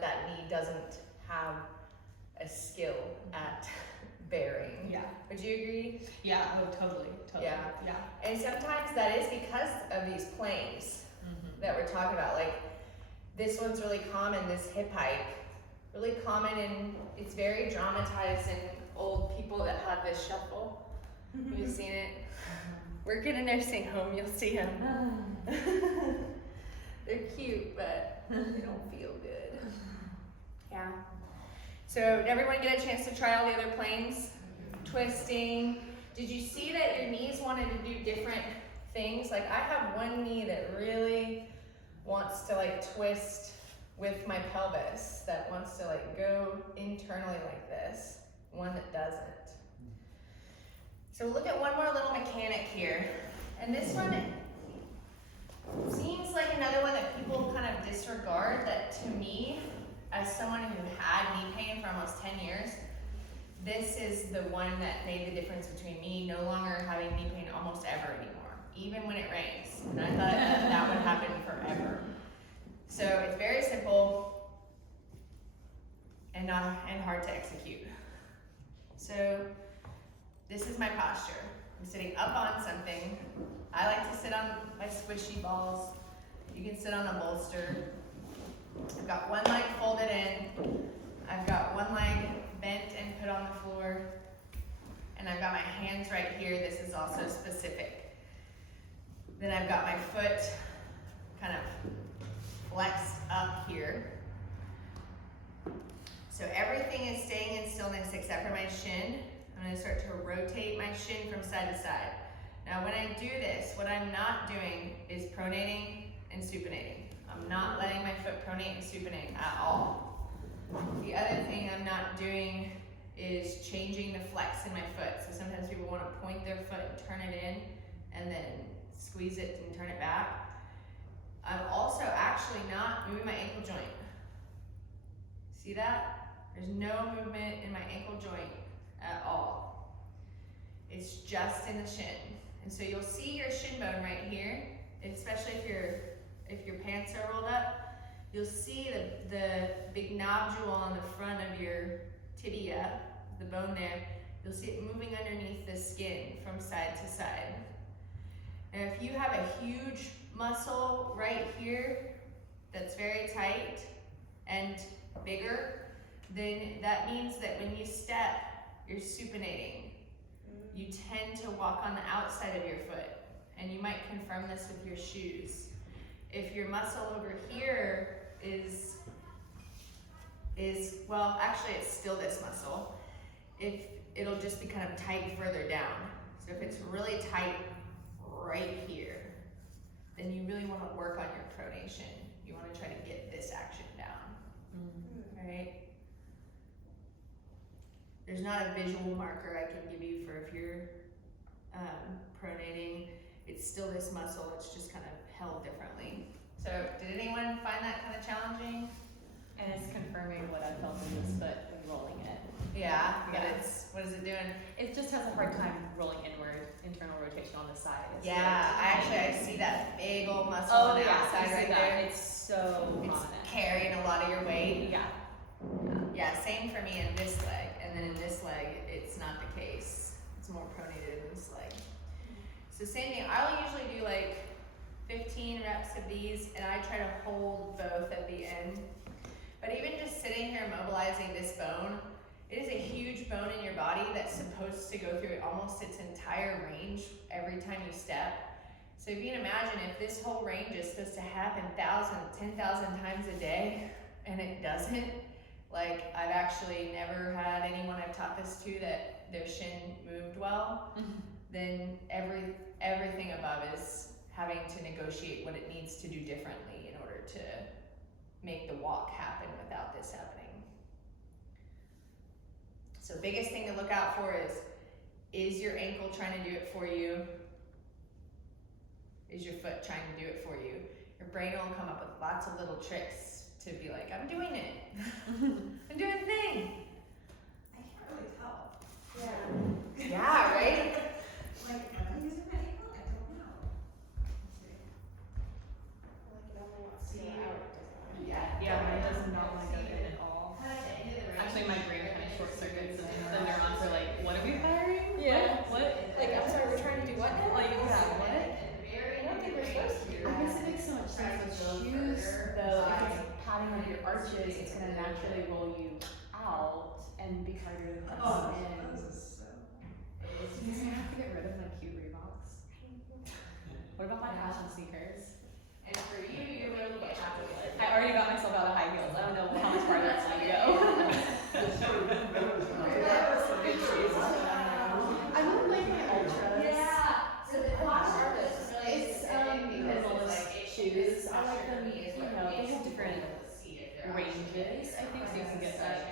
that knee doesn't have a skill at bearing. Yeah. Would you agree? Yeah, oh, totally. Yeah. Yeah. And sometimes that is because of these planes that we're talking about. Like this one's really common, this hip hike, really common, and it's very dramatized in old people that have this shuffle. You've seen it? Work in a nursing home, you'll see them. They're cute, but they don't feel good. Yeah. So did everyone get a chance to try all the other planes? Twisting. Did you see that your knees wanted to do different things? Like I have one knee that really wants to like twist with my pelvis, that wants to like go internally like this, one that doesn't. So look at one more little mechanic here. And this one seems like another one that people kind of disregard, that to me, as someone who had knee pain for almost 10 years, this is the one that made the difference between me no longer having knee pain almost ever anymore, even when it rains. And I thought that would happen forever. So it's very simple and hard to execute. So this is my posture. I'm sitting up on something. I like to sit on my squishy balls. You can sit on a bolster. I've got one leg folded in. I've got one leg bent and put on the floor. And I've got my hands right here. This is also specific. Then I've got my foot kind of flexed up here. So everything is staying in stillness except for my shin. I'm going to start to rotate my shin from side to side. Now when I do this, what I'm not doing is pronating and supinating. I'm not letting my foot pronate and supinate at all. The other thing I'm not doing is changing the flex in my foot. So sometimes people want to wanna point their foot and turn it in, and then squeeze it and turn it back. I'm also actually not moving my ankle joint. See that? There's no movement in my ankle joint at all. It's just in the shin. And so you'll see your shin bone right here, especially if your pants are rolled up. You'll see the big nodule on the front of your tibia, the bone there. You'll see it moving underneath the skin from side to side. And if you have a huge muscle right here that's very tight and bigger, then that means that when you step, you're supinating. You tend to walk on the outside of your foot, and you might confirm this with your shoes. If your muscle over here is well, actually it's still this muscle. If it'll just be kind of tight further down. So if it's really tight right here, then you really want to work on your pronation. You want to try to get this action down, right? There's not a visual marker I can give you for if you're pronating. It's still this muscle, it's just kind of held differently. So did anyone find that kind of challenging? And it's confirming what I felt in this foot when rolling it. Yeah, but Yeah. what is it doing? It just has a hard time rolling inward, internal rotation on the side. It's Yeah, I see that big old muscle Oh on the yeah, outside I see right that. there. It's so It's prominent. carrying a lot of your weight. Yeah. Yeah, same for me in this leg, and then in this leg, it's not the case. It's more pronated in this leg. So same thing, I'll usually do like 15 reps of these, and I try to hold both at the end. But even just sitting here mobilizing this bone, it is a huge bone in your body that's supposed to go through almost its entire range every time you step. So if you can imagine, if this whole range is supposed to happen 10,000 times a day, and it doesn't, like I've actually never had anyone I've taught this to that their shin moved well, then everything above is having to negotiate what it needs to do differently in order to make the walk happen without this happening. So biggest thing to look out for is your ankle trying to do it for you? Is your foot trying to do it for you? Your brain will come up with lots of little tricks to be like, I'm doing it. I'm doing the thing. I can't really tell. Yeah. Yeah, right? Like, am I using my ankle? I don't know. Like it only wants to go out. Yeah, mine does not want to go in at all. Actually, my brain kind of short circuits and the neurons are like, what are we firing? Yeah. What? Like, I'm sorry, we're trying to do what now? Like, yeah, what? I don't think we're supposed to do I that. guess it makes so much sense with shoes, though. If it's padding on your arches, it's gonna naturally roll you out and be harder to press in. Does I have to get rid of my cute Reeboks? What about my fashion sneakers? And for you, you're really get out of it. I already got myself out of high heels. I don't know how much farther it's gonna go. I really like my ultras. So the hot surface is really It's specific because those it's like shoes. I like posture them. for me is You what know, they makes have different ranges. I think so you can get like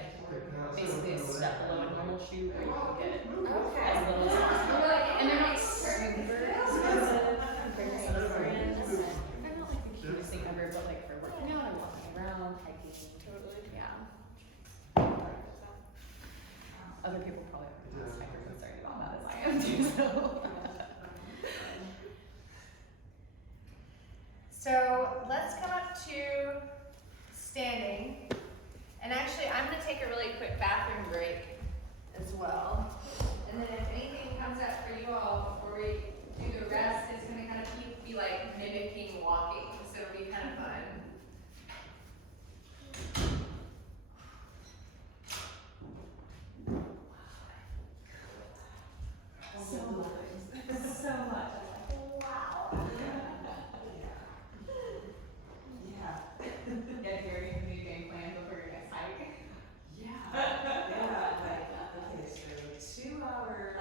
basically a step below a normal shoe, or you can get as little as and they're not super expensive compared to some other brands. They're not like the cutest thing ever, but like for working out or walking around, hiking. Totally. Yeah. Other people probably aren't as hyper concerned about that as I am too. So let's come up to standing. And actually, I'm gonna take a really quick bathroom break as well. And then if anything comes up for you all before we do the rest, it's gonna kind of be like mimicking walking. So it'll be kind of fun. So much. So much. Get here, you new game plan before your next hike. Yeah, like, okay, so 2 hours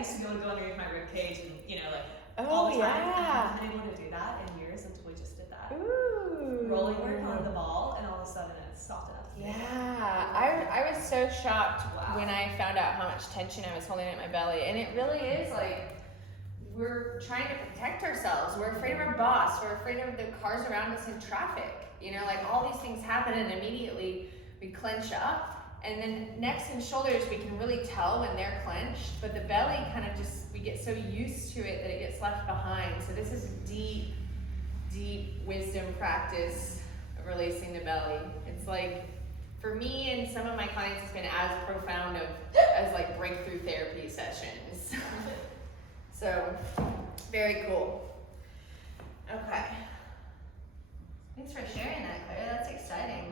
used to be able to go underneath my rib cage and, like Oh all the time. I yeah. haven't been able to do that in years until we just did that. Ooh. Rolling work on the ball, and all of a sudden it's soft enough. To Yeah, I was so shocked Wow. when I found out how much tension I was holding at my belly, and it really is like we're trying to protect ourselves. We're afraid of our boss. We're afraid of the cars around us in traffic. Like all these things happen, and immediately we clench up. And then necks and shoulders, we can really tell when they're clenched, but the belly kind of we get so used to it that it gets left behind. So this is deep, deep wisdom practice of releasing the belly. It's like, for me and some of my clients, it's been as profound as like breakthrough therapy sessions. So, very cool. Okay. Thanks for sharing that, Claire. That's exciting.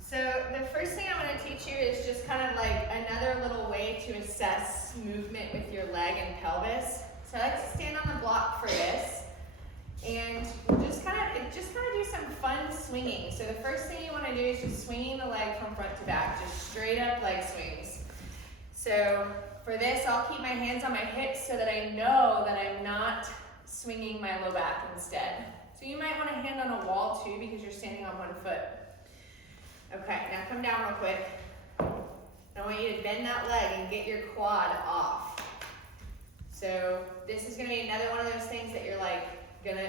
So the first thing I want to teach you is just kind of like another little way to assess movement with your leg and pelvis. So I like to stand on the block for this, and just kind of do some fun swinging. So the first thing you want to do is just swinging the leg from front to back, just straight up leg swings. So for this, I'll keep my hands on my hips so that I know that I'm not swinging my low back instead. So you might want to hand on a wall too because you're standing on one foot. Okay, now come down real quick. I want you to bend that leg and get your quad off. So this is gonna be another one of those things that you're like,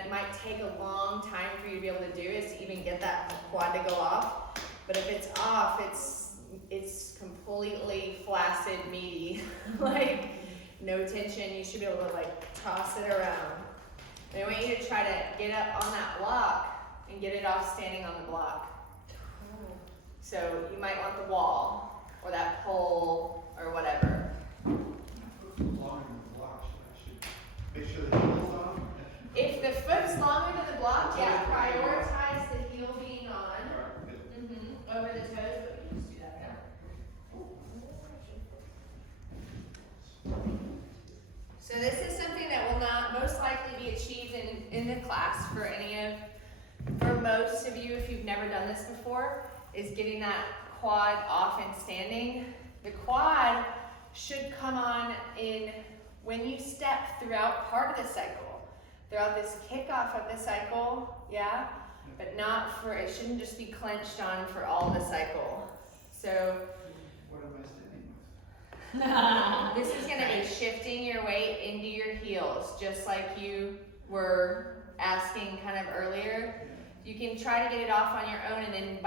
might take a long time for you to be able to do, is to even get that quad to go off. But if it's off, it's completely flaccid, meaty. Like no tension, you should be able to like toss it around. And I want you to try to get up on that block and get it off standing on the block. So you might want the wall or that pole or whatever. Longer than the block, I should make sure the heel's on. If the foot's longer than the block, yeah, prioritize the heel being on over the toes, but we can just do that now. So this is something that will not most likely be achieved in the class for most of you, if you've never done this before, is getting that quad off and standing. The quad should come on in when you step throughout part of the cycle. Throughout this kickoff of the cycle, yeah? But it shouldn't just be clenched on for all the cycle. So What am I standing with? this is gonna be shifting your weight into your heels, just like you were asking kind of earlier. You can try to get it off on your own, and then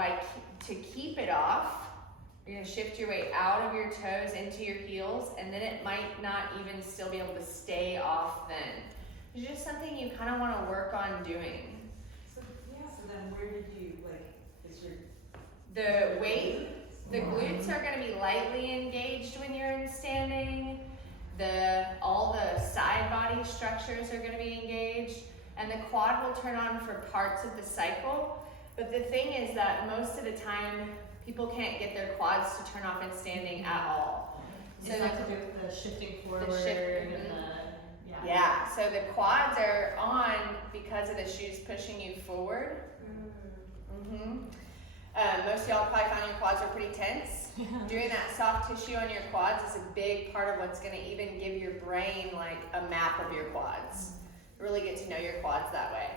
to keep it off, you're gonna shift your weight out of your toes into your heels, and then it might not even still be able to stay off then. It's just something you kind of want to work on doing. So then where did you, is your... The weight, the glutes are gonna be lightly engaged when you're in standing. All the side body structures are gonna be engaged, and the quad will turn on for parts of the cycle. But the thing is that most of the time, people can't get their quads to turn off in standing at all. Does that have to do with the shifting forward shift- and Yeah, so the quads are on because of the shoes pushing you forward. Most of y'all probably find your quads are pretty tense. Doing that soft tissue on your quads is a big part of what's gonna even give your brain like a map of your quads. Really get to know your quads that way.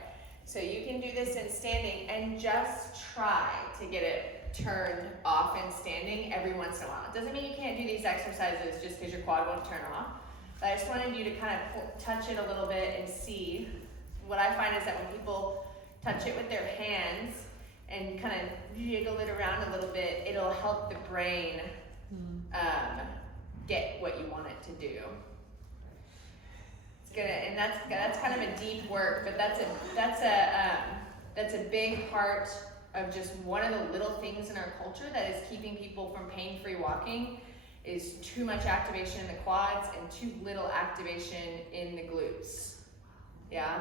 So you can do this in standing and just try to get it turned off in standing every once in a while. It doesn't mean you can't do these exercises just because your quad won't turn off. But I just wanted you to kind of touch it a little bit and see. What I find is that when people touch it with their hands and kind of jiggle it around a little bit, it'll help the brain get what you want it to do. It's gonna, and that's kind of a deep work, but that's a big part of just one of the little things in our culture that is keeping people from pain-free walking. Is too much activation in the quads and too little activation in the glutes. Yeah?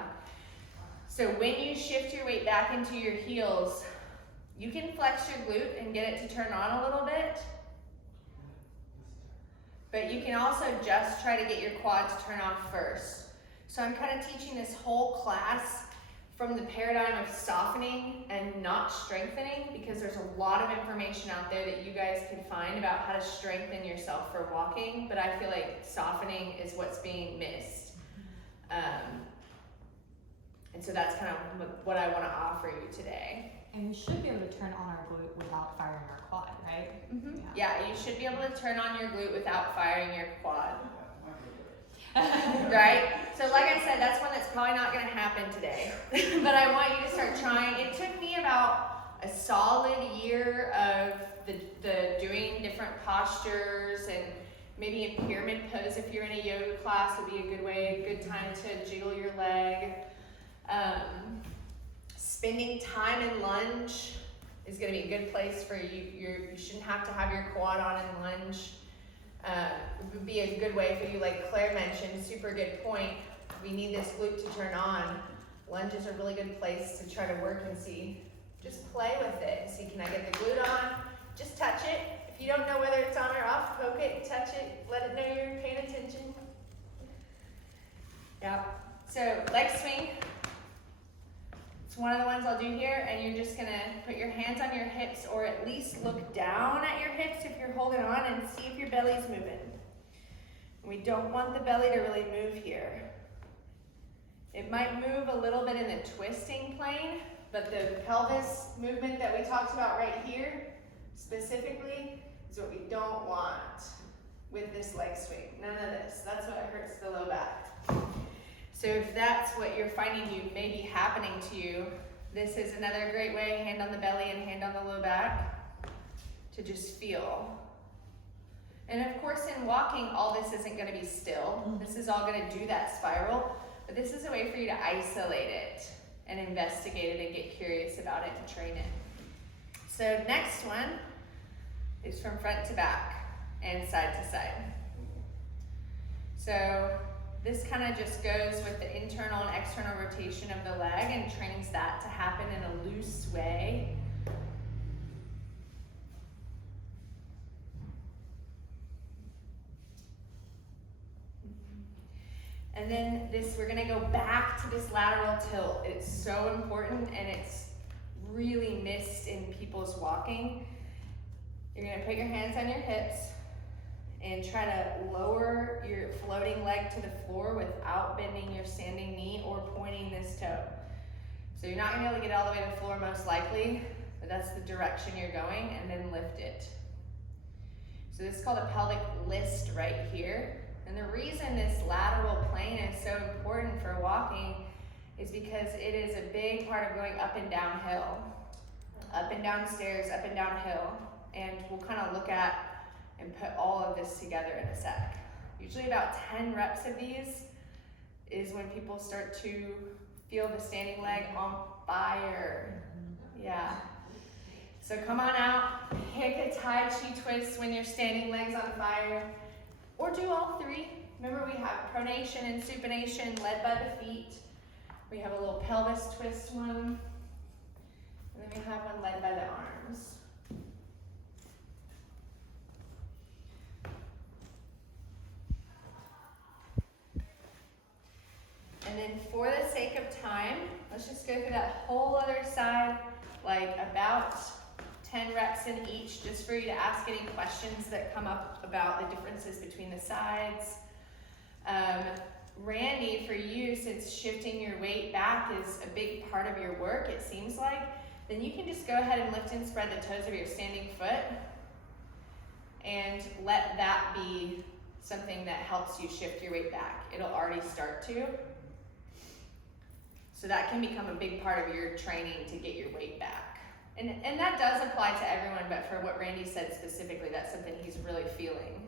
So when you shift your weight back into your heels, you can flex your glute and get it to turn on a little bit. But you can also just try to get your quad to turn off first. So I'm kind of teaching this whole class from the paradigm of softening and not strengthening, because there's a lot of information out there that you guys can find about how to strengthen yourself for walking, but I feel like softening is what's being missed. And so that's kind of what I want to offer you today. And we should be able to turn on our glute without firing our quad, right? Yeah, you should be able to turn on your glute without firing your quad. Yeah, might be good. Right? So like I said, that's one that's probably not going to happen today. But I want you to start trying. It took me about a solid year of the doing different postures, and maybe in pyramid pose if you're in a yoga class would be a good time to jiggle your leg. Spending time in lunge is going to be a good place for you. You shouldn't have to have your quad on in lunge. It would be a good way for you, like Claire mentioned, super good point. We need this glute to turn on. Lunge is a really good place to try to work and see. Just play with it and see, can I get the glute on? Just touch it. If you don't know whether it's on or off, poke it, touch it, let it know you're paying attention. Yeah. So leg swing. It's one of the ones I'll do here, and you're just gonna put your hands on your hips, or at least look down at your hips if you're holding on, and see if your belly's moving. We don't want the belly to really move here. It might move a little bit in the twisting plane, but the pelvis movement that we talked about right here, specifically, is what we don't want with this leg swing. None of this. That's what hurts the low back. So if that's what you're finding you may be happening to you, this is another great way, hand on the belly and hand on the low back, to just feel. And of course in walking, all this isn't gonna be still. This is all gonna do that spiral, but this is a way for you to isolate it and investigate it and get curious about it and train it. So next one is from front to back and side to side. So this kind of just goes with the internal and external rotation of the leg and trains that to happen in a loose way. And then this, we're gonna go back to this lateral tilt. It's so important, and it's really missed in people's walking. You're gonna put your hands on your hips and try to lower your floating leg to the floor without bending your standing knee or pointing this toe. So you're not gonna be able to get all the way to the floor most likely, but that's the direction you're going, and then lift it. So this is called a pelvic list right here. And the reason this lateral plane is so important for walking is because it is a big part of going up and downhill, up and down stairs, up and downhill. And we'll kind of look at and put all of this together in a sec. Usually about 10 reps of these is when people start to feel the standing leg on fire. Yeah. So come on out, pick a Tai Chi twist when your standing leg's on fire, or do all three. Remember, we have pronation and supination led by the feet. We have a little pelvis twist one, and then we have one led by the arms. And then for the sake of time, let's just go through that whole other side, like about 10 reps in each, just for you to ask any questions that come up about the differences between the sides. Randy, for you, since shifting your weight back is a big part of your work, it seems like, then you can just go ahead and lift and spread the toes of your standing foot and let that be something that helps you shift your weight back. It'll already start to. So that can become a big part of your training to get your weight back. And that does apply to everyone, but for what Randy said specifically, that's something he's really feeling.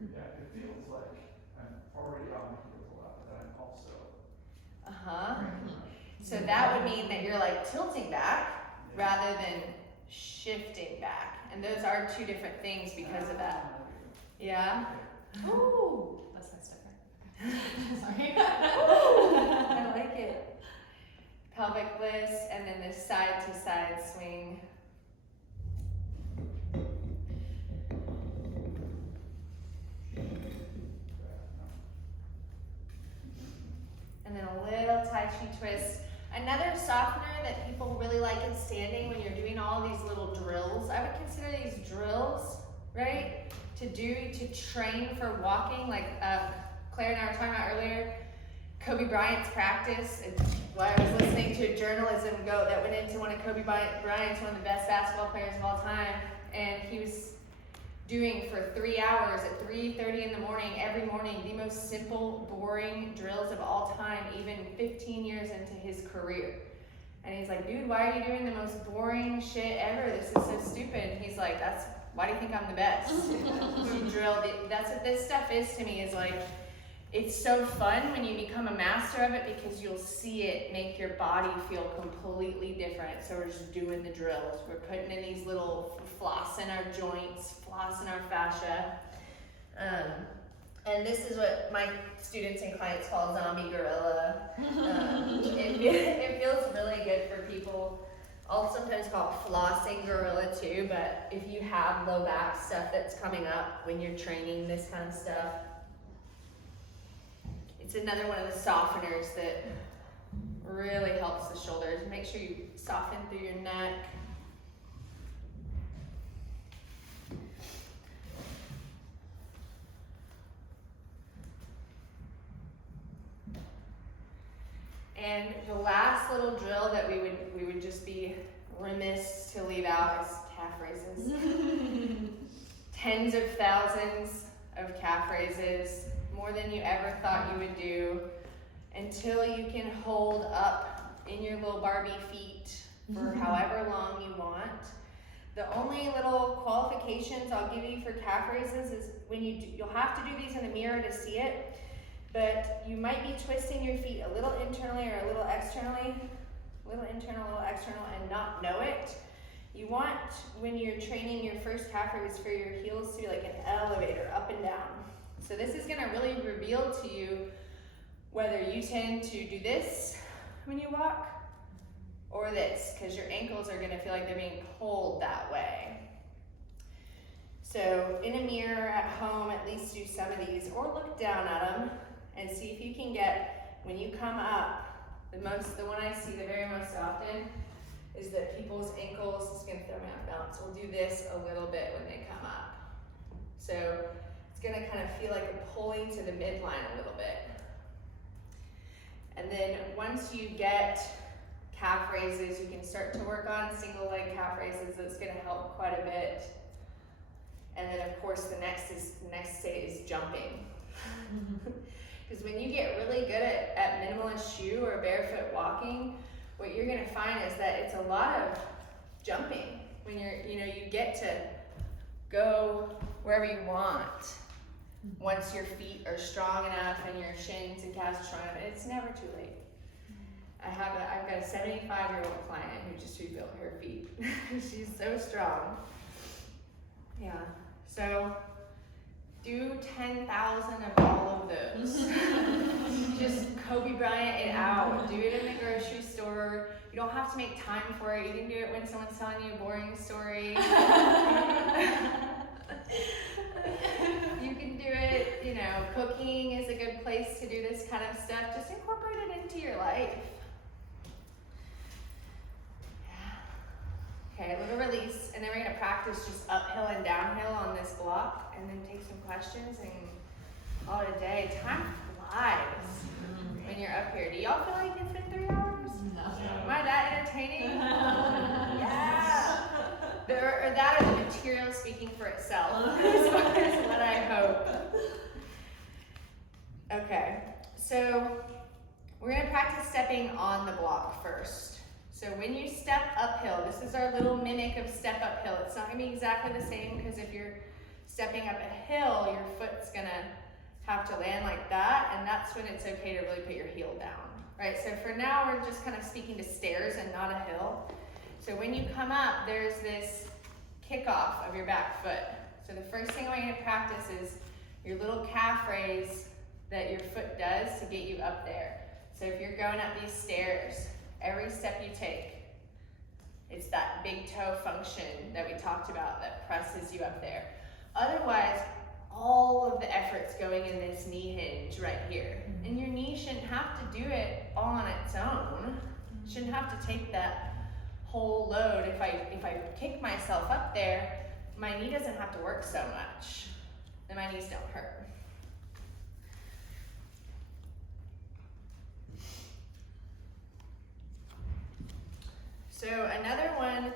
Yeah, it feels like I'm already on my heels a lot, but I'm also. So that would mean that you're like tilting back rather than shifting back. And those are two different things because of that. Yeah? Ooh. That's nice different. Sorry. Ooh, I like it. Pelvic list, and then this side to side swing. And then a little Tai Chi twist. Another softener that people really like in standing when you're doing all these little drills, I would consider these drills, right, to train for walking, like Claire and I were talking about earlier, Kobe Bryant's practice. I was listening to a journalism that went into one of Kobe Bryant's one of the best basketball players of all time, and he was doing for 3 hours at 3:30 in the morning, every morning, the most simple, boring drills of all time, even 15 years into his career. And he's like, dude, why are you doing the most boring shit ever? This is so stupid. And he's like, why do you think I'm the best? You drill, that's what this stuff is to me, is like, it's so fun when you become a master of it because you'll see it make your body feel completely different. So we're just doing the drills. We're putting in these little floss in our joints, floss in our fascia. And this is what my students and clients call zombie gorilla. It feels really good for people. I'll sometimes call it flossing gorilla too, but if you have low back stuff that's coming up when you're training this kind of stuff, it's another one of the softeners that really helps the shoulders. Make sure you soften through your neck. And the last little drill that we would just be remiss to leave out is calf raises. Tens of thousands of calf raises, more than you ever thought you would do, until you can hold up in your little Barbie feet for however long you want. The only little qualifications I'll give you for calf raises is when you'll have to do these in the mirror to see it, but you might be twisting your feet a little internally or a little externally, a little internal, a little external, and not know it. You want, when you're training your first calf raise, for your heels to be like an elevator, up and down. So this is gonna really reveal to you whether you tend to do this when you walk or this, because your ankles are gonna feel like they're being pulled that way. So in a mirror at home, at least do some of these, or look down at them and see if you can get, when you come up, the one I see the very most often is that people's ankles, it's gonna throw me off balance, will do this a little bit when they come up. So it's gonna kind of feel like a pulling to the midline a little bit. And then once you get calf raises, you can start to work on single leg calf raises. That's gonna help quite a bit. And then of course the next state is jumping. Because when you get really good at minimalist shoe or barefoot walking, what you're gonna find is that it's a lot of jumping. When you get to go wherever you want. Once your feet are strong enough and your shins and calves are strong enough, it's never too late. I've got a 75-year-old client who just rebuilt her feet. She's so strong. Yeah, so do 10,000 of all of those. Just Kobe Bryant it out. Do it in the grocery store. You don't have to make time for it. You can do it when someone's telling you a boring story. You can do it, cooking is a good place to do this kind of stuff. Just incorporate it into your life. Okay, a little release, and then we're gonna practice just uphill and downhill on this block, and then take some questions and call it a day. Time flies when you're up here. Do y'all feel like it's been 3 hours? No. Am I that entertaining? Yeah. Or that or the material speaking for itself is what I hope. Okay, so we're gonna practice stepping on the block first. So when you step uphill, this is our little mimic of step uphill. It's not gonna be exactly the same, because if you're stepping up a hill, your foot's gonna have to land like that, and that's when it's okay to really put your heel down, right? So for now, we're just kind of speaking to stairs and not a hill. So when you come up, there's this kickoff of your back foot. So the first thing we're gonna practice is your little calf raise that your foot does to get you up there. So if you're going up these stairs, every step you take, it's that big toe function that we talked about that presses you up there. Otherwise, all of the effort's going in this knee hinge right here. And your knee shouldn't have to do it all on its own. Shouldn't have to take that whole load. If I kick myself up there, my knee doesn't have to work so much, and my knees don't hurt. So another one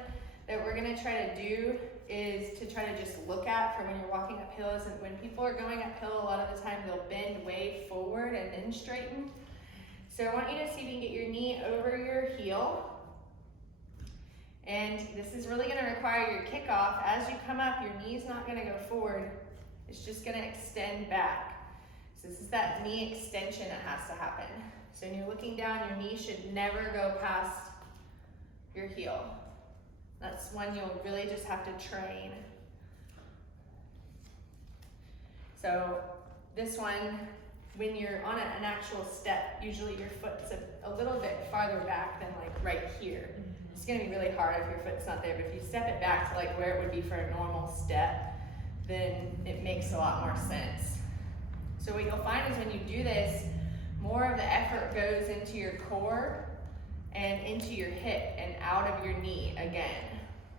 that we're gonna try to do is to try to just look at for when you're walking up hills. And when people are going uphill, a lot of the time they'll bend way forward and then straighten. So I want you to see if you can get your knee over your heel. And this is really gonna require your kickoff. As you come up, your knee's not gonna go forward. It's just gonna extend back. So this is that knee extension that has to happen. So when you're looking down, your knee should never go past your heel. That's one you'll really just have to train. So this one, when you're on an actual step, usually your foot's a little bit farther back than like right here. It's gonna be really hard if your foot's not there, but if you step it back to like where it would be for a normal step, then it makes a lot more sense. So what you'll find is when you do this, more of the effort goes into your core and into your hip and out of your knee again.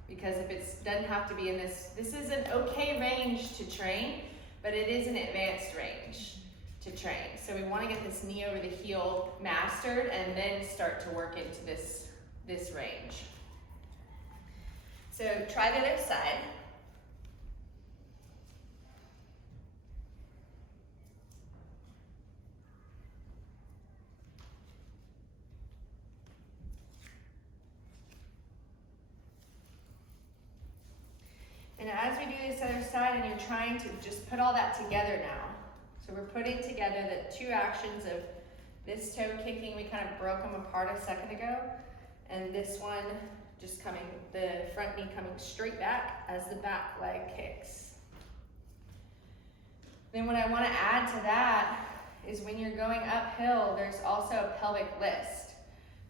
Because if it doesn't have to be in this is an okay range to train, but it is an advanced range to train. So we want to get this knee over the heel mastered and then start to work into this range. So try the other side. And as we do this other side, and you're trying to just put all that together now. So we're putting together the two actions of this toe kicking, we kind of broke them apart a second ago, and this one just coming, the front knee coming straight back as the back leg kicks. Then what I want to add to that is when you're going uphill, there's also a pelvic list.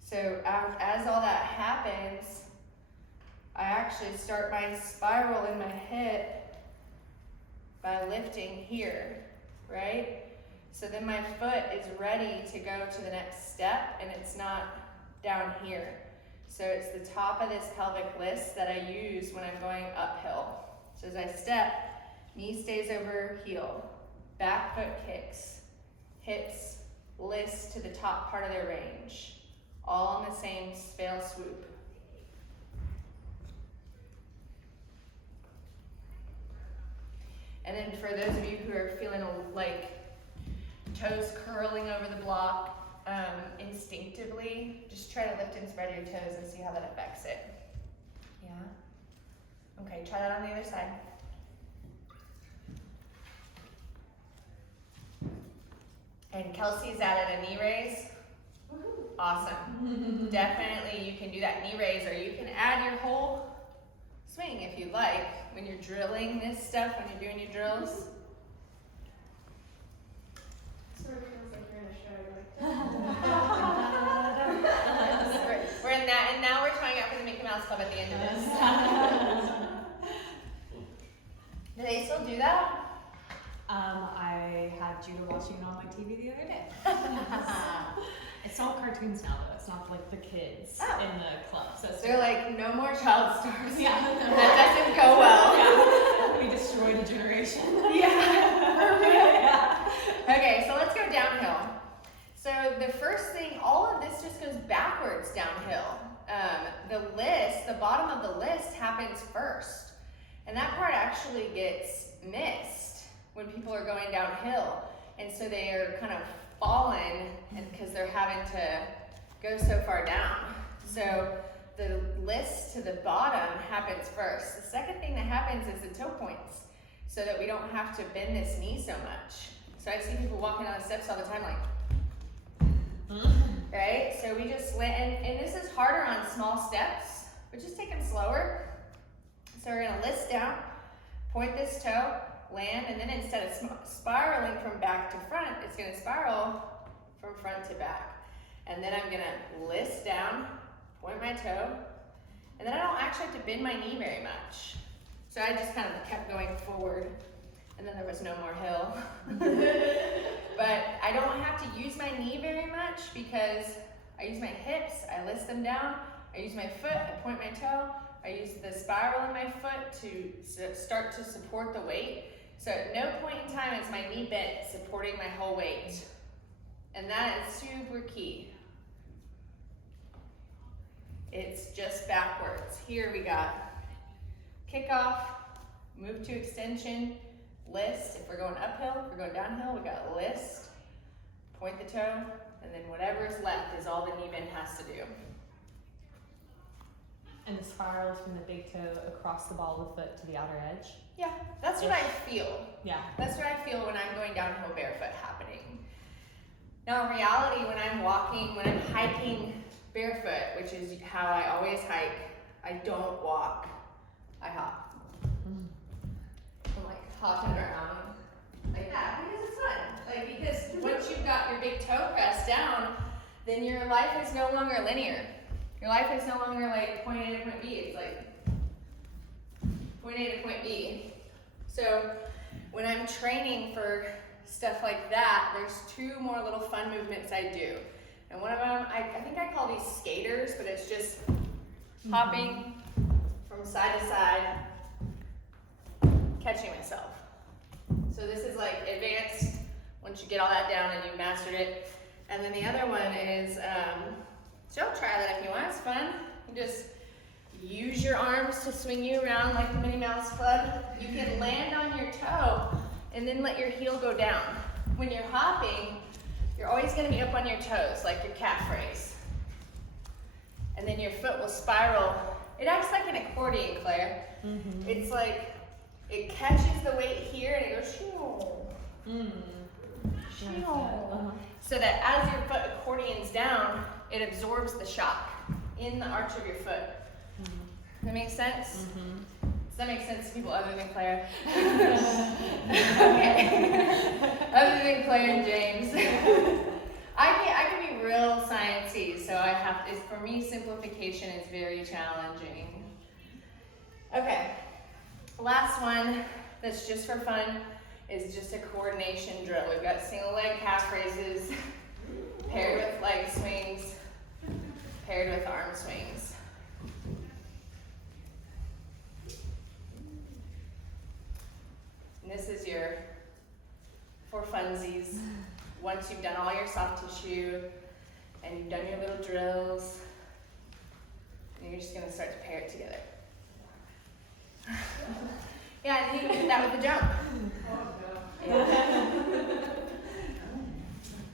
So as all that happens, I actually start my spiral in my hip by lifting here, right? So then my foot is ready to go to the next step and it's not down here. So it's the top of this pelvic list that I use when I'm going uphill. So as I step, knee stays over heel, back foot kicks, hips list to the top part of their range, all in the same fail swoop. And then for those of you who are feeling like toes curling over the block instinctively, just try to lift and spread your toes and see how that affects it. Yeah? Okay, try that on the other side. And Kelsey's added a knee raise. Awesome. Definitely you can do that knee raise, or you can add your whole swing if you like when you're drilling this stuff, when you're doing your drills. Sort of feels like you're in a show. We're in that, and now we're trying out for the Mickey Mouse Club at the end of this. Do they still do that? I had Judah watching it on my TV the other day. It's all cartoons now though, it's not like the kids in the club. So They're like, no more child stars. Yeah. That doesn't go well. Yeah. We destroyed a generation. Yeah. Okay, so let's go downhill. So the first thing, all of this just goes backwards downhill. The bottom of the list happens first. And that part actually gets missed when people are going downhill. And so they are kind of fallen because they're having to go so far down. So the list to the bottom happens first. The second thing that happens is the toe points, so that we don't have to bend this knee so much. So I see people walking down the steps all the time like, right? So we just land, and this is harder on small steps, but just take them slower. So we're gonna list down, point this toe, land, and then instead of spiraling from back to front, it's gonna spiral from front to back. And then I'm gonna list down, point my toe, and then I don't actually have to bend my knee very much. So I just kind of kept going forward, and then there was no more hill. But I don't have to use my knee very much because I use my hips, I list them down, I use my foot, I point my toe, I use the spiral in my foot to start to support the weight. So at no point in time is my knee bent supporting my whole weight. And that is super key. It's just backwards. Here we got kickoff, move to extension, list. If we're going uphill, if we're going downhill, we got list, point the toe, and then whatever is left is all the knee bend has to do. And the spiral is from the big toe across the ball of the foot to the outer edge. Yeah, that's what I feel. Yeah. That's what I feel when I'm going downhill barefoot happening. Now in reality, when I'm walking, when I'm hiking barefoot, which is how I always hike, I don't walk, I hop. I'm like hopping around like that because it's fun. Like, because once you've got your big toe pressed down, then your life is no longer linear. Your life is no longer like point A to point B. It's like point A to point B. So when I'm training for stuff like that, there's two more little fun movements I do. And one of them, I think I call these skaters, but it's just hopping from side to side, catching myself. So this is like advanced, once you get all that down and you've mastered it. And then the other one is, so try that if you want, it's fun. You just use your arms to swing you around like the Minnie Mouse Club. You can land on your toe and then let your heel go down. When you're hopping, you're always gonna be up on your toes, like your calf raise. And then your foot will spiral. It acts like an accordion, Claire. Mm-hmm. It's like, it catches the weight here and it goes shoo. So that as your foot accordions down, it absorbs the shock in the arch of your foot. Does that make sense? Does that make sense to people other than Claire? Okay. Other than Claire and James. I can be real sciencey, so for me, simplification is very challenging. Okay, last one that's just for fun is just a coordination drill. We've got single leg calf raises, paired with leg swings, paired with arm swings. And this is your for funsies. Once you've done all your soft tissue and you've done your little drills, and you're just gonna start to pair it together. Yeah, and you can do that with the jump. Yeah.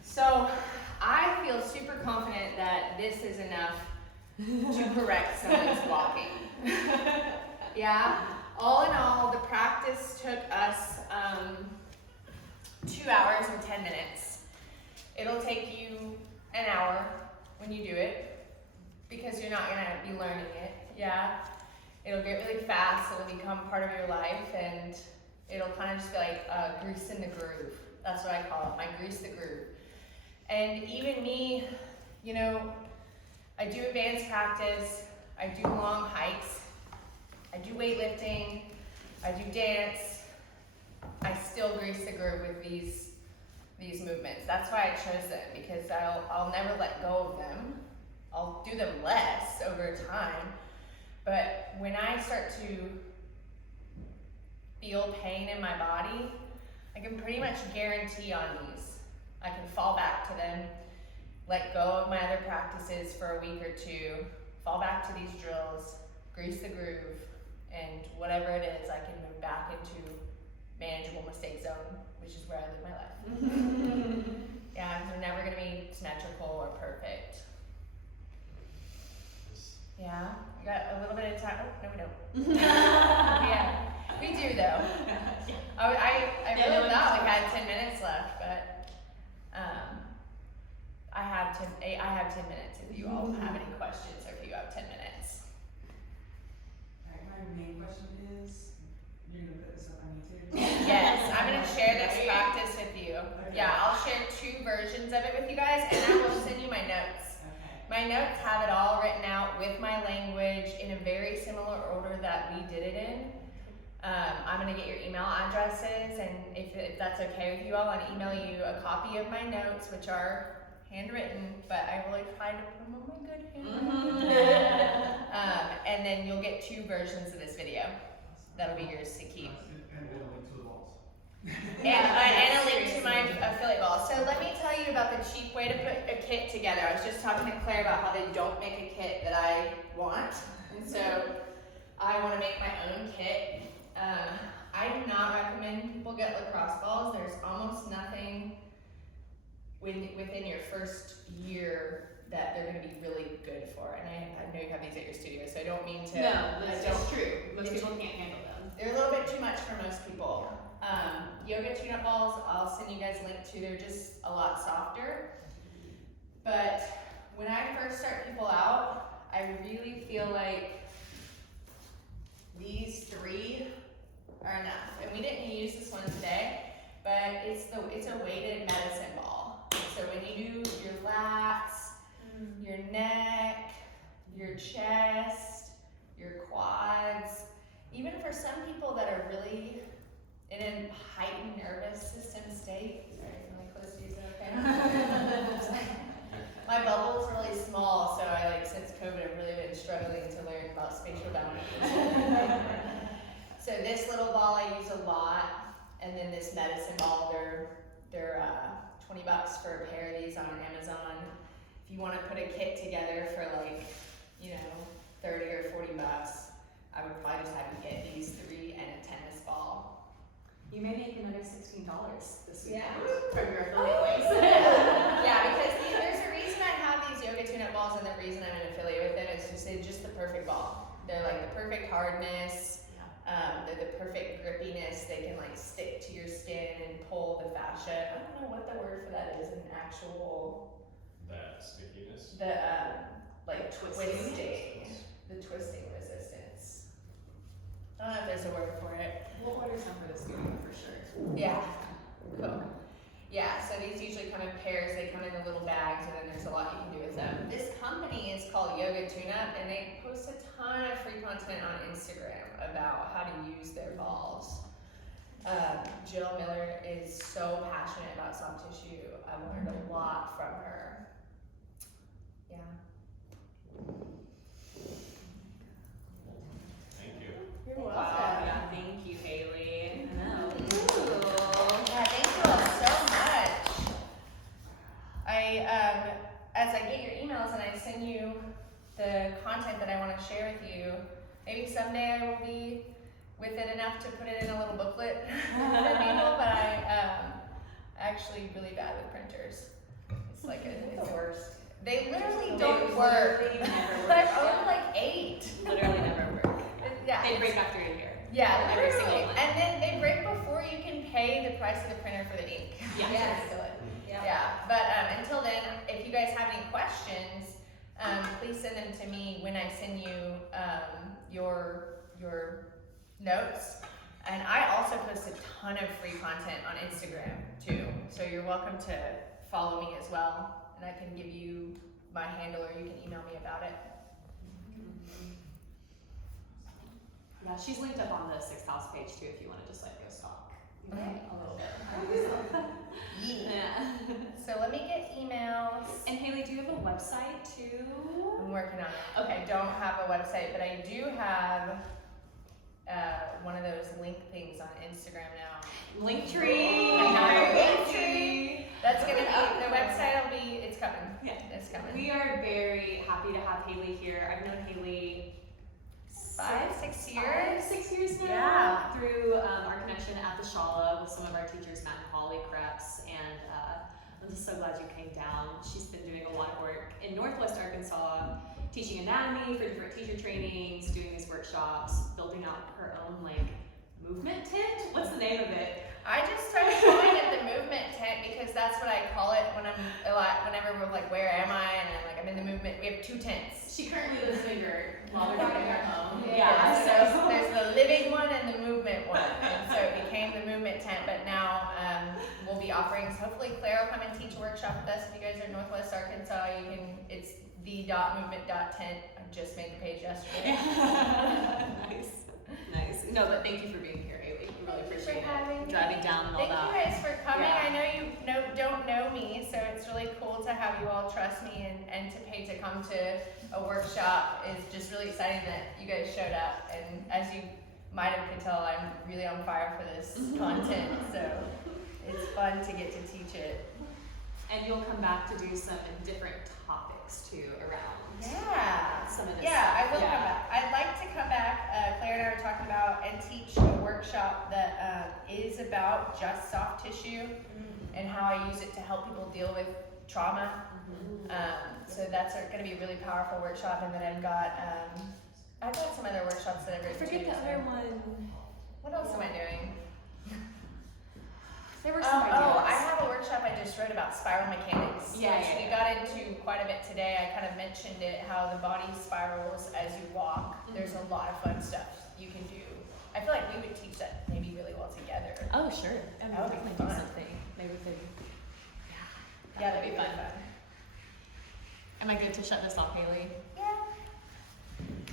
So I feel super confident that this is enough to correct someone's walking. Yeah, all in all, the practice took us 2 hours and 10 minutes. It'll take you an hour when you do it because you're not gonna be learning it. Yeah, it'll get really fast, it'll become part of your life, and it'll kind of just be like grease in the groove. That's what I call it, my grease the groove. And even me, you know, I do advanced practice, I do long hikes, I do weightlifting, I do dance, I still grease the groove with these movements. That's why I chose them, because I'll never let go of them. I'll do them less over time, but when I start to feel pain in my body, I can pretty much guarantee on these. I can fall back to them, let go of my other practices for a week or two, fall back to these drills, grease the groove, and whatever it is, I can move back into manageable mistake zone, which is where I live my life. Yeah, they're never gonna be symmetrical or perfect. Yeah, we got a little bit of time. Oh, no, we don't. Yeah, we do though. I really thought we had 10 minutes left, but I have 10 minutes if you all have any questions or if you have 10 minutes. Alright, my main question is, you're gonna put this up on YouTube? Yes, I'm gonna share this practice with you. Yeah, I'll share 2 versions of it with you guys, and I will send you my notes. Okay. My notes have it all written out with my language in a very similar order that we did it in. I'm gonna get your email addresses, and if that's okay with you all, I'll email you a copy of my notes, which are handwritten, but I really try to put them on my good handwriting. And then you'll get 2 versions of this video. That'll be yours to keep. And a link to the balls. And a link to my affiliate ball. So let me tell you about the cheap way to put a kit together. I was just talking to Claire about how they don't make a kit that I want. And so I want to make my own kit. I do not recommend people get lacrosse balls. There's almost nothing within your first year that they're going to be really good for. And I know you have these at your studio, so I don't mean to. No, that's true. Most people can't handle them. They're a little bit too much for most people. Yoga tune-up balls, I'll send you guys a link to. They're just a lot softer. But when I first start people out, I really feel like these 3 are enough. And we didn't use this one today, but it's a weighted medicine ball. So when you do your lats, your neck, your chest, your quads, even for some people that are really in a heightened nervous system state. Sorry, I'm really close to you, is that okay? My bubble's really small, so since COVID, I've really been struggling to learn about spatial boundaries. So this little ball I use a lot, and then this medicine ball, they're $20 for a pair of these on Amazon. If you want to put a kit together for $30 or $40, I would probably just have you get these 3 and a tennis ball. You may make another $16 this weekend Yeah. from your affiliate links. Yeah, because there's a reason I have these yoga tune-up balls, and the reason I'm an affiliate with them is they're just the perfect ball. They're like the perfect hardness. They're the perfect grippiness. They can stick to your skin and pull the fascia. I don't know what the word for that is in actual. That stickiness. The Twisting. the twisting resistance. I don't know if there's a word for it. We'll order some for this video for sure. Yeah, cool. Yeah, so these usually come in pairs. They come in the little bags, and then there's a lot you can do with them. This company is called Yoga Tune-Up, and they post a ton of free content on Instagram about how to use their balls. Jill Miller is so passionate about soft tissue. I've learned a lot from her. Yeah. Thank you. You're Wow, yeah, thank you, Haley. I know. Yeah, thank you all so much. As I get your emails and I send you the content that I want to share with you, maybe someday I will be with it enough to put it in a little booklet for people, but I'm actually really bad with printers. It's the worst. They literally don't work. Literally never work. I've owned 8. Literally never work. Yeah. They break after a year. Yeah, Every literally. single one. And then they break before you can pay the price of the printer for the ink. Yeah. Yes. Yeah. But until then, if you guys have any questions, please send them to me when I send you your notes. And I also post a ton of free content on Instagram too. So you're welcome to follow me as well. And I can give you my handle, or you can email me about it. Yeah, she's linked up on the 6th house page too if you want to just go stalk. Okay. A little bit. Yeah. So let me get emails. And Haley, do you have a website too? I'm working on it. Okay, I don't have a website, but I do have one of those link things on Instagram now. Linktree. I have a Linktree. That's gonna be, the website will be, it's coming. Yeah. It's coming. We are very happy to have Haley here. I've known Haley 5-6 years. 6 years now. Yeah. Through our connection at the Shala with some of our teachers, Matt and Holly Krebs, and I'm just so glad you came down. She's been doing a lot of work in Northwest Arkansas, teaching anatomy for different teacher trainings, doing these workshops, building out her own movement tent. What's the name of it? I just started calling it the movement tent because that's what I call it whenever we're where am I? And I'm in the movement. We have 2 tents. She currently lives in Vineyard while we're talking at home. So there's the living one and the movement one. And so it became the movement tent, but now we'll be offering, so hopefully Claire will come and teach a workshop with us. If you guys are in Northwest Arkansas, it's the.movement.tent. I just made the page yesterday. Nice. No, but thank you for being here, Haley. We really appreciate it. having me. Driving down and all Thank that. you guys for coming. Yeah. I know you don't know me, so it's really cool to have you all trust me and to pay to come to a workshop is just really exciting that you guys showed up. And as you might have could tell, I'm really on fire for this content, so it's fun to get to teach it. And you'll come back to do some different topics too around Yeah. some of this Yeah, I stuff. will come back. I'd like to come back. Claire and I were talking about and teach a workshop that is about just soft tissue and how I use it to help people deal with trauma. So that's going to be a really powerful workshop. And then I've got some other workshops that I've I written forget too. the so- other one. What else am I doing? There were some ideas. I have a workshop I just wrote about spiral mechanics, Yeah, which yeah, we yeah. got into quite a bit today. I kind of mentioned it, how the body spirals as you walk. There's a lot of fun stuff you can do. I feel like we would teach that maybe really well together. Oh, sure. I mean, That would be definitely do fun. something. Maybe we could. Yeah, that'd be fun. Am I good to shut this off, Haley? Yeah.